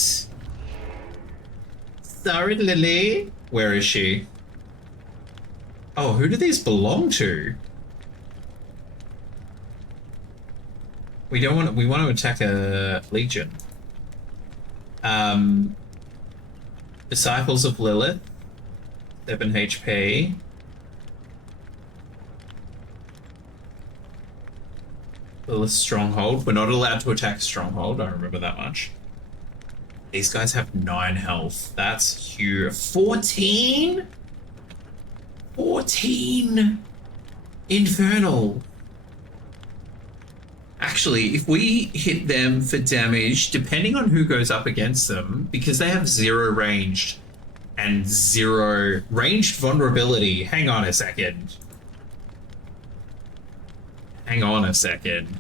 Sorry, Lily. Where is she? Oh, who do these belong to? We want to attack a Legion. Disciples of Lilith, 7 HP. Lilith Stronghold. We're not allowed to attack Stronghold, I remember that much. These guys have 9 health. That's huge. 14? 14 Infernal. Actually, if we hit them for damage, depending on who goes up against them, because they have 0 ranged and 0 ranged vulnerability. Hang on a second. Hang on a second.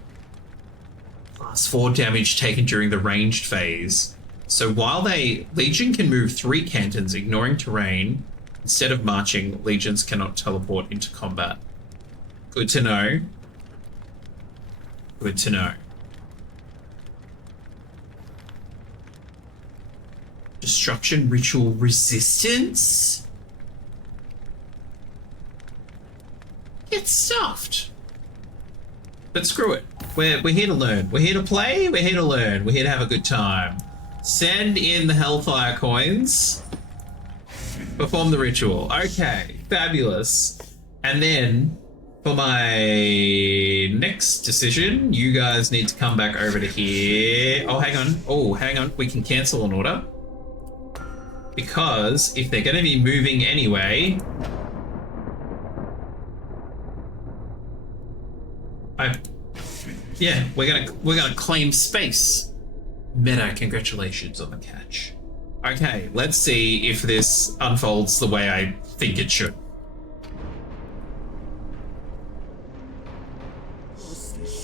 +4 damage taken during the ranged phase. So while Legion can move 3 cantons, ignoring terrain, instead of marching, Legions cannot teleport into combat. Good to know. Good to know. Destruction ritual resistance? Get stuffed. But screw it. We're here to learn. We're here to play. We're here to learn. We're here to have a good time. Send in the Hellfire coins. Perform the ritual. Okay, fabulous. And then for my next decision, you guys need to come back over to here. Oh, hang on. Oh, hang on. We can cancel an order. Because if they're going to be moving anyway, we're gonna claim space. Meta, congratulations on the catch. Okay, let's see if this unfolds the way I think it should.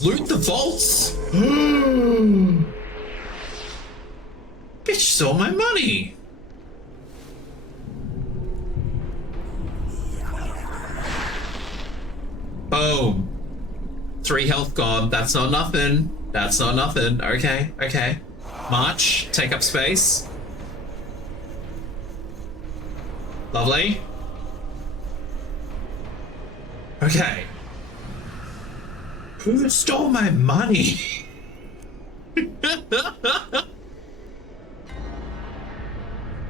Loot the vaults? Bitch stole my money. Boom. 3 health gone. That's not nothing. That's not nothing. Okay, okay. March. Take up space. Lovely. Okay. Who stole my money?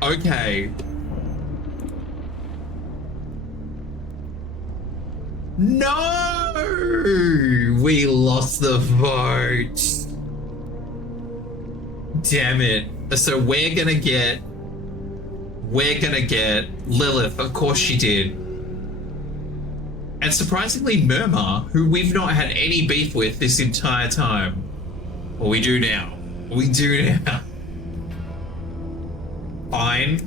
Okay. No! We lost the vote. Damn it. So we're gonna get we're gonna get Lilith. Of course she did. And surprisingly, Murmur, who we've not had any beef with this entire time. Well, we do now. We do now. Fine.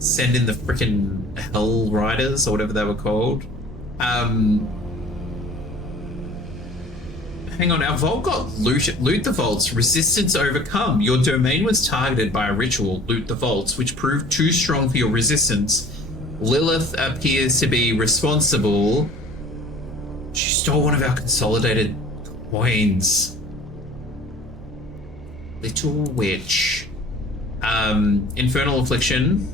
Send in the frickin' Hell Riders, or whatever they were called. Hang on, our vault got looted. Loot the vaults. Resistance overcome. Your domain was targeted by a ritual. Loot the vaults, which proved too strong for your resistance. Lilith appears to be responsible. She stole one of our consolidated coins. Little witch. Infernal Affliction.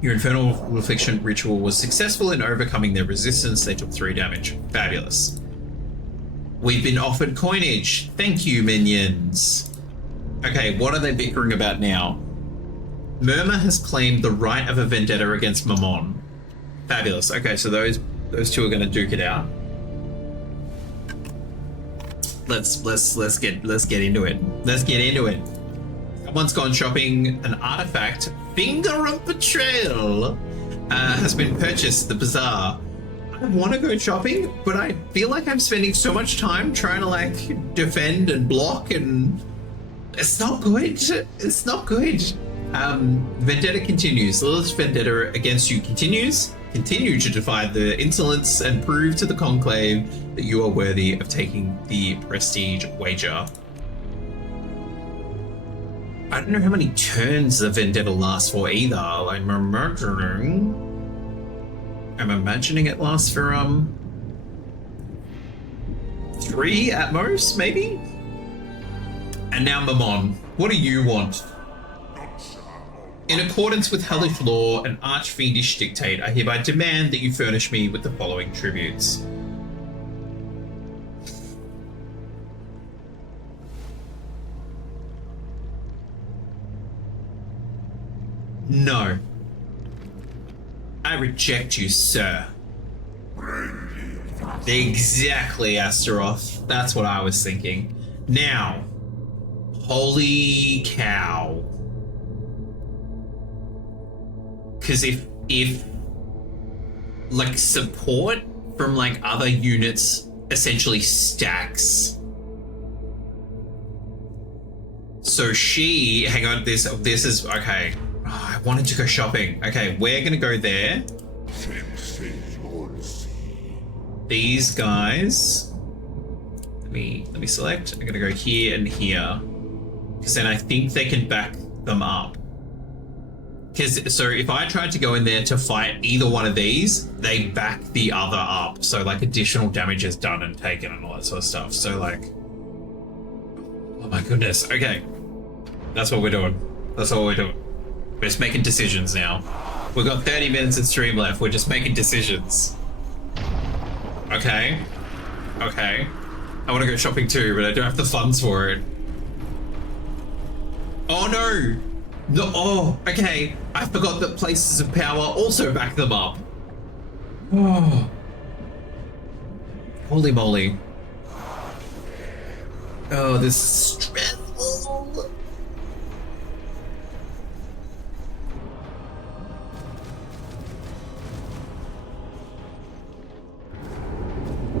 Your Infernal Affliction ritual was successful in overcoming their resistance. They took 3 damage. Fabulous. We've been offered coinage. Thank you, minions. Okay, what are they bickering about now? Murmur has claimed the right of a vendetta against Mammon. Fabulous. Okay, so those two are going to duke it out. Let's get into it. Let's get into it. Someone's gone shopping. An artifact, Finger of Betrayal, has been purchased at the bazaar. I want to go shopping, but I feel like I'm spending so much time trying to like defend and block, and it's not good. It's not good. Vendetta continues. Lilith's vendetta against you continues. Continue to defy the insolence and prove to the Conclave that you are worthy of taking the prestige wager. I don't know how many turns the vendetta lasts for either. I'm imagining it lasts for 3 at most, maybe? And now Mammon, what do you want? In accordance with hellish law and archfiendish dictate, I hereby demand that you furnish me with the following tributes. No. I reject you, sir. Exactly, Astaroth. That's what I was thinking. Now, holy cow. Because if like support from like other units essentially stacks. So she, hang on, this is okay. Oh, I wanted to go shopping. Okay, we're gonna go there. These guys. Let me select. I'm gonna go here and here. Because then I think they can back them up. So if I tried to go in there to fight either one of these, they back the other up. So like additional damage is done and taken and all that sort of stuff. So like, oh my goodness. Okay, that's what we're doing. That's all we're doing. We're just making decisions now. We've got 30 minutes of stream left. We're just making decisions. Okay. Okay. I want to go shopping too, but I don't have the funds for it. Oh no! No, oh, okay. I forgot that places of power also back them up. Oh. Holy moly. Oh, this is stressful.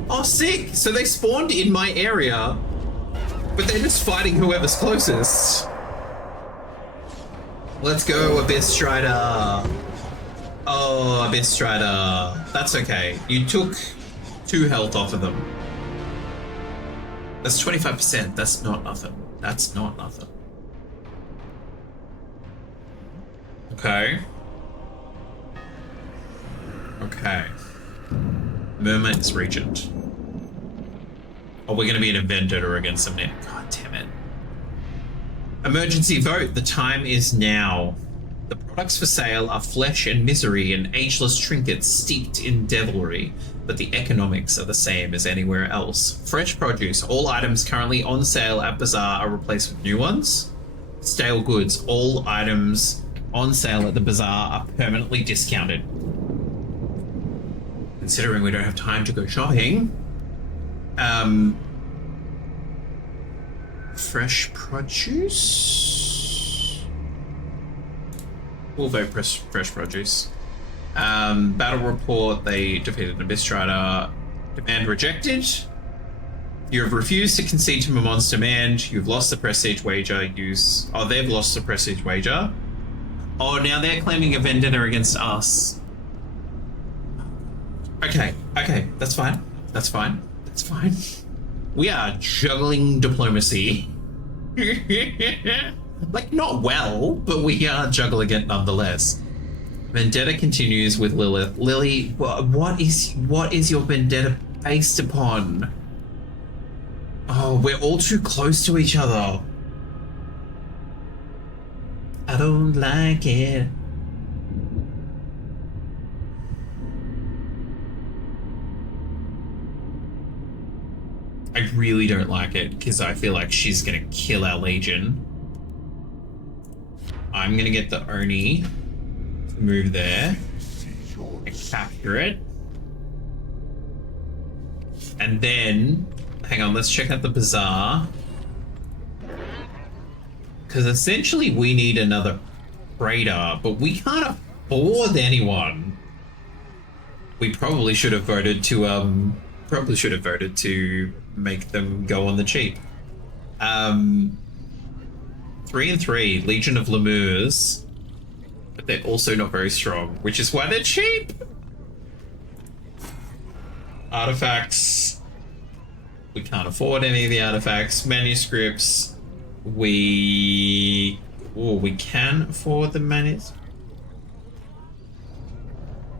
Oh, sick! So they spawned in my area, but they're just fighting whoever's closest. Let's go, Abyss Strider. Oh, Abyss Strider. That's okay. You took 2 health off of them. That's 25%. That's not nothing. That's not nothing. Okay. Okay. Mermaid is Regent. Oh, we're going to be in a vendetta against them now. God damn it. Emergency vote. The time is now. The products for sale are flesh and misery and ageless trinkets steeped in devilry, but the economics are the same as anywhere else. Fresh produce. All items currently on sale at Bazaar are replaced with new ones. Stale goods. All items on sale at the Bazaar are permanently discounted. Considering we don't have time to go shopping, fresh produce. We'll vote fresh produce. Battle report, they defeated an Abyss Strider. Demand rejected. You have refused to concede to Mamon's demand. You've lost the prestige wager. They've lost the prestige wager. Oh, now they're claiming a vendetta against us. Okay, that's fine. That's fine. We are juggling diplomacy. Like, not well, but we are juggling it nonetheless. Vendetta continues with Lilith. Lily, what is your vendetta based upon? Oh, we're all too close to each other. I don't like it. I really don't like it because I feel like she's gonna kill our Legion. I'm gonna get the Oni to move there and capture it. And then, hang on, let's check out the bazaar. Because essentially we need another raider, but we can't afford anyone. We probably should have voted to make them go on the cheap. 3 and 3, Legion of Lemurs, but they're also not very strong, which is why they're cheap. Artifacts, we can't afford any of the artifacts. Manuscripts, we can afford the manuscripts.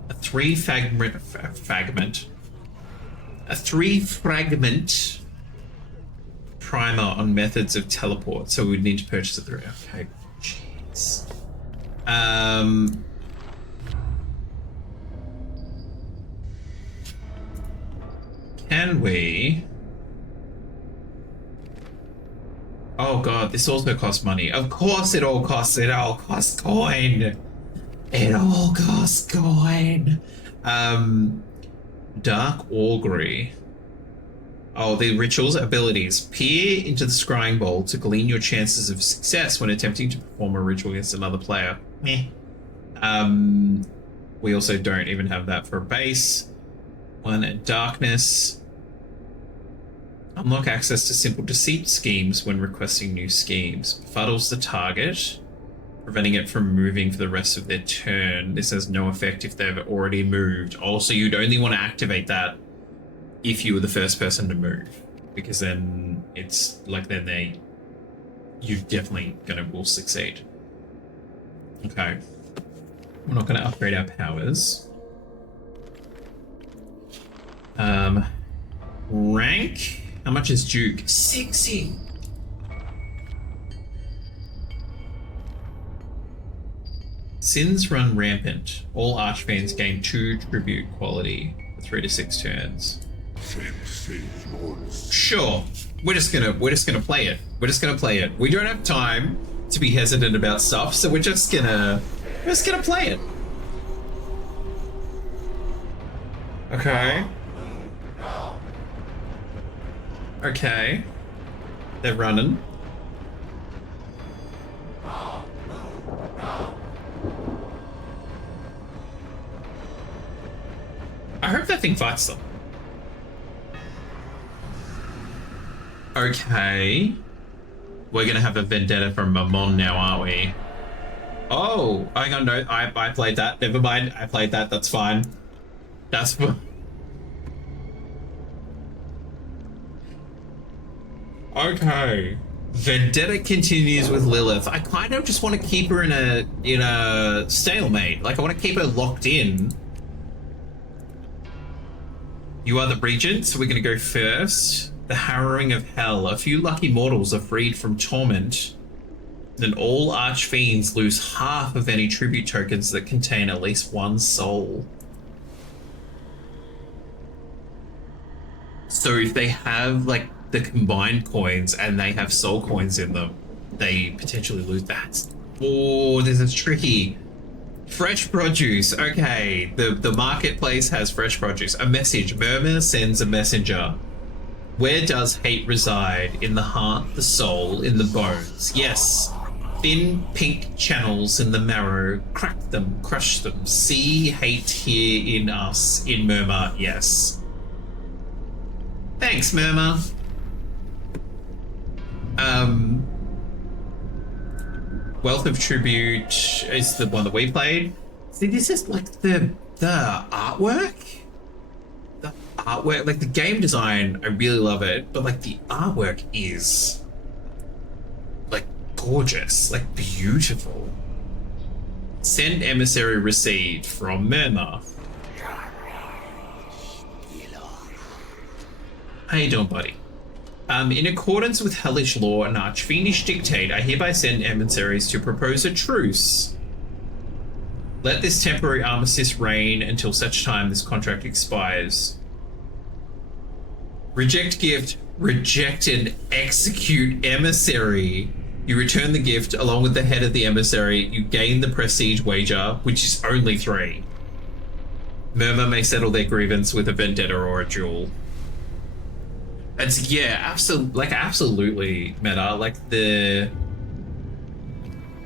A 3 fragment primer on methods of teleport, so we'd need to purchase it through. Okay, jeez. Can we? Oh god, this also costs money. Of course it all costs coin. It all costs coin. Dark Augury. Oh, the rituals abilities. Peer into the scrying bowl to glean your chances of success when attempting to perform a ritual against another player. Meh. We also don't even have that for a base. 1 darkness. Unlock access to simple deceit schemes when requesting new schemes. Befuddles the target, preventing it from moving for the rest of their turn. This has no effect if they've already moved. Also, you'd only want to activate that if you were the first person to move, because then it's like you definitely will succeed. Okay, we're not going to upgrade our powers. Rank. How much is Duke? 60. Sins run rampant. All Archfiends gain 2 tribute quality for 3 to 6 turns. Sure. We're just gonna play it. We don't have time to be hesitant about stuff, so we're just gonna play it. Okay. Okay. They're running. I hope that thing fights them. Okay. We're gonna have a vendetta from Mamon now, aren't we? Oh, hang on, no, I played that. Never mind, I played that, that's fine. That's fine. Okay. Vendetta continues with Lilith. I kind of just want to keep her in a stalemate. Like, I want to keep her locked in. You are the regent, so we're going to go first. The harrowing of hell. A few lucky mortals are freed from torment. Then all archfiends lose half of any tribute tokens that contain at least 1 soul. So if they have, like, the combined coins and they have soul coins in them, they potentially lose that. Oh, this is tricky. Fresh produce. Okay, the marketplace has fresh produce. A message. Murmur sends a messenger. Where does hate reside? In the heart, the soul, in the bones. Yes. Thin pink channels in the marrow, crack them, crush them. See hate here in us, in Murmur, yes. Thanks, Murmur. Wealth of Tribute is the one that we played. See, this is like the artwork. The artwork, like the game design, I really love it, but like the artwork is like gorgeous, like beautiful. Send emissary received from Murmur. How you doing, buddy? In accordance with hellish law and archfiendish dictate, I hereby send emissaries to propose a truce. Let this temporary armistice reign until such time this contract expires. Reject gift, reject and execute emissary. You return the gift along with the head of the emissary. You gain the prestige wager, which is only 3. Murmur may settle their grievance with a vendetta or a duel. It's, yeah, absolutely meta. Like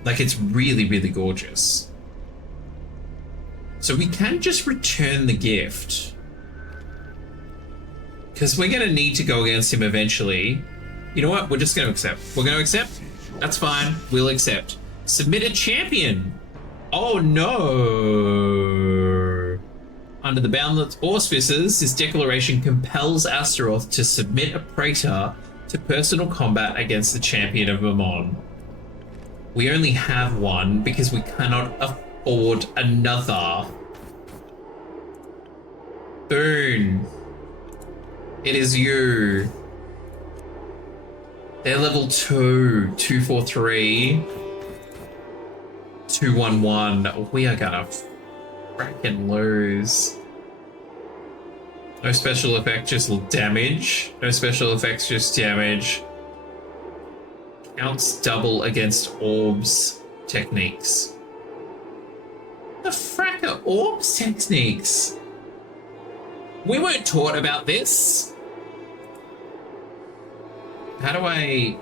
it's really, really gorgeous. So we can just return the gift, because we're gonna need to go against him eventually. You know what? We're just gonna accept. We're gonna accept. That's fine. We'll accept. Submit a champion. Oh no. Under the boundless auspices, this declaration compels Astaroth to submit a praetor to personal combat against the champion of Mammon. We only have one because we cannot afford another. Boon. It is you. They're level 2, 243, 211. We are gonna fracking lose. No special effect, just damage. No special effects, just damage. Counts double against orbs techniques. The frack are orbs techniques? We weren't taught about this. How do I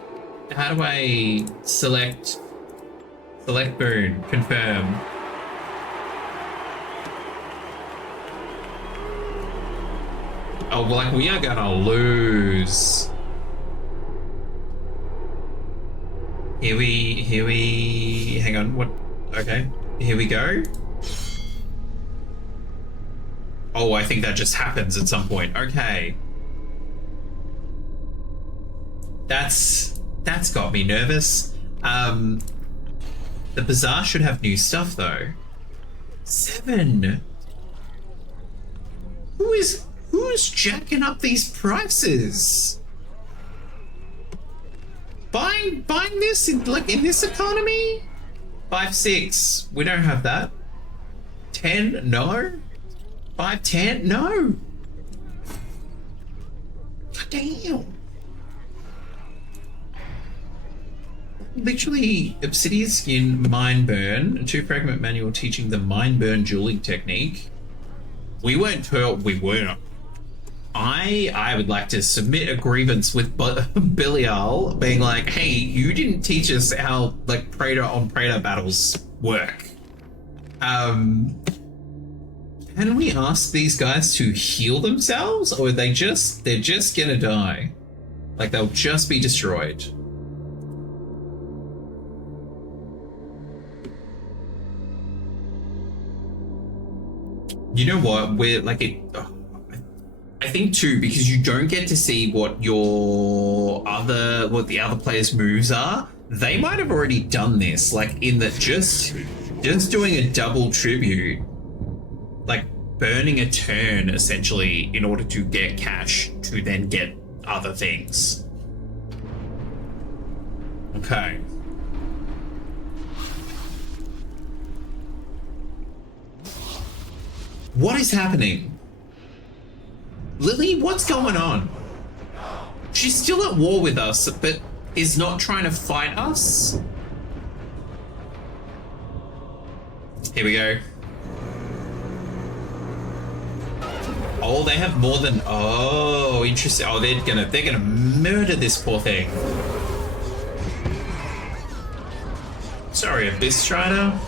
select boon, confirm? Oh, well, like, we are gonna lose. Here we, hang on, what, okay, here we go. Oh, I think that just happens at some point, okay. That's got me nervous. The Bazaar should have new stuff, though. 7. Who's jacking up these prices? Buying this in this economy? 5, 6. We don't have that. 10, no. 5, 10, no. God damn. Literally, Obsidian Skin, Mind Burn, a 2-fragment manual teaching the Mind Burn dueling technique. We weren't told. We weren't. I would like to submit a grievance with Belial, being like, hey, you didn't teach us how like Praetor on Praetor battles work. Can we ask these guys to heal themselves, or they're just gonna die? Like they'll just be destroyed. You know what? We're like it. I think too, because you don't get to see what the other players' moves are. They might have already done this, like in that just doing a double tribute, like burning a turn essentially in order to get cash to then get other things. Okay. What is happening? Lily, what's going on? She's still at war with us, but is not trying to fight us? Here we go. Oh, they have more than... Oh, interesting. Oh, they're gonna murder this poor thing. Sorry, Abyss Strider.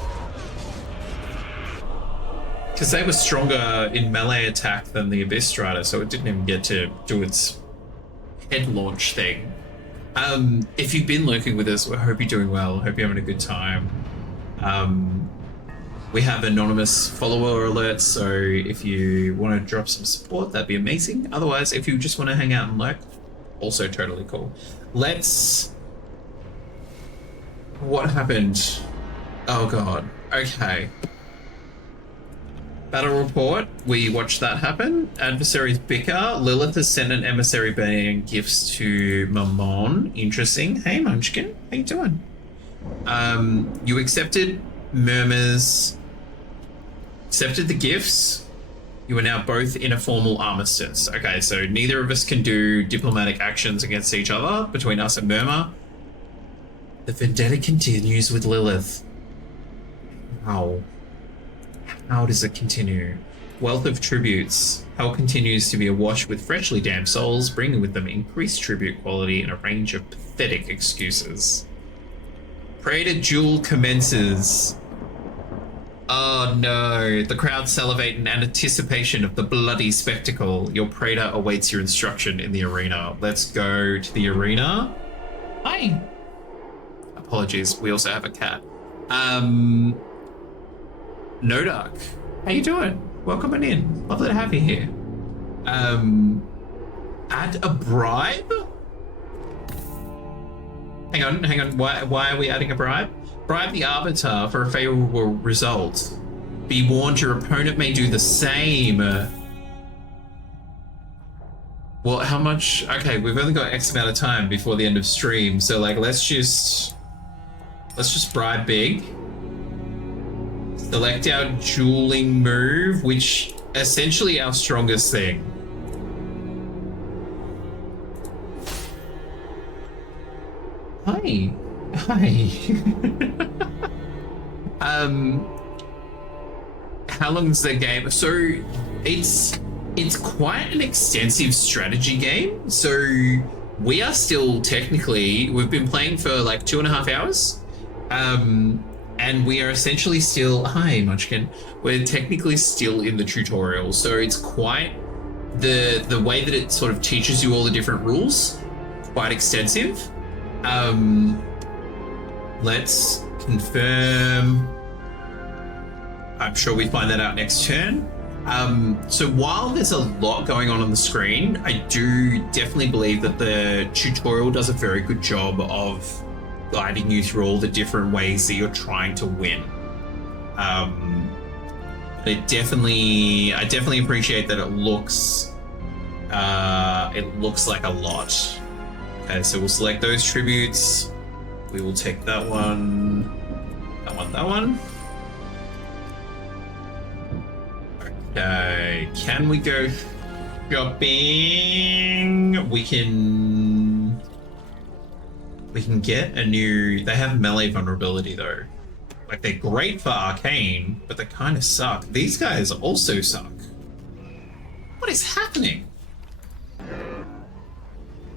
Because they were stronger in melee attack than the Abyss Strider, so it didn't even get to do its head launch thing. If you've been lurking with us, I hope you're doing well. Hope you're having a good time. We have anonymous follower alerts, so if you want to drop some support, that'd be amazing. Otherwise, if you just want to hang out and lurk, also totally cool. What happened? Oh god. Okay. Battle report. We watched that happen. Adversaries bicker. Lilith has sent an emissary bearing gifts to Mammon. Interesting. Hey Munchkin, how you doing? You accepted murmurs. Accepted the gifts. You are now both in a formal armistice. Okay, so neither of us can do diplomatic actions against each other between us and Murmur. The vendetta continues with Lilith. How does it continue? Wealth of tributes. Hell continues to be awash with freshly damned souls, bringing with them increased tribute quality and a range of pathetic excuses. Praetor duel commences. Oh no, the crowd salivate in anticipation of the bloody spectacle. Your praetor awaits your instruction in the arena. Let's go to the arena. Hi. Apologies, we also have a cat. No Dark, how you doing? Welcome on in. Lovely to have you here. Add a bribe? Hang on. Why are we adding a bribe? Bribe the Arbiter for a favorable result. Be warned, your opponent may do the same. Well, how much? Okay, we've only got X amount of time before the end of stream, so like, let's just bribe big. Select our dueling move, which essentially our strongest thing. Hi. How long is the game? So it's quite an extensive strategy game. So we are still technically, we've been playing for like 2.5 hours. And we are essentially still, hi Munchkin, we're technically still in the tutorial. So it's quite, the way that it sort of teaches you all the different rules, quite extensive. Let's confirm. I'm sure we find that out next turn. So while there's a lot going on the screen, I do definitely believe that the tutorial does a very good job of guiding you through all the different ways that you're trying to win. I definitely appreciate that it looks like a lot. Okay, so we'll select those tributes. We will take that one, that one. Okay, can we go shopping? We can get a new, they have melee vulnerability though. Like, they're great for arcane, but they kind of suck. These guys also suck. What is happening?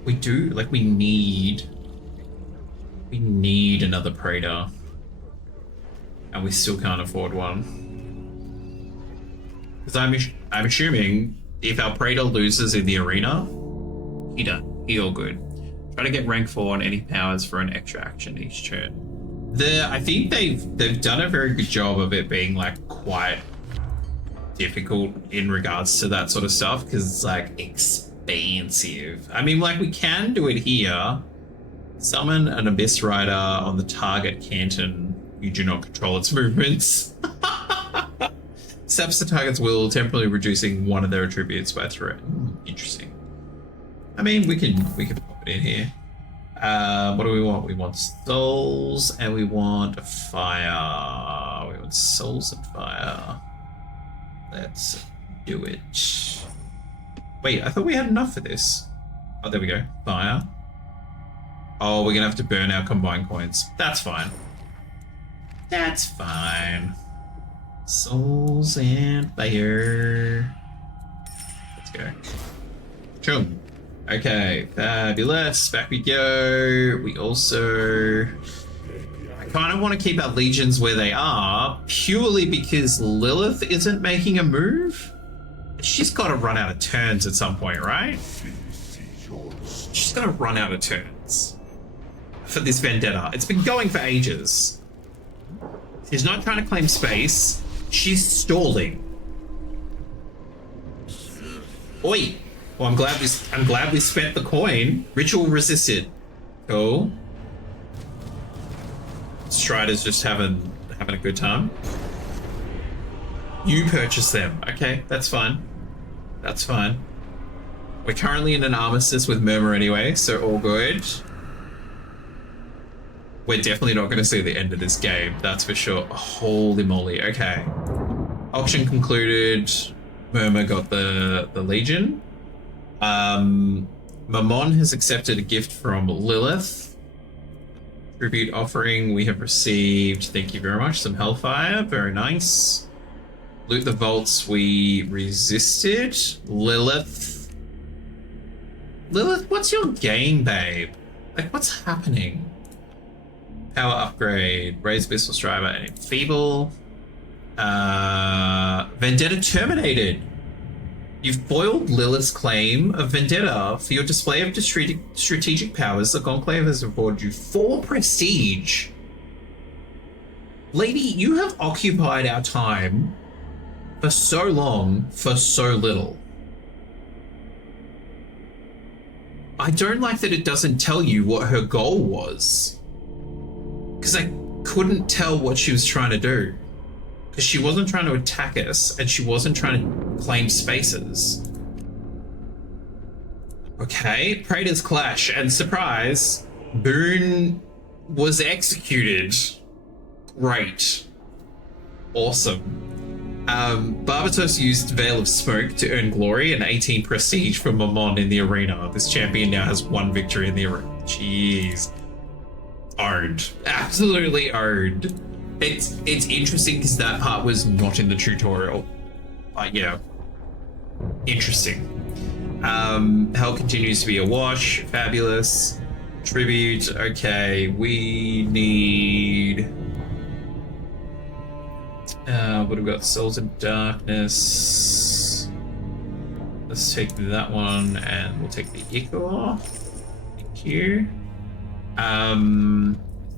We do, like, we need another Praetor. And we still can't afford one. Because I'm assuming if our Praetor loses in the arena, he done. He all good. Try to get rank 4 on any powers for an extra action each turn. I think they've done a very good job of it being like quite difficult in regards to that sort of stuff, because it's like expansive. I mean, like, we can do it here. Summon an Abyss Rider on the target canton. You do not control its movements. Saps the target's will, temporarily reducing one of their attributes by 3. Interesting. I mean, we can pop it in here. What do we want? We want souls and we want fire. We want souls and fire. Let's do it. Wait, I thought we had enough for this. Oh, there we go. Fire. Oh, we're gonna have to burn our combined coins. That's fine. That's fine. Souls and fire. Let's go. Chung. Okay, fabulous. Back we go. We also... kind of want to keep our legions where they are, purely because Lilith isn't making a move. She's got to run out of turns at some point, right? She's got to run out of turns for this vendetta. It's been going for ages. She's not trying to claim space. She's stalling. Oi! Well, I'm glad we spent the coin. Ritual resisted. Cool. Strider's just having a good time. You purchase them. Okay, that's fine. That's fine. We're currently in an armistice with Murmur anyway, so all good. We're definitely not going to see the end of this game, that's for sure. Holy moly. Okay. Auction concluded. Murmur got the Legion. Mammon has accepted a gift from Lilith. Tribute offering we have received. Thank you very much. Some Hellfire. Very nice. Loot the vaults we resisted. Lilith. Lilith, what's your game, babe? Like, what's happening? Power upgrade. Raise Abyssal Striver and Enfeeble. Vendetta terminated. You've foiled Lilith's claim of vendetta. For your display of strategic powers, the Conclave has awarded you 4 prestige. Lady, you have occupied our time for so long, for so little. I don't like that it doesn't tell you what her goal was. Because I couldn't tell what she was trying to do. Because she wasn't trying to attack us, and she wasn't trying to claim spaces. Okay, Praetor's Clash, and surprise, Boone was executed. Great. Awesome. Barbatos used Veil of Smoke to earn glory and 18 prestige from Mammon in the arena. This champion now has 1 victory in the arena. Jeez. Owned. Absolutely owned. It's interesting because that part was not in the tutorial. Yeah. Interesting. Hell continues to be a wash. Fabulous. Tribute. Okay, we need... what have we got? Souls of Darkness. Let's take that one and we'll take the Ichor. Thank you.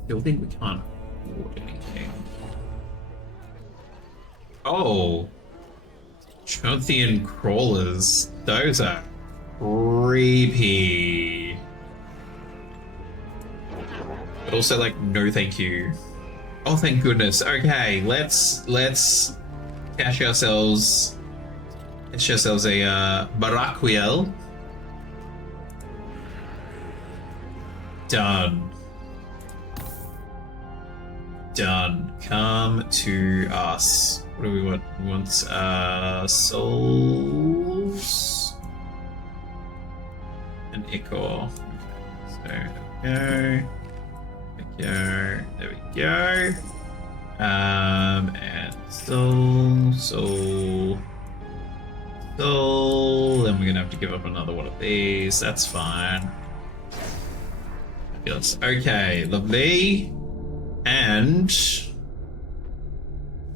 Still think we can't afford anything. Oh. Chanthian Crawlers. Those are creepy. But also like, no thank you. Oh, thank goodness. Okay, let's cash ourselves a Baraquiel. Done. Done. Come to us. What do we want? We want souls and Ichor. Okay, so there we go. There we go. And soul. Then we're gonna have to give up another one of these. That's fine. Yes. Okay, lovely. And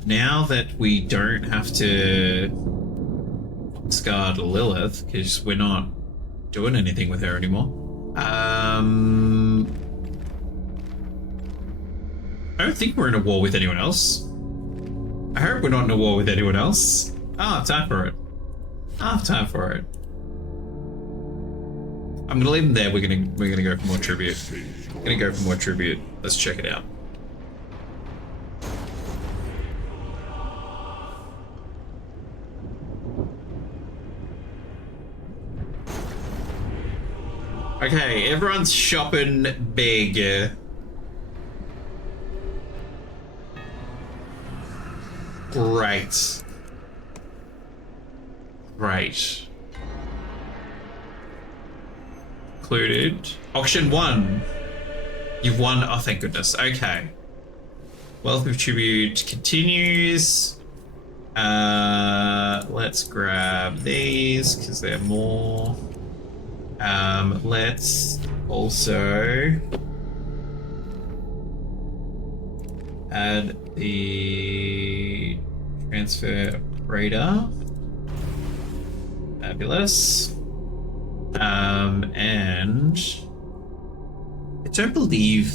now that we don't have to discard Lilith, because we're not doing anything with her anymore, I don't think we're in a war with anyone else. I hope we're not in a war with anyone else. Time for it. Time for it. I'm gonna leave them there. We're gonna go for more tribute. Let's check it out. Okay, everyone's shopping big. Great. Included. Auction 1. You've won. Oh, thank goodness. Okay. Wealth of Tribute continues. Let's grab these because they're more. Let's also Add the transfer operator. Fabulous. And I don't believe.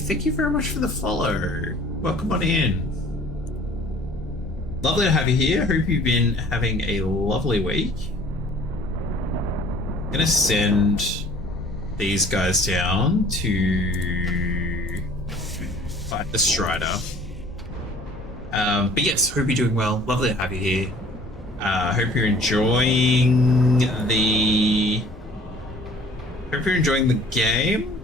Thank you very much for the follow. Welcome on in. Lovely to have you here. Hope you've been having a lovely week. I'm gonna send these guys down to fight the Strider. But yes, hope you're doing well. Lovely to have you here. Hope you're enjoying the game.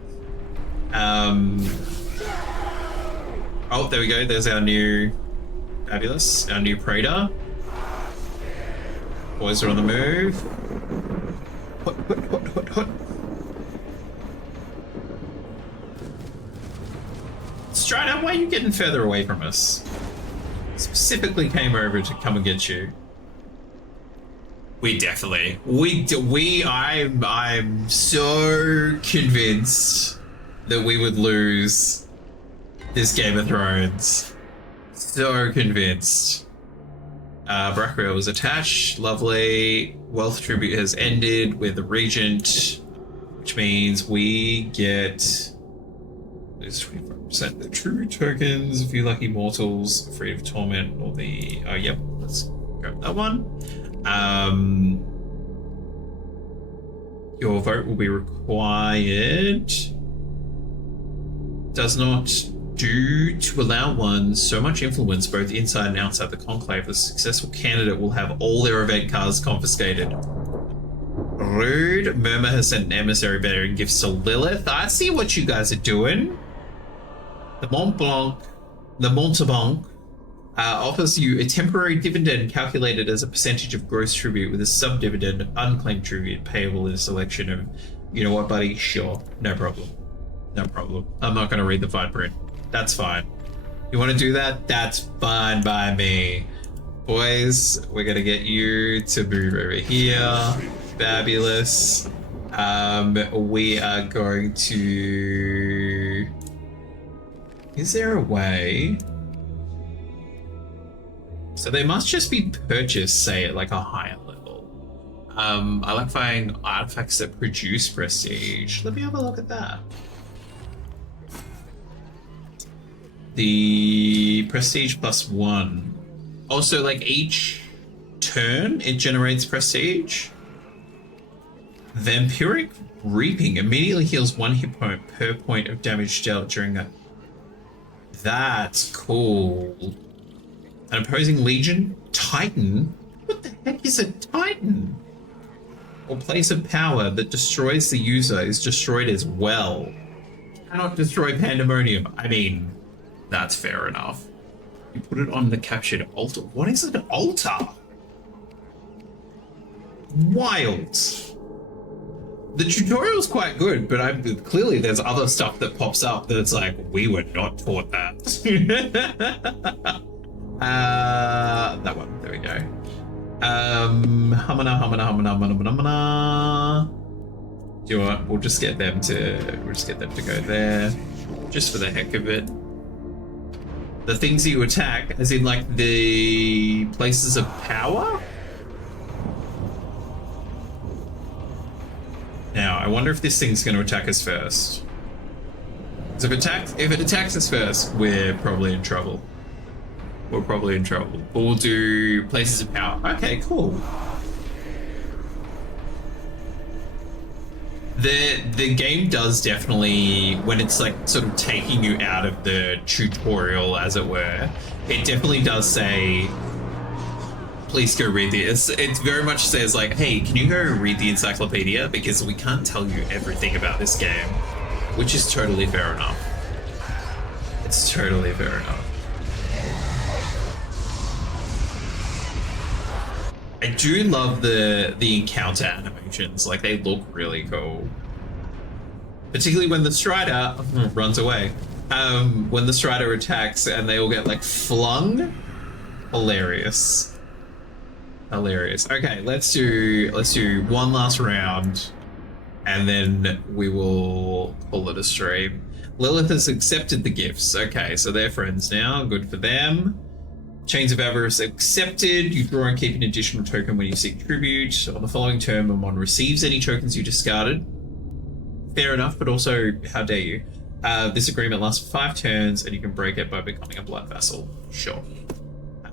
Oh, there we go. There's our new fabulous, our new Praetor. Boys are on the move. Hut. Strider, why are you getting further away from us? Specifically came over to come and get you. I'm so convinced that we would lose this Game of Thrones. So convinced. Brackwell was attached. Lovely. Wealth tribute has ended with the Regent, which means we get 25% the true tokens, a few lucky mortals, free of torment, or the yep, let's grab that one. Your vote will be required. Does not do to allow one so much influence both inside and outside the conclave. The successful candidate will have all their event cards confiscated. Rude. Murmur has sent an emissary bearing gifts to Lilith. I see what you guys are doing. The Montauban offers you a temporary dividend calculated as a percentage of gross tribute with a sub-dividend of unclaimed tribute payable in a selection of, you know what, buddy? Sure. No problem. No problem. I'm not going to read the fine print. That's fine. You want to do that? That's fine by me. Boys, we're going to get you to move over here. Fabulous. We are going to... Is there a way... So they must just be purchased, say, at like a higher level. I like finding artifacts that produce prestige. Let me have a look at that. The prestige +1. Also, like each turn, it generates prestige. Vampiric Reaping immediately heals 1 hit point per point of damage dealt during that. That's cool. An opposing legion? Titan? What the heck is a Titan? Or place of power that destroys the user is destroyed as well. Cannot destroy Pandemonium. I mean, that's fair enough. You put it on the captured altar. What is an altar? Wild. The tutorial's quite good, but clearly there's other stuff that pops up that's like, we were not taught that. That one. There we go. Humana. Do you know what? We'll just get them to go there, just for the heck of it. The things that you attack, as in like the places of power. Now, I wonder if this thing's going to attack us first. Because if it attacks us first, we're probably in trouble. But we'll do places of power. Okay, cool. The game does definitely, when it's like sort of taking you out of the tutorial, as it were, it definitely does say, please go read this. It very much says like, hey, can you go read the encyclopedia? Because we can't tell you everything about this game, which is totally fair enough. It's totally fair enough. I do love the encounter animations. Like, they look really cool. Particularly when the Strider runs away. When the Strider attacks and they all get like flung. Hilarious. Okay, let's do one last round and then we will call it a stream. Lilith has accepted the gifts. Okay, so they're friends now. Good for them. Chains of Avarice accepted. You draw and keep an additional token when you seek tribute. On the following turn, when one receives any tokens you discarded. Fair enough, but also, how dare you? This agreement lasts for 5 turns, and you can break it by becoming a blood vassal. Sure.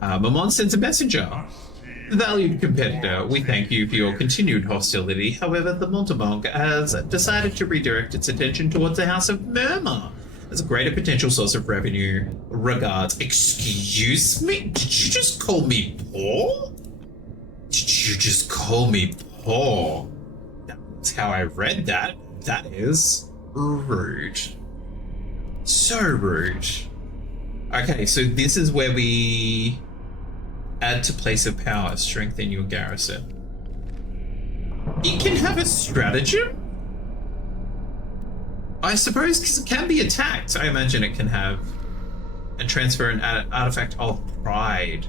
Mammon sends a messenger. Valued competitor, we thank you for your continued hostility. However, the Montebank has decided to redirect its attention towards the House of Murmur as a greater potential source of revenue. Regards. Excuse me? Did you just call me poor? Did you just call me poor? That's how I read that. That is rude. So rude. Okay, so this is where we add to place of power, strengthen your garrison. It can have a stratagem? I suppose, because it can be attacked. I imagine it can have and transfer an artifact of pride.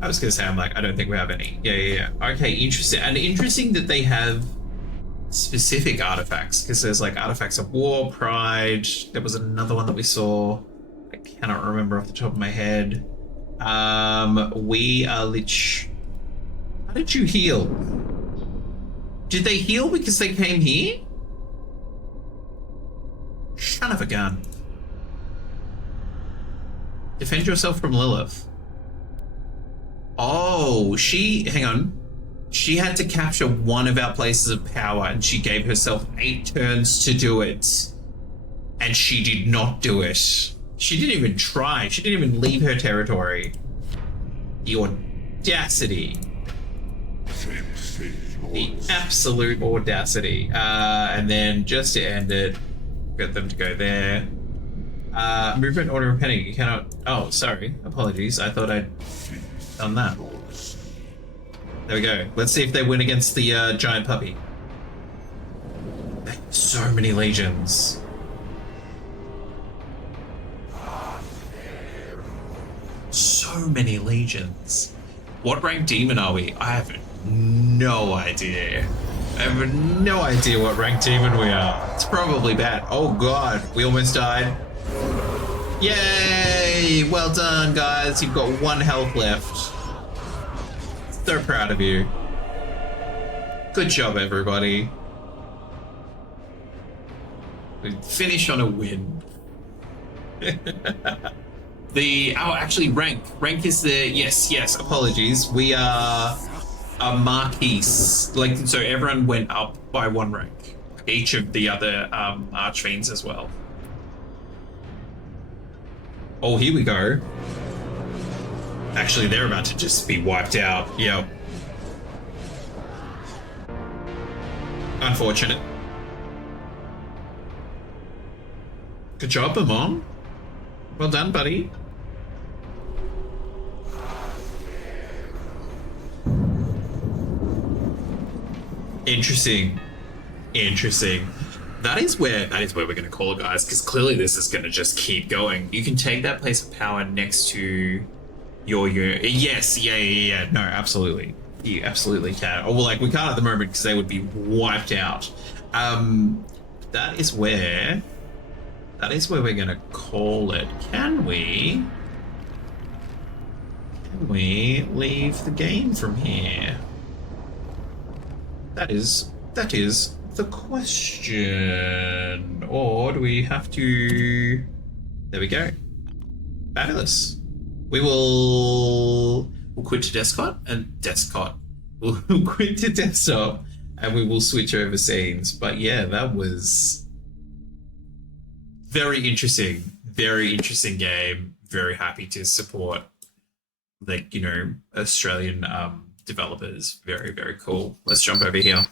I was going to say, I don't think we have any. Yeah. Okay, interesting. And interesting that they have specific artifacts, because there's like artifacts of war, pride. There was another one that we saw. I cannot remember off the top of my head. We are lich. How did you heal? Did they heal because they came here? Son of a gun. Defend yourself from Lilith. Oh, hang on. She had to capture one of our places of power, and she gave herself 8 turns to do it. And she did not do it. She didn't even try. She didn't even leave her territory. The audacity. The absolute audacity. And then just to end it, get them to go there. Movement order of penny. You cannot. Oh, sorry. Apologies. I thought I'd done that. There we go. Let's see if they win against the giant puppy. So many legions. So many legions. What rank demon are we? I have no idea. I have no idea what rank demon we are. It's probably bad. Oh god, we almost died. Yay! Well done, guys. You've got 1 health left. So proud of you. Good job, everybody. We finish on a win. Actually, rank. Rank is the yes. Apologies. We are a marquise. Like, so everyone went up by 1 rank. Each of the other archfiends as well. Oh, here we go. Actually, they're about to just be wiped out. Yep. Unfortunate. Good job, Mom. Well done, buddy. Interesting. That is where we're going to call it, guys, because clearly this is going to just keep going. You can take that place of power next to your unit. Yes, yeah. No, absolutely. You absolutely can. Or, well, like, we can't at the moment because they would be wiped out. That is where we're going to call it. Can we leave the game from here? That is the question. Or do we have to... There we go. Fabulous. We'll quit to desktop. We'll quit to desktop and we will switch over scenes. But yeah, that was very interesting game. Very happy to support, like, Australian developers. Very, very cool. Let's jump over here.